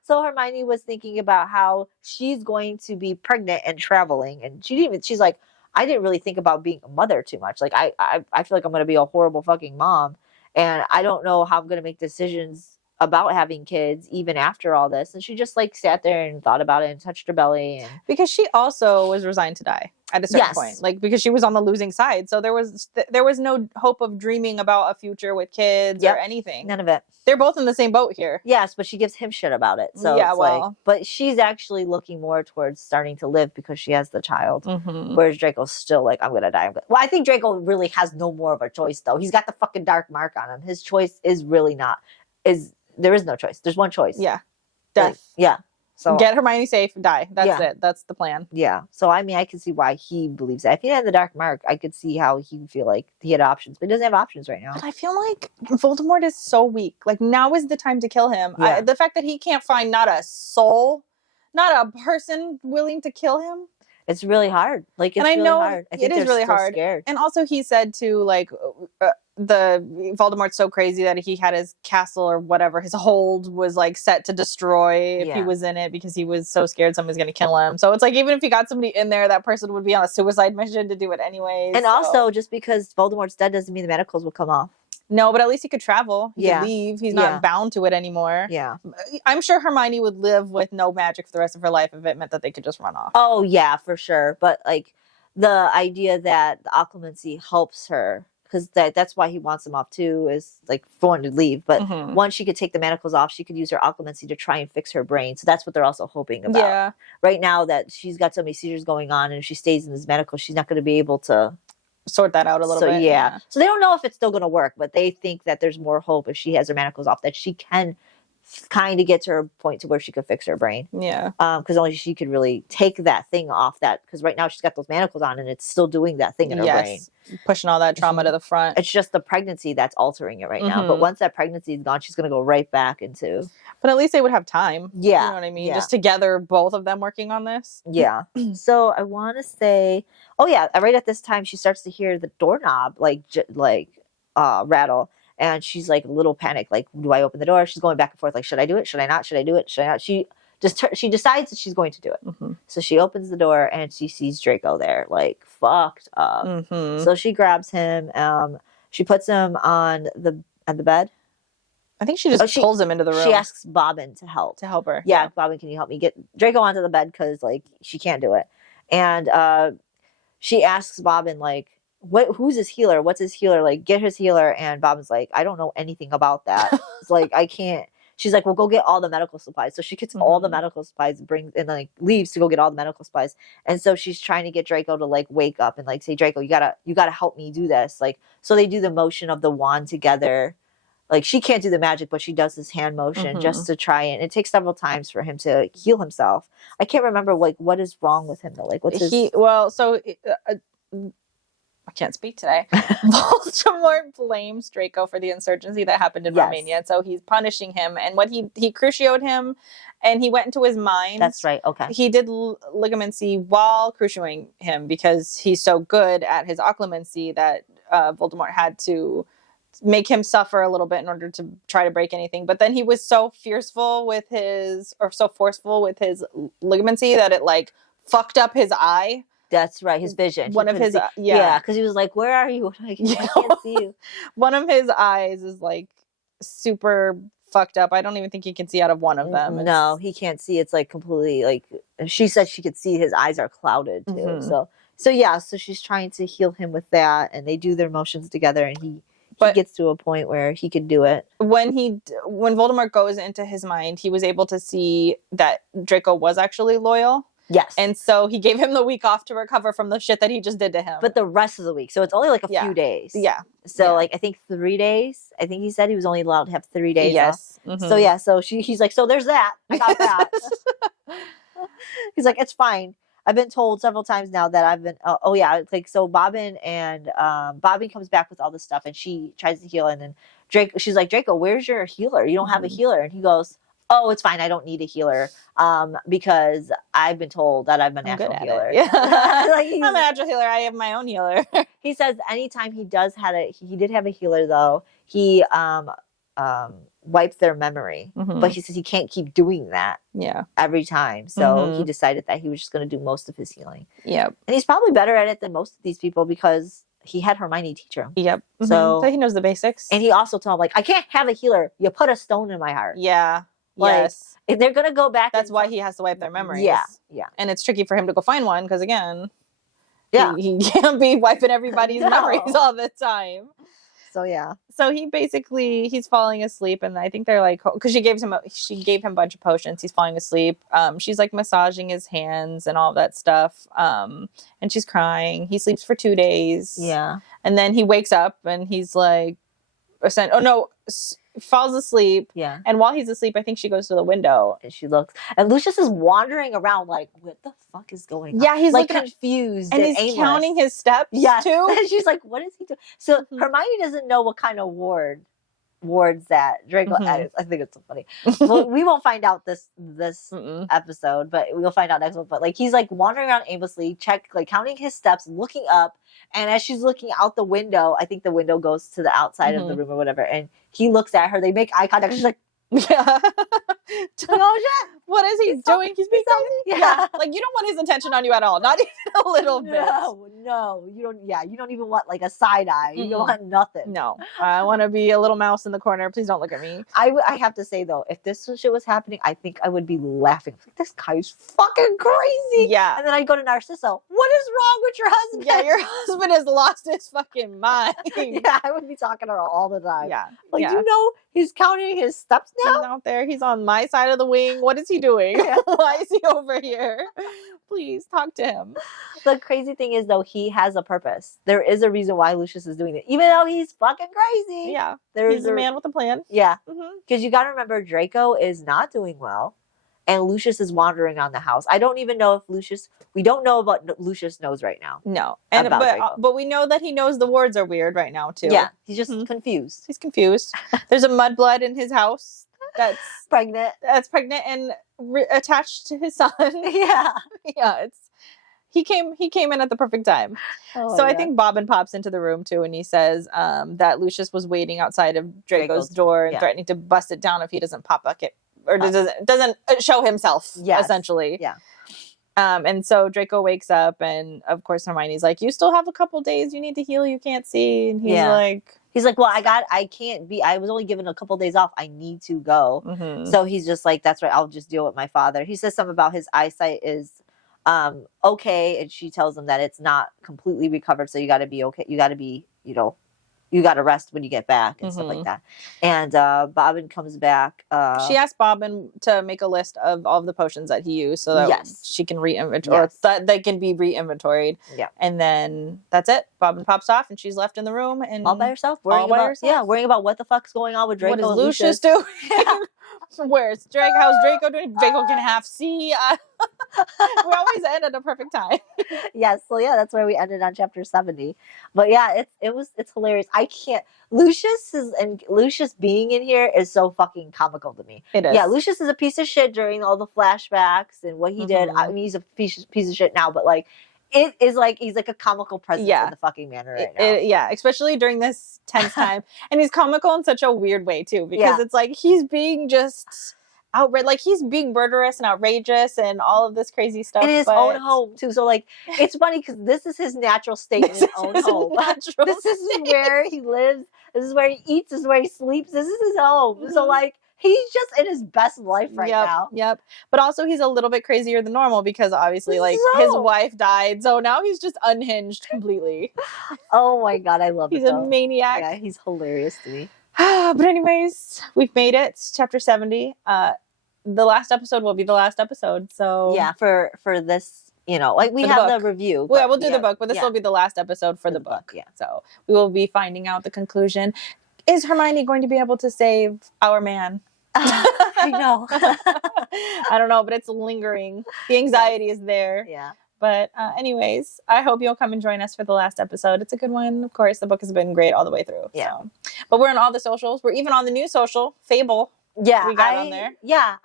So Hermione was thinking about how she's going to be pregnant and traveling. And she's like, I didn't really think about being a mother too much. Like, I feel like I'm going to be a horrible fucking mom. And I don't know how I'm going to make decisions about having kids even after all this. And she just like sat there and thought about it and touched her belly. And because she also was resigned to die at a certain point, like because she was on the losing side. So there was no hope of dreaming about a future with kids or anything. None of it. They're both in the same boat here. Yes, but she gives him shit about it. So yeah, but she's actually looking more towards starting to live because she has the child. Mm-hmm. Whereas Draco's still like, I'm gonna die. Well, I think Draco really has no more of a choice though. He's got the fucking dark mark on him. His choice is really there is no choice. There's one choice. Yeah. Death. Yeah. So get Hermione safe, die. That's it. That's the plan. Yeah. So I mean, I can see why he believes that. If he had the dark mark, I could see how he would feel like he had options, but he doesn't have options right now. But I feel like Voldemort is so weak. Like now is the time to kill him. Yeah. The fact that he can't find not a soul, not a person willing to kill him. It's really hard. Like, it's really hard. I think it is really hard. Scared. And also, he said too, like, Voldemort's so crazy that he had his castle or whatever, his hold was like set to destroy if he was in it because he was so scared someone was going to kill him. So it's like, even if he got somebody in there, that person would be on a suicide mission to do it anyways. And also, just because Voldemort's dead doesn't mean the manacles will come off. No, but at least he could travel. He could leave. He's not bound to it anymore. Yeah. I'm sure Hermione would live with no magic for the rest of her life if it meant that they could just run off. Oh, yeah, for sure. But, like, the idea that the occlumency helps her, because that's why he wants them off, too, is, like, for one to leave. But once she could take the manacles off, she could use her occlumency to try and fix her brain. So that's what they're also hoping about. Yeah. Right now that she's got so many seizures going on, and if she stays in this manacles, she's not going to be able to sort that out a little bit. Yeah. So they don't know if it's still going to work, but they think that there's more hope if she has her manacles off, that she can kind of get to her point to where she could fix her brain. Yeah. Because only she could really take that thing off that, because right now she's got those manacles on and it's still doing that thing in her brain. Pushing all that trauma to the front. It's just the pregnancy that's altering it right now. But once that pregnancy is gone, she's going to go right back into. But at least they would have time. Yeah. You know what I mean? Just together, both of them working on this. Yeah. So I want to say, right at this time, she starts to hear the doorknob rattle. And she's like a little panicked, like, do I open the door? She's going back and forth, like, should I do it? Should I not? Should I do it? Should I not? She decides that she's going to do it. So she opens the door and she sees Draco there, like, fucked up. So she grabs him. She puts him on the bed. I think she just pulls him into the room. She asks Bobbin to help her. Yeah, Bobbin, can you help me get Draco onto the bed, because like she can't do it. And she asks Bobbin, like, who's his healer? What's his healer? Like, get his healer. And Bobbin's like, I don't know anything about that. It's like, I can't. She's like, well, go get all the medical supplies. So she gets all the medical supplies, leaves to go get all the medical supplies. And so she's trying to get Draco to like wake up and like say, Draco, you gotta help me do this. Like, so they do the motion of the wand together. Like, she can't do the magic, but she does this hand motion just to try it. It takes several times for him to heal himself. I can't remember like what is wrong with him though. Like, what's his? I can't speak today. Voldemort blames Draco for the insurgency that happened in Romania, and so he's punishing him. And what he crucioed him, and he went into his mind. That's right. Okay. He did ligamency while crucioing him because he's so good at his occlumency that Voldemort had to make him suffer a little bit in order to try to break anything. But then he was so forceful with his ligamency that it like fucked up his eye. That's right, his vision. One of his, because he was like, "Where are you?" Like, I can't see you. One of his eyes is like super fucked up. I don't even think he can see out of one of them. No, he can't see. It's like completely like she said she could see his eyes are clouded too. So yeah, so she's trying to heal him with that, and they do their motions together, and he gets to a point where he can do it. When Voldemort goes into his mind, he was able to see that Draco was actually loyal. Yes. And so he gave him the week off to recover from the shit that he just did to him. But the rest of the week. So it's only like a few days. Yeah. So like I think 3 days. I think he said he was only allowed to have 3 days off. So yeah, so he's like, so there's that. I got that. He's like, it's fine. I've been told several times now that I've been it's like so Bobbin comes back with all this stuff and she tries to heal, and then she's like, Draco, where's your healer? You don't have a healer. And he goes, oh, it's fine. I don't need a healer because I've been told that I'm a natural healer. Yeah. Like I'm a natural healer. I have my own healer. He says anytime he did have a healer though, he wiped their memory. But he says he can't keep doing that every time. So he decided that he was just going to do most of his healing. Yep. And he's probably better at it than most of these people because he had Hermione teach him. Yep. So he knows the basics. And he also told him, like, I can't have a healer. You put a stone in my heart. Yeah. Like, yes. If they're going to go back. That's why he has to wipe their memories. Yeah. Yeah. And it's tricky for him to go find one because, again, he can't be wiping everybody's memories all the time. So yeah. So he's falling asleep, and I think they're like, because she gave him a bunch of potions. He's falling asleep. She's like massaging his hands and all that stuff. And she's crying. He sleeps for 2 days. Yeah. And then he wakes up and he's like, falls asleep. Yeah. And while he's asleep, I think she goes to the window and she looks, and Lucius is wandering around like, what the fuck is going on? Yeah, he's like confused and he's aimless. Counting his steps too. And she's like, what is he doing? So Hermione doesn't know what kind of wards that Draco had. I think it's so funny. Well, we won't find out this episode, but we'll find out next one. But like he's like wandering around aimlessly, counting his steps, looking up, and as she's looking out the window, I think the window goes to the outside of the room or whatever, and he looks at her. They make eye contact. She's like, yeah. Oh shit! What is he doing? He's being crazy. Yeah. Like you don't want his attention on you at all. Not even a little bit. No, you don't. Yeah, you don't even want like a side eye. You don't want nothing. No, I want to be a little mouse in the corner. Please don't look at me. I have to say though, if this shit was happening, I think I would be laughing. This guy's fucking crazy. Yeah. And then I go to Narciso. What is wrong with your husband? Yeah, your husband has lost his fucking mind. Yeah, I would be talking to her all the time. Yeah. Like you know, he's counting his steps now. He's out there. He's on my side of the wing. What is he doing? Why is he over here? Please talk to him. The crazy thing is though, he has a purpose. There is a reason why Lucius is doing it, even though he's fucking crazy. Yeah, he's a man with a plan. Yeah, because you got to remember, Draco is not doing well, and Lucius is wandering on the house. I don't even know if Lucius. We don't know what Lucius knows right now. No, but we know that he knows the wards are weird right now too. Yeah, he's just confused. He's confused. There's a mudblood in his house that's pregnant. That's pregnant and attached to his son. Yeah, yeah. He came in at the perfect time. Oh, so I think Bobbin pops into the room too, and he says that Lucius was waiting outside of Draco's door and threatening to bust it down if he doesn't pop bucket or doesn't show himself. Essentially. Yeah. And so Draco wakes up, and of course Hermione's like, "You still have a couple days. You need to heal. You can't see." And he's like, well, I can't be. I was only given a couple days off. I need to go. So he's just like, that's right. I'll just deal with my father. He says something about his eyesight is okay, and she tells him that it's not completely recovered. So you got to be okay. You got to be, you got to rest when you get back and stuff like that. And Bobbin comes back. She asked Bobbin to make a list of all of the potions that he used so that she can re-inventory, or that they can be re-inventoried. Yeah. And then that's it. Bobbin pops off and she's left in the room and all by herself. Yeah, worrying about what the fuck's going on with Draco. What is Lucius doing? Where's Draco? How's Draco doing? Draco can half see. We always end at a perfect time. Yes, so yeah, that's where we ended on chapter 70. But yeah, it's hilarious. I can't. Lucius being in here is so fucking comical to me. It is. Yeah, Lucius is a piece of shit during all the flashbacks and what he did. I mean, he's a piece of shit now, but like, it is like he's like a comical presence in the fucking manor right now. Especially during this tense time. And he's comical in such a weird way too, because it's like he's being just outright, like he's being murderous and outrageous and all of this crazy stuff in his own home too. So like, it's funny because this is his natural state in his own home. This is where he lives. This is where he eats. This is where he sleeps. This is his home. So like, He's just in his best life right now. Yep. But also he's a little bit crazier than normal because obviously like his wife died. So now he's just unhinged completely. Oh my God. I love He's it. a maniac. Yeah, he's hilarious to me. But anyways, we've made it. It's chapter 70. The last episode will be the last episode. So yeah, for this, you know, like we have the review. Well, yeah, we'll do the book, but this will be the last episode for the book. Yeah. So we will be finding out the conclusion. Is Hermione going to be able to save our man? I know. I don't know, but it's lingering. The anxiety is there. Yeah. But anyways, I hope you'll come and join us for the last episode. It's a good one. Of course, the book has been great all the way through. Yeah. So. But we're on all the socials. We're even on the new social, Fable. Yeah. We got on there. Yeah.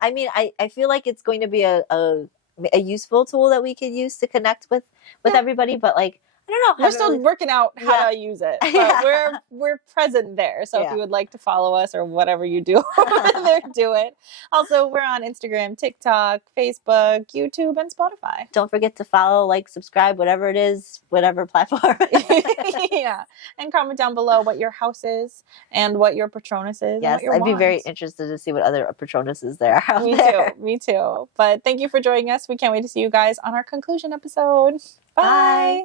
I mean, I feel like it's going to be a useful tool that we could use to connect with everybody. But like, I don't know. We're still working out how to use it. But we're present there. So if you would like to follow us or whatever you do over there, do it. Also, we're on Instagram, TikTok, Facebook, YouTube, and Spotify. Don't forget to follow, like, subscribe, whatever it is, whatever platform. Yeah. And comment down below what your house is and what your Patronus is. Yes, I'd be very interested to see what other Patronuses there are out there. Me too. But thank you for joining us. We can't wait to see you guys on our conclusion episode. Bye.